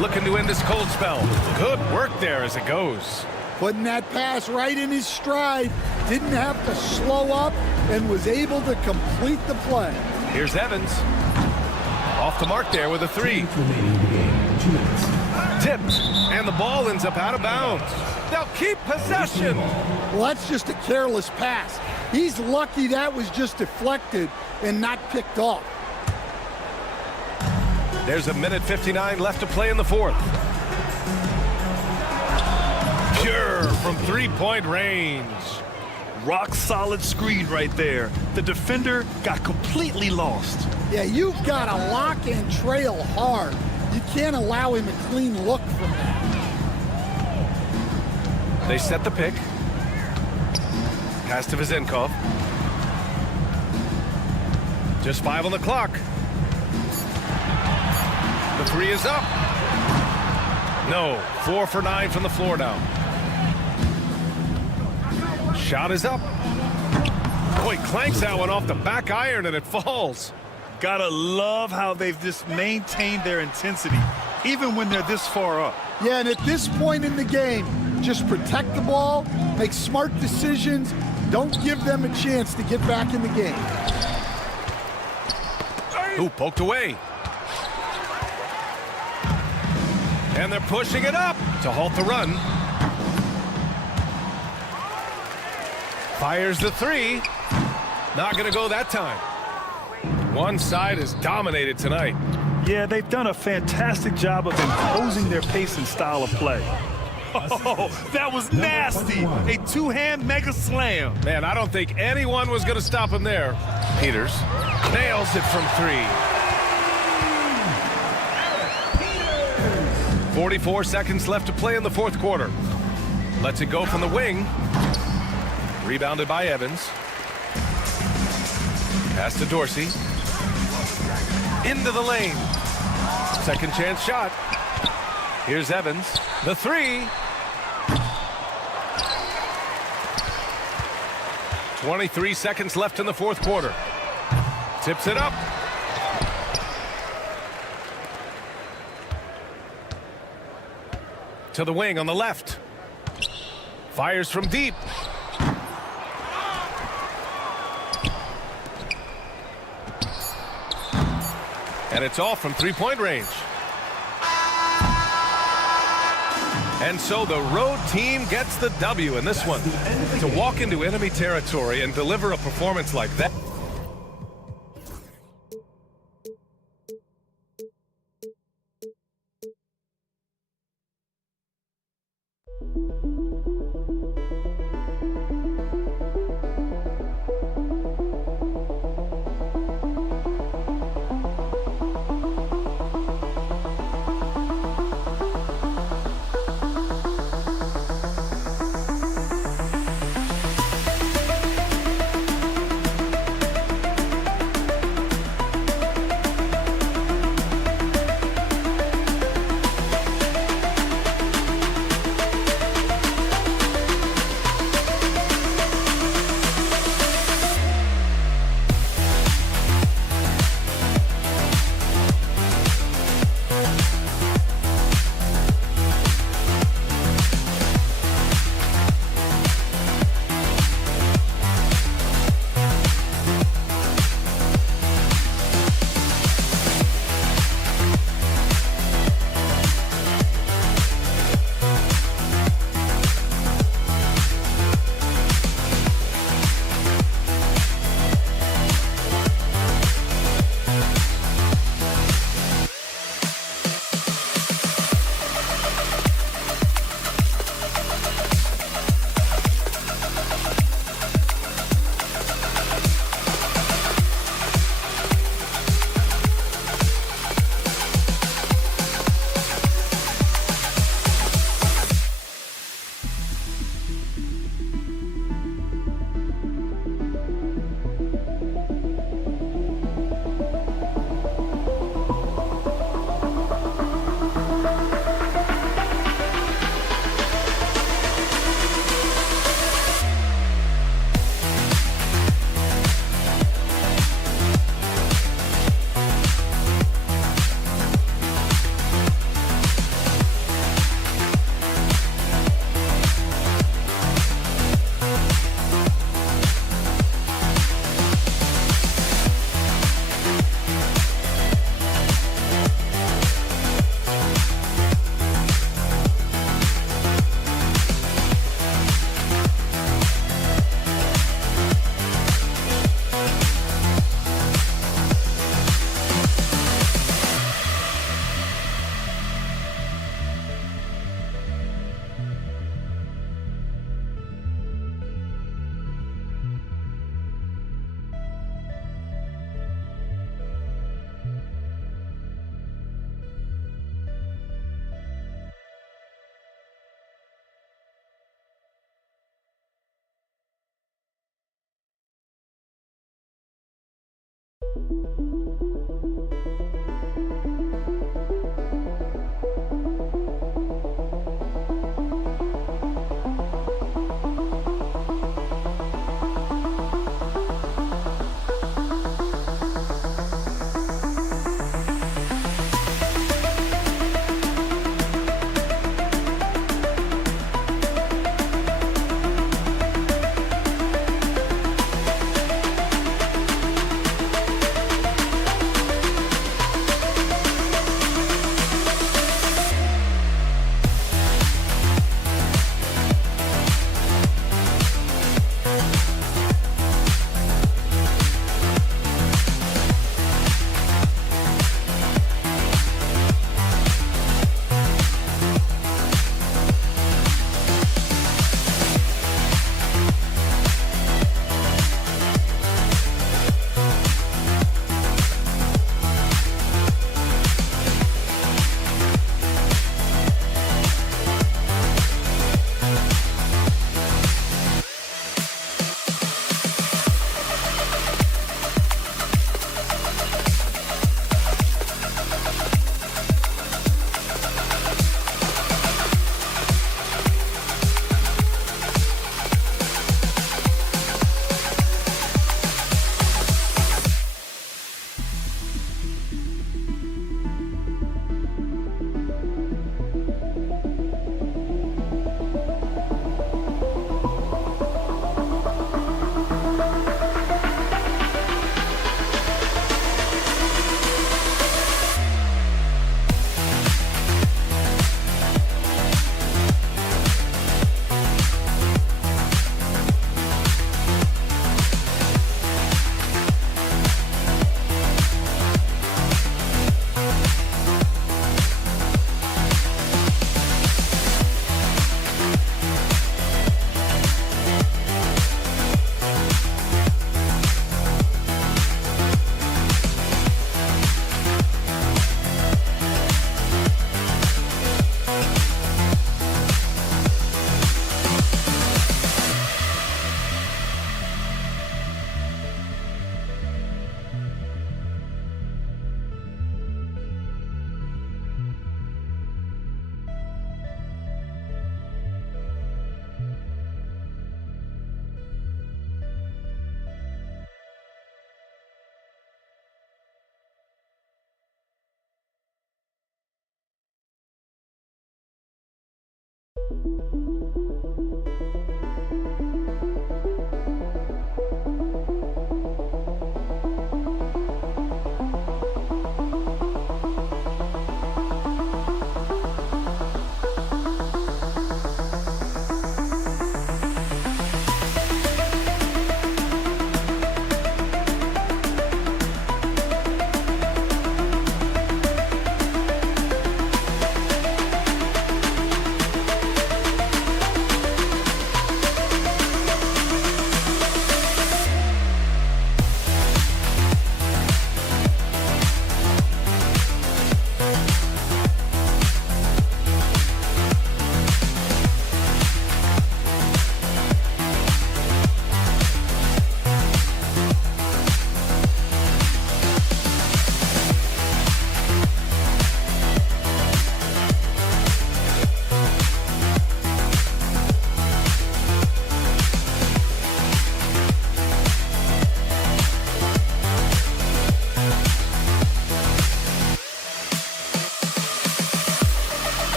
looking to end this cold spell. Good work there as it goes. Putting that pass right in his stride. Didn't have to slow up and was able to complete the play. Here's Evans. Off the mark there with a 3. Tipped, and the ball ends up out of bounds. They'll keep possession. Well, that's just a careless pass. He's lucky that was just deflected and not picked off. There's 1:59 left to play in the fourth. Pure from three-point range. Rock solid screen right there. The defender got completely lost. Yeah, you've got to lock and trail hard. You can't allow him a clean look from that. They set the pick. Pass to Vezenkov. Just 5 on the clock. The 3 is up. No, 4 for 9 from the floor now. Shot is up. Boy, clanks that one off the back iron and it falls. Gotta love how they've just maintained their intensity, even when they're this far up. Yeah, and at this point in the game, just protect the ball, make smart decisions, don't give them a chance to get back in the game. Ooh, poked away. And they're pushing it up to halt the run. Fires the 3. Not going to go that time. One side is dominated tonight. Yeah, they've done a fantastic job of imposing their pace and style of play. Oh, that was nasty. A two-hand mega slam. Man, I don't think anyone was going to stop him there. Peters nails it from 3. 44 seconds left to play in the fourth quarter. Lets it go from the wing. Rebounded by Evans. Pass to Dorsey. Into the lane. Second chance shot. Here's Evans. The 3. 23 seconds left in the fourth quarter. Tips it up. To the wing on the left. Fires from deep. And it's all from three-point range. And so the road team gets the W in this one. To walk into enemy territory and deliver a performance like that.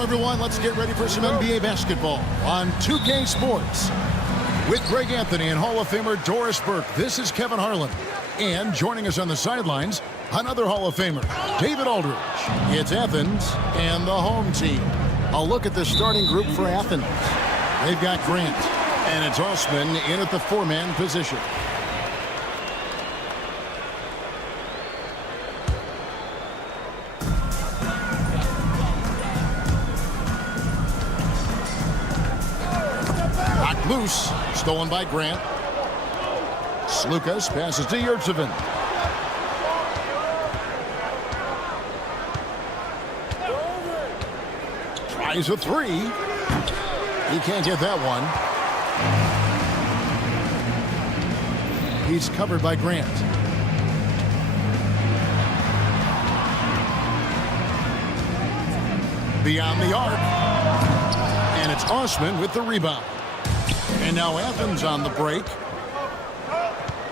Everyone, let's get ready for some NBA basketball on 2K Sports. With Greg Anthony and Hall of Famer Doris Burke, this is Kevin Harlan. And joining us on the sidelines, another Hall of Famer, David Aldridge. It's Athens and the home team. A look at the starting group for Athens. They've got Grant, and it's Osman in at the four-man position. Loose, stolen by Grant. Slukas passes to Yurtsevin. Tries a three. He can't get that one. He's covered by Grant. Beyond the arc. And it's Osman with the rebound. And now Athens on the break.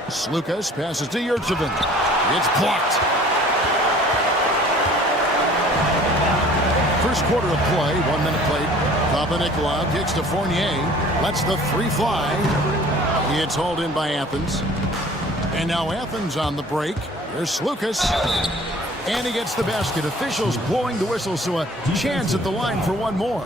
Slukas passes to Yurtsevin. It's blocked. First quarter of play, 1 minute played. Panathinaikos kicks to Fournier. Lets the three fly. It's hauled in by Athens. And now Athens on the break. There's Slukas. And he gets the basket. Officials blowing the whistle, so a chance at the line for one more.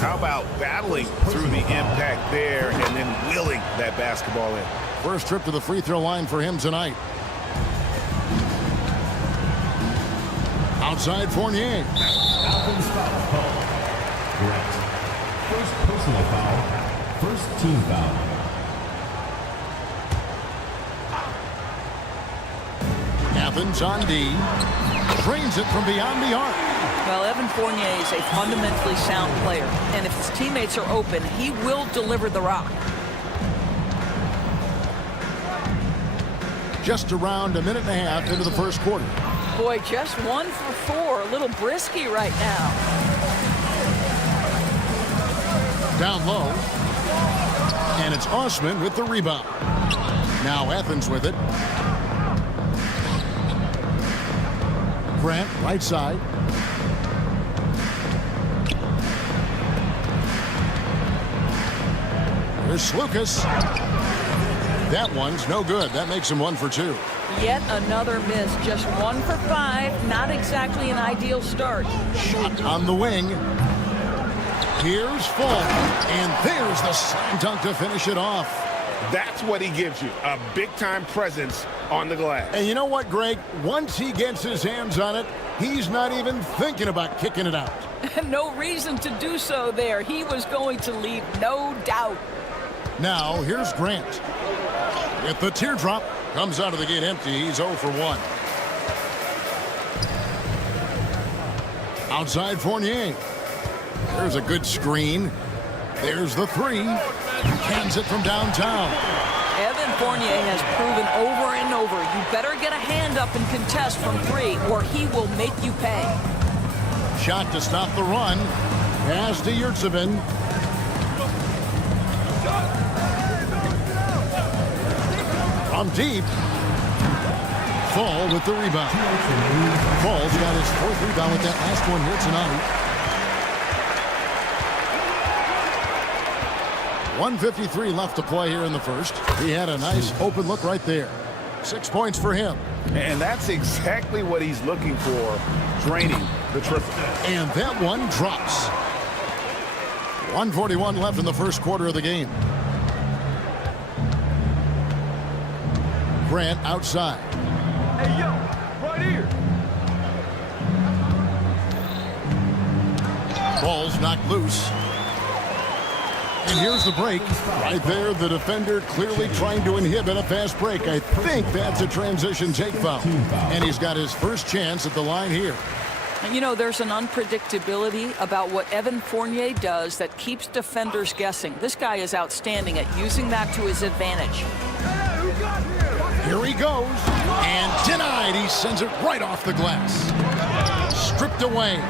How about battling through the impact there and then wheeling that basketball in? First trip to the free throw line for him tonight. Outside Fournier. Athens foul call. Correct. First personal foul. First team foul. Athens on D. Drains it from beyond the arc. Well, Evan Fournier is a fundamentally sound player, and if his teammates are open, he will deliver the rock. Just around a minute and a half into the first quarter. Boy, just 1 for 4. A little brisky right now. Down low. And it's Osman with the rebound. Now Athens with it. Grant, right side. There's Slukas. That one's no good. That makes him 1 for 2. Yet another miss. Just 1 for 5. Not exactly an ideal start. Shot on the wing. Here's full. And there's the slam dunk to finish it off. That's what he gives you, a big-time presence on the glass. And you know what, Greg? Once he gets his hands on it, he's not even thinking about kicking it out. No reason to do so there. He was going to leave, no doubt. Now, here's Grant. With the teardrop, comes out of the gate empty. He's 0 for 1. Outside Fournier. There's a good screen. There's the three. Cans it from downtown. Evan Fournier has proven over and over, you better get a hand up and contest from 3 or he will make you pay. Shot to stop the run. Pass to Yurtsevin. From deep. Fall with the rebound. Fall's got his 4th rebound with that last one here tonight. 1:53 left to play here in the first. He had a nice open look right there. 6 points for him. And that's exactly what he's looking for, draining the triple. And that one drops. 1:41 left in the first quarter of the game. Grant outside. Hey, yo, right here. Ball's knocked loose. And here's the break. Right there, the defender clearly trying to inhibit a fast break. I think that's a transition take foul. And he's got his first chance at the line here. You know, there's an unpredictability about what Evan Fournier does that keeps defenders guessing. This guy is outstanding at using that to his advantage. Here he goes. And denied. He sends it right off the glass. Stripped away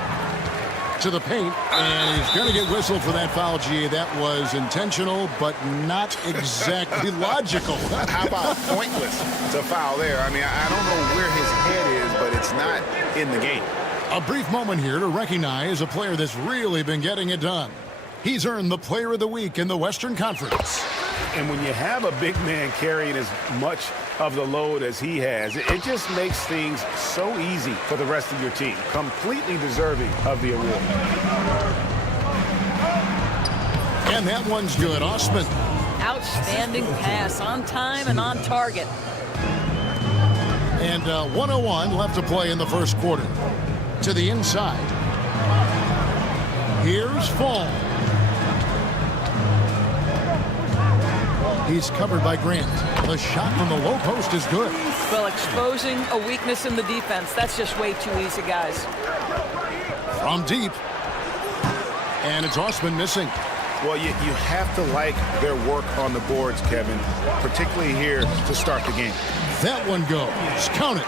to the paint, and he's going to get whistled for that foul, G. That was intentional, but not exactly logical. How about pointless to foul there? I mean, I don't know where his head is, but it's not in the game. A brief moment here to recognize a player that's really been getting it done. He's earned the Player of the Week in the Western Conference. And when you have a big man carrying as much of the load as he has, it just makes things so easy for the rest of your team. Completely deserving of the award. And that one's good. Osman. Outstanding pass, on time and on target. And 1:01 left to play in the first quarter. To the inside. Here's Fall. He's covered by Grant. The shot from the low post is good. Well, exposing a weakness in the defense, that's just way too easy, guys. From deep. And it's Osman missing. Well, you have to like their work on the boards, Kevin, particularly here to start the game. That one goes. Count it.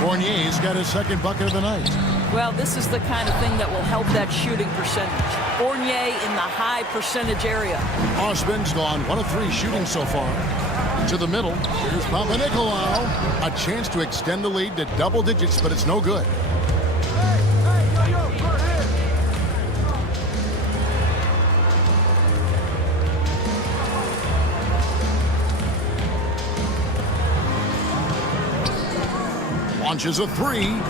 Fournier's got his second bucket of the night. Well, this is the kind of thing that will help that shooting percentage. Fournier in the high percentage area. Osman's gone 1 of 3 shooting so far. To the middle. Here's Panathinaikos. A chance to extend the lead to double digits, but it's no good. Launches a 3.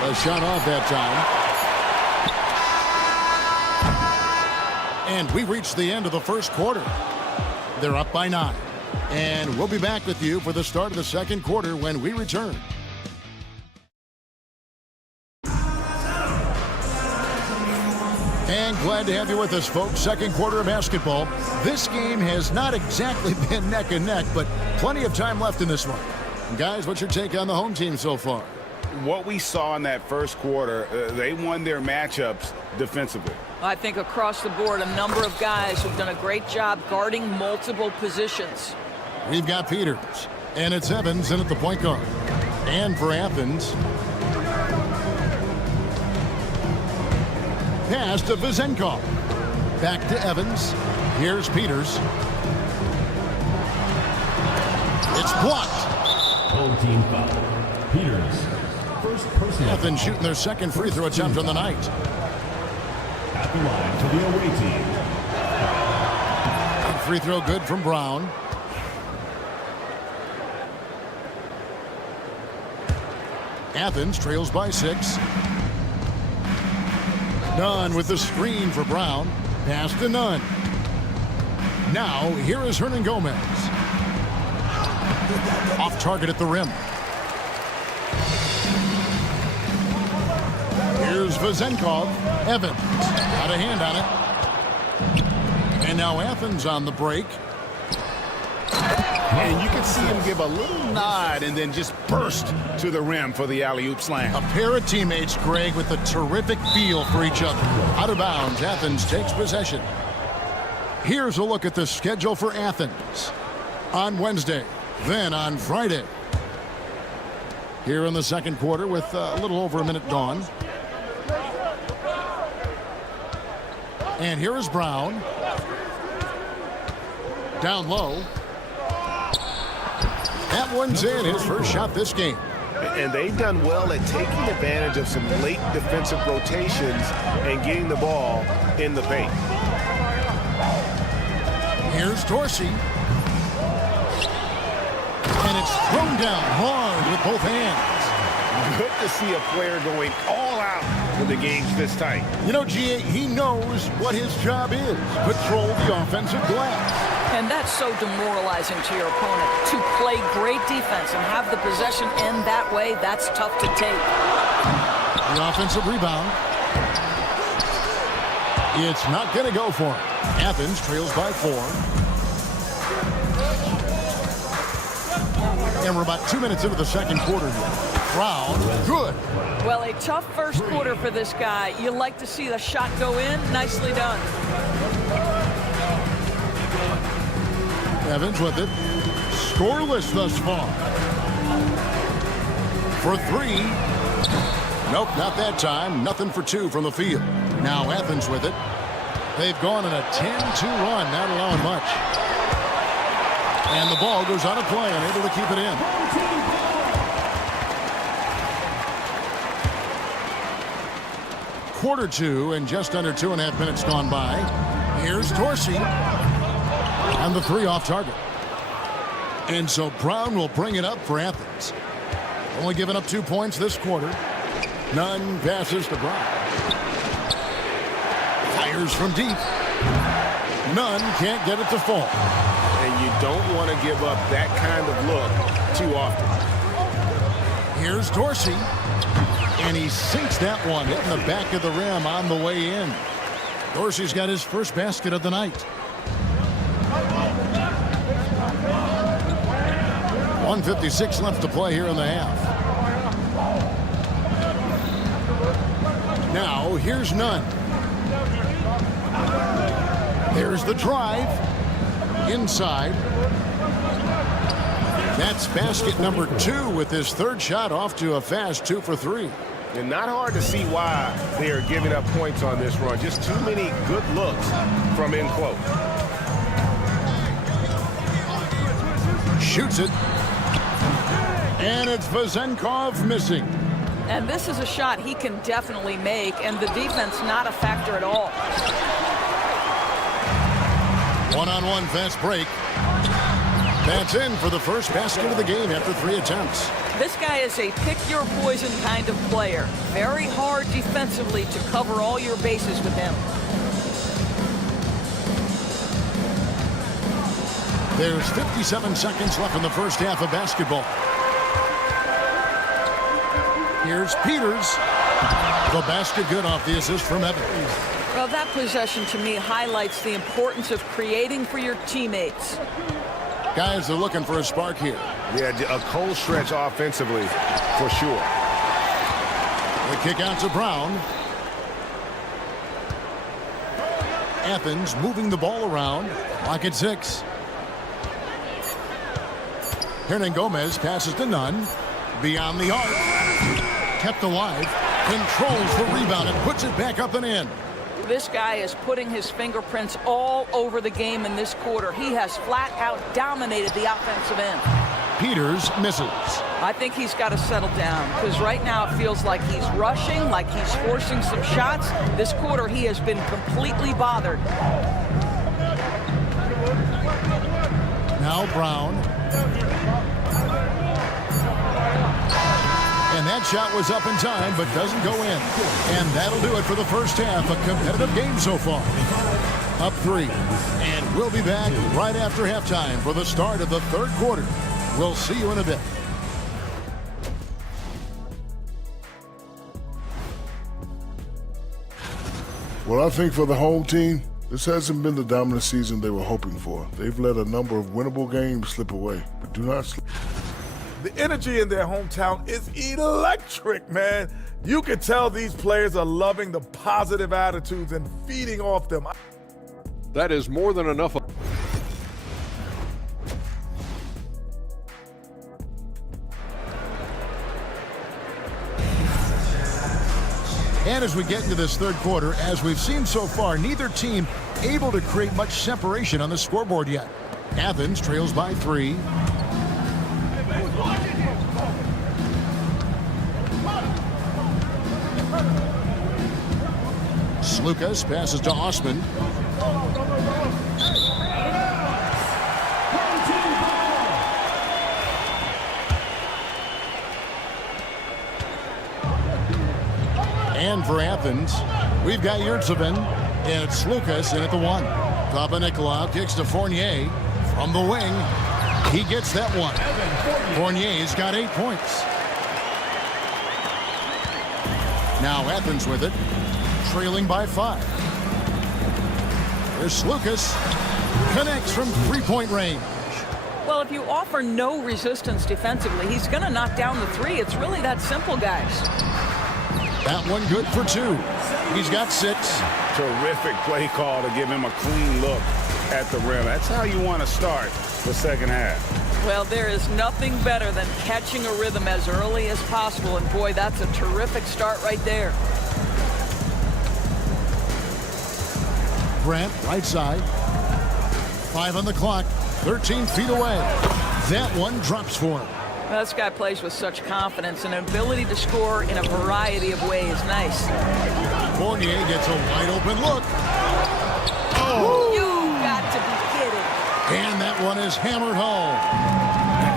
A shot off that time. And we reached the end of the first quarter. They're up by 9. And we'll be back with you for the start of the second quarter when we return. And glad to have you with us, folks. Second quarter of basketball. This game has not exactly been neck and neck, but plenty of time left in this one. Guys, what's your take on the home team so far? What we saw in that first quarter, they won their matchups defensively. I think across the board, a number of guys have done a great job guarding multiple positions. We've got Peters, and it's Evans in at the point guard. And for Athens, pass to Vizenkov. Back to Evans. Here's Peters. It's blocked. Home team foul. Peters. First personal. Athens shooting their second free throw attempt on the night. At the line for the away team. Free throw good from Brown. Athens trails by 6. Nunn with the screen for Brown. Pass to Nunn. Now, here is Hernan Gomez. Off target at the rim. Here's Vezenkov. Evans. Got a hand on it. And now Athens on the break. And you can see him give a little nod and then just burst to the rim for the alley-oop slam. A pair of teammates, Greg, with a terrific feel for each other. Out of bounds, Athens takes possession. Here's a look at the schedule for Athens. On Wednesday, then on Friday. Here in the second quarter with a little over a minute gone. And here is Brown. Down low. That one's in, his first shot this game. And they've done well at taking advantage of some late defensive rotations and getting the ball in the paint. Here's Dorsey. And it's thrown down hard with both hands. Good to see a player going all out when the game's this tight. You know, G.A., he knows what his job is. Patrol the offensive glass. And that's so demoralizing to your opponent. To play great defense and have the possession end that way, that's tough to take. The offensive rebound. It's not going to go for him. Athens trails by 4. And we're about 2 minutes into the second quarter here. Brown, good. Well, a tough first quarter for this guy. You like to see the shot go in. Nicely done. Evans with it. Scoreless thus far. For 3. Nope, not that time. Nothing for 2 from the field. Now Athens with it. They've gone on a 10-2 run, not allowing much. And the ball goes on a play, unable to keep it in. Quarter 2 and just under 2.5 minutes gone by. Here's Dorsey. And the 3 off target. And so Brown will bring it up for Athens. Only giving up 2 points this quarter. None passes to Brown. Fires from deep. None can't get it to fall. And you don't want to give up that kind of look too often. Here's Dorsey. And he sinks that one, hitting the back of the rim on the way in. Dorsey's got his first basket of the night. 1:56 left to play here in the half. Now, here's Nunn. There's the drive. Inside. That's basket number 2 with his third shot off to a fast 2 for 3. And not hard to see why they are giving up points on this run. Just too many good looks from in close. Shoots it. And it's Vezenkov missing. And this is a shot he can definitely make, and the defense not a factor at all. One-on-one fast break. That's in for the first basket of the game after 3 attempts. This guy is a pick-your-poison kind of player. Very hard defensively to cover all your bases with him. There's 57 seconds left in the first half of basketball. Here's Peters. The basket good off the assist from Evans. Well, that possession to me highlights the importance of creating for your teammates. Guys are looking for a spark here. Yeah, a cold stretch offensively for sure. The kick out to Brown. Athens moving the ball around. Clock at 6. Hernan Gomez passes to Nunn. Beyond the arc. Kept alive. Controls the rebound and puts it back up and in. This guy is putting his fingerprints all over the game in this quarter. He has flat out dominated the offensive end. Peters misses. I think he's got to settle down because right now it feels like he's rushing, like he's forcing some shots. This quarter he has been completely bothered. Now Brown. And that shot was up in time, but doesn't go in. And that'll do it for the first half. A competitive game so far. Up 3. And We'll be back right after halftime for the start of the third quarter. We'll see you in a bit. Well, I think for the home team, this hasn't been the dominant season they were hoping for. They've let a number of winnable games slip away, but do not slip. The energy in their hometown is electric, man. You can tell these players are loving the positive attitudes and feeding off them. That is more than enough. And as we get into this third quarter, as we've seen so far, neither team able to create much separation on the scoreboard yet. Athens trails by 3. Slukas passes to Osman. And for Athens, we've got Yurtsevin, and it's Slukas in at the 1. Panathinaikos kicks to Fournier from the wing. He gets that one. Fournier's got 8 points. Now Athens with it, trailing by 5. There's Slukas, connects from three-point range. Well, if you offer no resistance defensively, he's going to knock down the 3. It's really that simple, guys. That one good for 2. He's got 6. Terrific play call to give him a clean look at the rim. That's how you want to start the second half. Well, there is nothing better than catching a rhythm as early as possible, and boy, that's a terrific start right there. Grant, right side. 5 on the clock, 13 feet away. That one drops for him. Well, this guy plays with such confidence and an ability to score in a variety of ways. Nice. Fournier gets a wide open look. Oh! You got to be kidding. And that one is hammered home.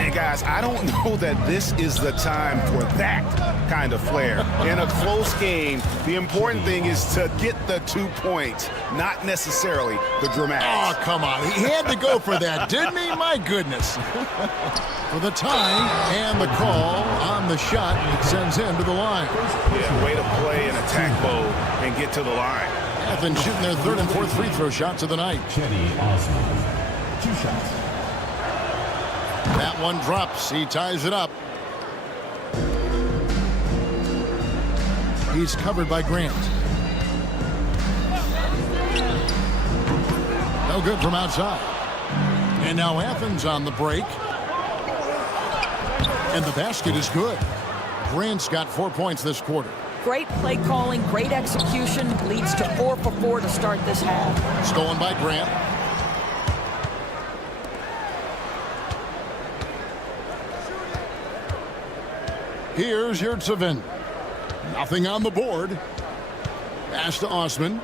Hey, guys, I don't know that this is the time for that kind of flair. In a close game, the important thing is to get the 2 points, not necessarily the dramatics. Oh, come on. He had to go for that, didn't he? My goodness. For the tie and the call on the shot, it sends him to the line. Yeah, way to play an attack mode and get to the line. Athens shooting their 3rd and 4th free throw shots of the night. Jedi Osman, 2 shots. That one drops. He ties it up. He's covered by Grant. No good from outside. And now Athens on the break. And the basket is good. Grant's got 4 points this quarter. Great play calling, great execution, leads to 4 for 4 to start this half. Stolen by Grant. Here's Yurtsevin. Nothing on the board. Pass to Osman.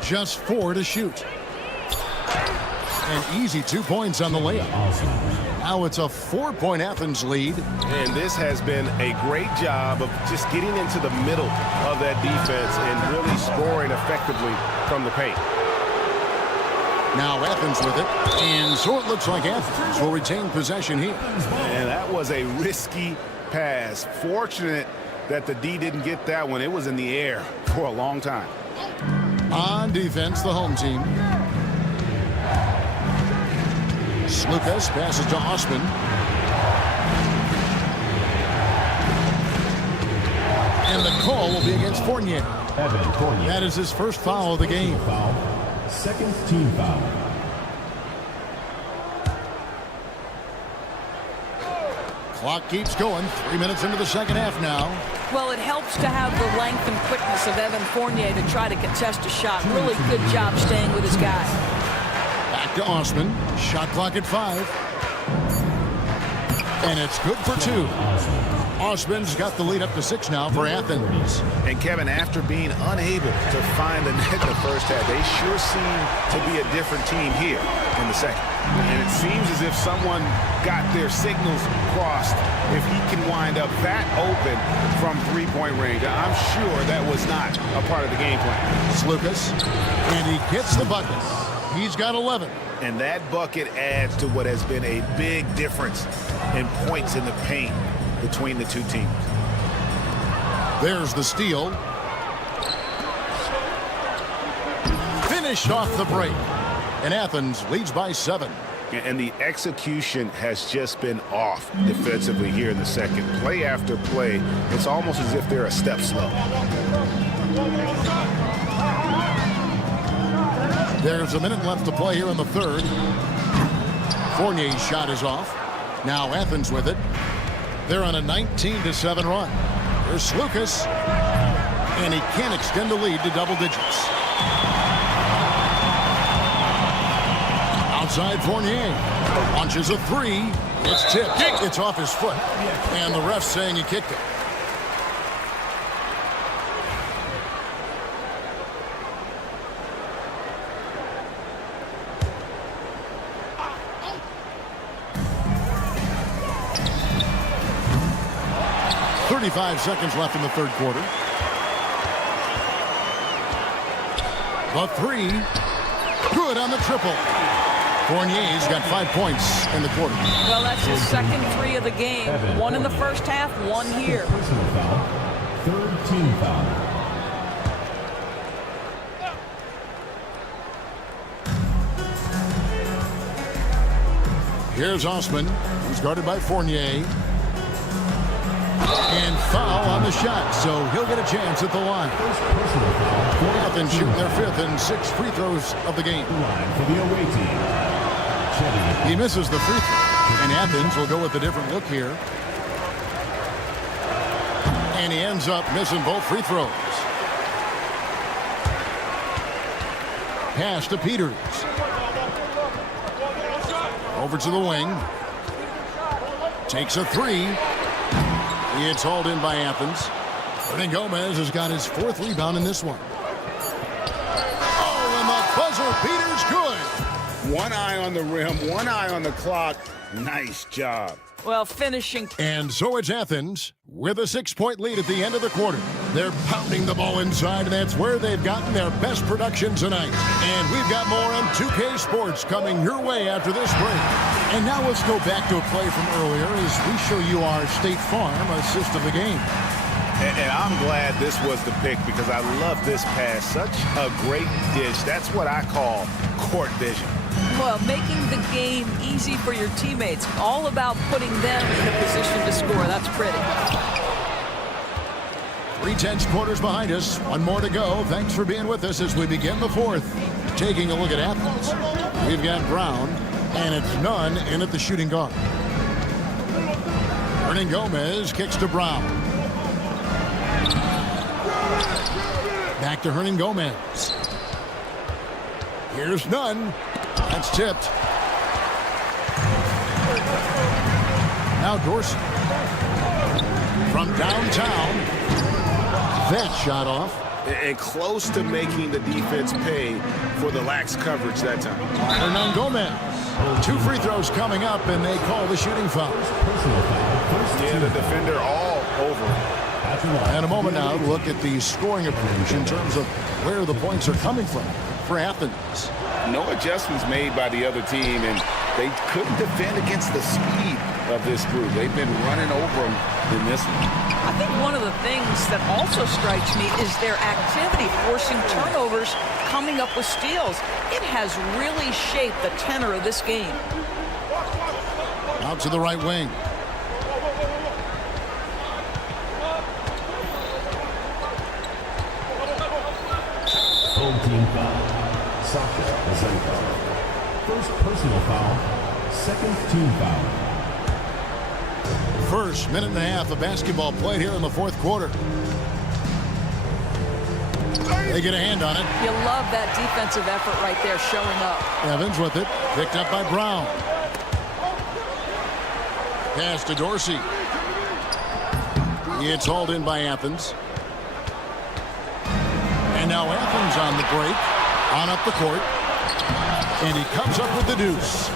Just 4 to shoot. An easy 2 points on the layup. Now it's a 4-point Athens lead. And this has been a great job of just getting into the middle of that defense and really scoring effectively from the paint. Now Athens with it, and so it looks like Athens will retain possession here. And that was a risky pass. Fortunate that the D didn't get that one. It was in the air for a long time. On defense, the home team. Slukas passes to Osman. And the call will be against Fournier. That is his first foul of the game. Second team foul. Clock keeps going. 3 minutes into the second half now. Well, it helps to have the length and quickness of Evan Fournier to try to contest a shot. Really good job staying with his guy. Back to Osman. Shot clock at 5. And it's good for 2. Osman's got the lead up to 6 now for Athens. And Kevin, after being unable to find the net in the first half, they sure seem to be a different team here in the second. And it seems as if someone got their signals crossed. If he can wind up that open from three-point range, I'm sure that was not a part of the game plan. It's Lucas, and he gets the bucket. He's got 11. And that bucket adds to what has been a big difference in points in the paint between the two teams. There's the steal. Finished off the break. And Athens leads by 7. And the execution has just been off defensively here in the second. Play after play, it's almost as if they're a step slow. There's a minute left to play here in the third. Fournier's shot is off. Now Athens with it. They're on a 19-7 run. There's Lucas. And he can't extend the lead to double digits. Outside Fournier. Launches a 3. It's tipped. It's off his foot. And the ref's saying he kicked it. .35 seconds left in the third quarter. The 3. Good on the triple. Fournier's got 5 points in the quarter. Well, that's his second 3 of the game. 1 in the first half, 1 here. Personal foul. Third team foul. Here's Osman, who's guarded by Fournier. And foul on the shot, so he'll get a chance at the line. Athens shooting their 5th and 6th free throws of the game. He misses the free throw, and Athens will go with a different look here. And he ends up missing both free throws. Pass to Peters. Over to the wing. Takes a 3. It's hauled in by Athens. Hernan Gomez has got his 4th rebound in this one. Oh, and the buzzer beater's good. One eye on the rim, one eye on the clock. Nice job. Well, finishing. And so it's Athens with a 6-point lead at the end of the quarter. They're pounding the ball inside, and that's where they've gotten their best production tonight. And we've got more on 2K Sports coming your way after this break. And now let's go back to a play from earlier as we show you our State Farm assist of the game. And I'm glad this was the pick because I love this pass. Such a great dish. That's what I call court vision. Well, making the game easy for your teammates. All about putting them in a position to score. That's pretty. 3/10 quarters behind us. 1 more to go. Thanks for being with us as we begin the 4th. Taking a look at Athens. We've got Brown, and it's Nunn in at the shooting guard. Hernan Gomez kicks to Brown. Back to Hernan Gomez. Here's Nunn. That's tipped. Now Dorsey. From downtown. That shot off. And close to making the defense pay for the lax coverage that time. Hernan Gomez. 2 free throws coming up, and they call the shooting foul. Yeah, the defender all over him. And a moment now to look at the scoring approach in terms of where the points are coming from for Athens. No adjustments made by the other team, and they couldn't defend against the speed of this group. They've been running over them in this one. I think one of the things that also strikes me is their activity, forcing turnovers, coming up with steals. It has really shaped the tenor of this game. Out to the right wing. Home team foul. Sasha Zenko. First personal foul. Second team foul. First minute and a half of basketball played here in the 4th quarter. They get a hand on it. You love that defensive effort right there showing up. Evans with it. Picked up by Brown. Pass to Dorsey. It's hauled in by Athens. And now Athens on the break. On up the court. And he comes up with the deuce.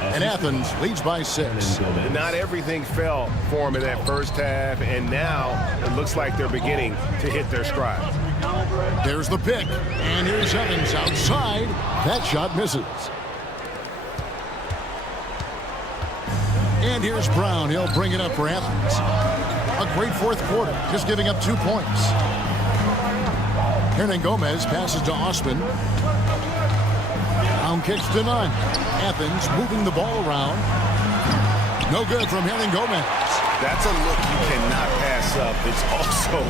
And Athens leads by 6. Not everything fell for him in that first half, and now it looks like they're beginning to hit their stride. There's the pick, and here's Evans outside. That shot misses. And here's Brown. He'll bring it up for Athens. A great fourth quarter, just giving up 2 points. Hernan Gomez passes to Osman. Brown kicks to none. Athens moving the ball around. No good from Hernan Gomez. That's a look you cannot pass up. It's also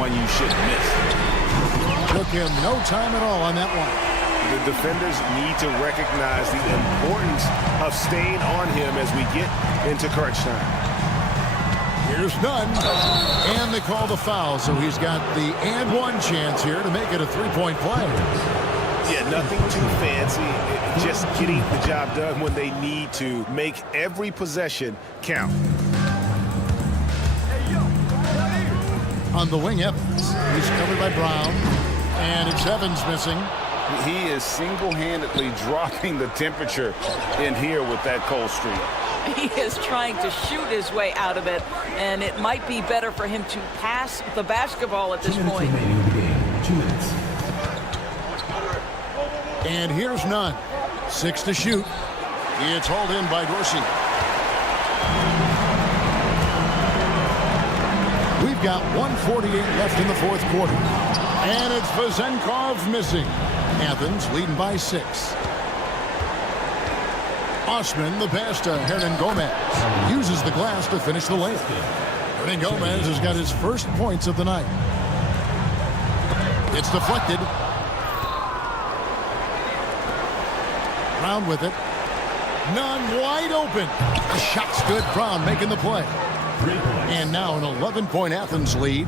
one you shouldn't miss. Took him no time at all on that one. The defenders need to recognize the importance of staying on him as we get into crunch time. Here's none. And they call the foul, so he's got the and one chance here to make it a three-point play. Yeah, nothing too fancy. Just getting the job done when they need to. Make every possession count. On the wing, Evans. He's covered by Brown. And it's Evans missing. He is single-handedly dropping the temperature in here with that cold streak. He is trying to shoot his way out of it, and it might be better for him to pass the basketball at this point. 2 minutes. And here's none. 6 to shoot. It's hauled in by Dorsey. We've got 1:48 left in the fourth quarter. And it's Vezenkov missing. Athens leading by 6. Osman, the pass to Hernan Gomez. Uses the glass to finish the layup. Hernan Gomez has got his first points of the night. It's deflected. Brown with it. None wide open. The shot's good. Brown making the play. And now an 11-point Athens lead.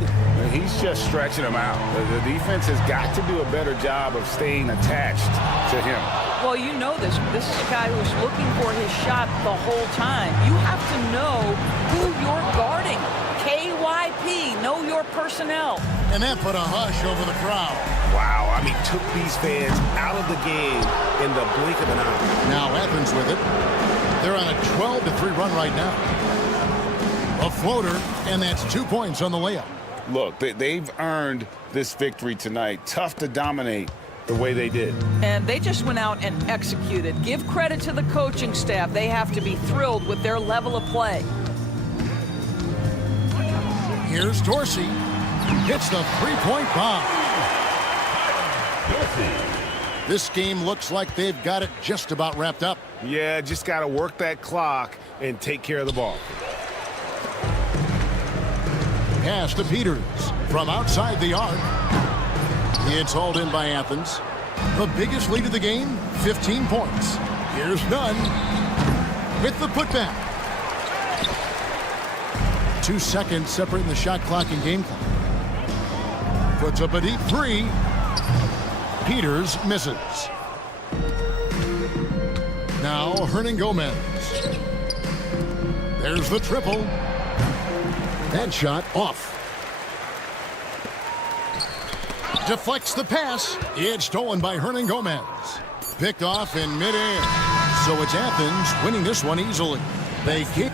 He's just stretching them out. The defense has got to do a better job of staying attached to him. Well, you know this. This is a guy who's looking for his shot the whole time. You have to know who you're guarding. KYP, know your personnel. And that put a hush over the crowd. Wow, I mean, took these fans out of the game in the blink of an eye. Now Athens with it. They're on a 12-3 run right now. A floater, and that's 2 points on the layup. Look, they've earned this victory tonight. Tough to dominate the way they did. And they just went out and executed. Give credit to the coaching staff. They have to be thrilled with their level of play. Here's Dorsey. Hits the three-point bomb. This game looks like they've got it just about wrapped up. Yeah, just got to work that clock and take care of the ball. Pass to Peters from outside the arc. It's hauled in by Athens. The biggest lead of the game, 15 points. Here's Nunn with the putback. 2 seconds separating the shot clock and game clock. Puts up a deep three. Peters misses. Now Hernan Gomez. There's the triple. That shot off. Deflects the pass. It's stolen by Hernan Gomez. Picked off in midair. So it's Athens winning this one easily. They kick.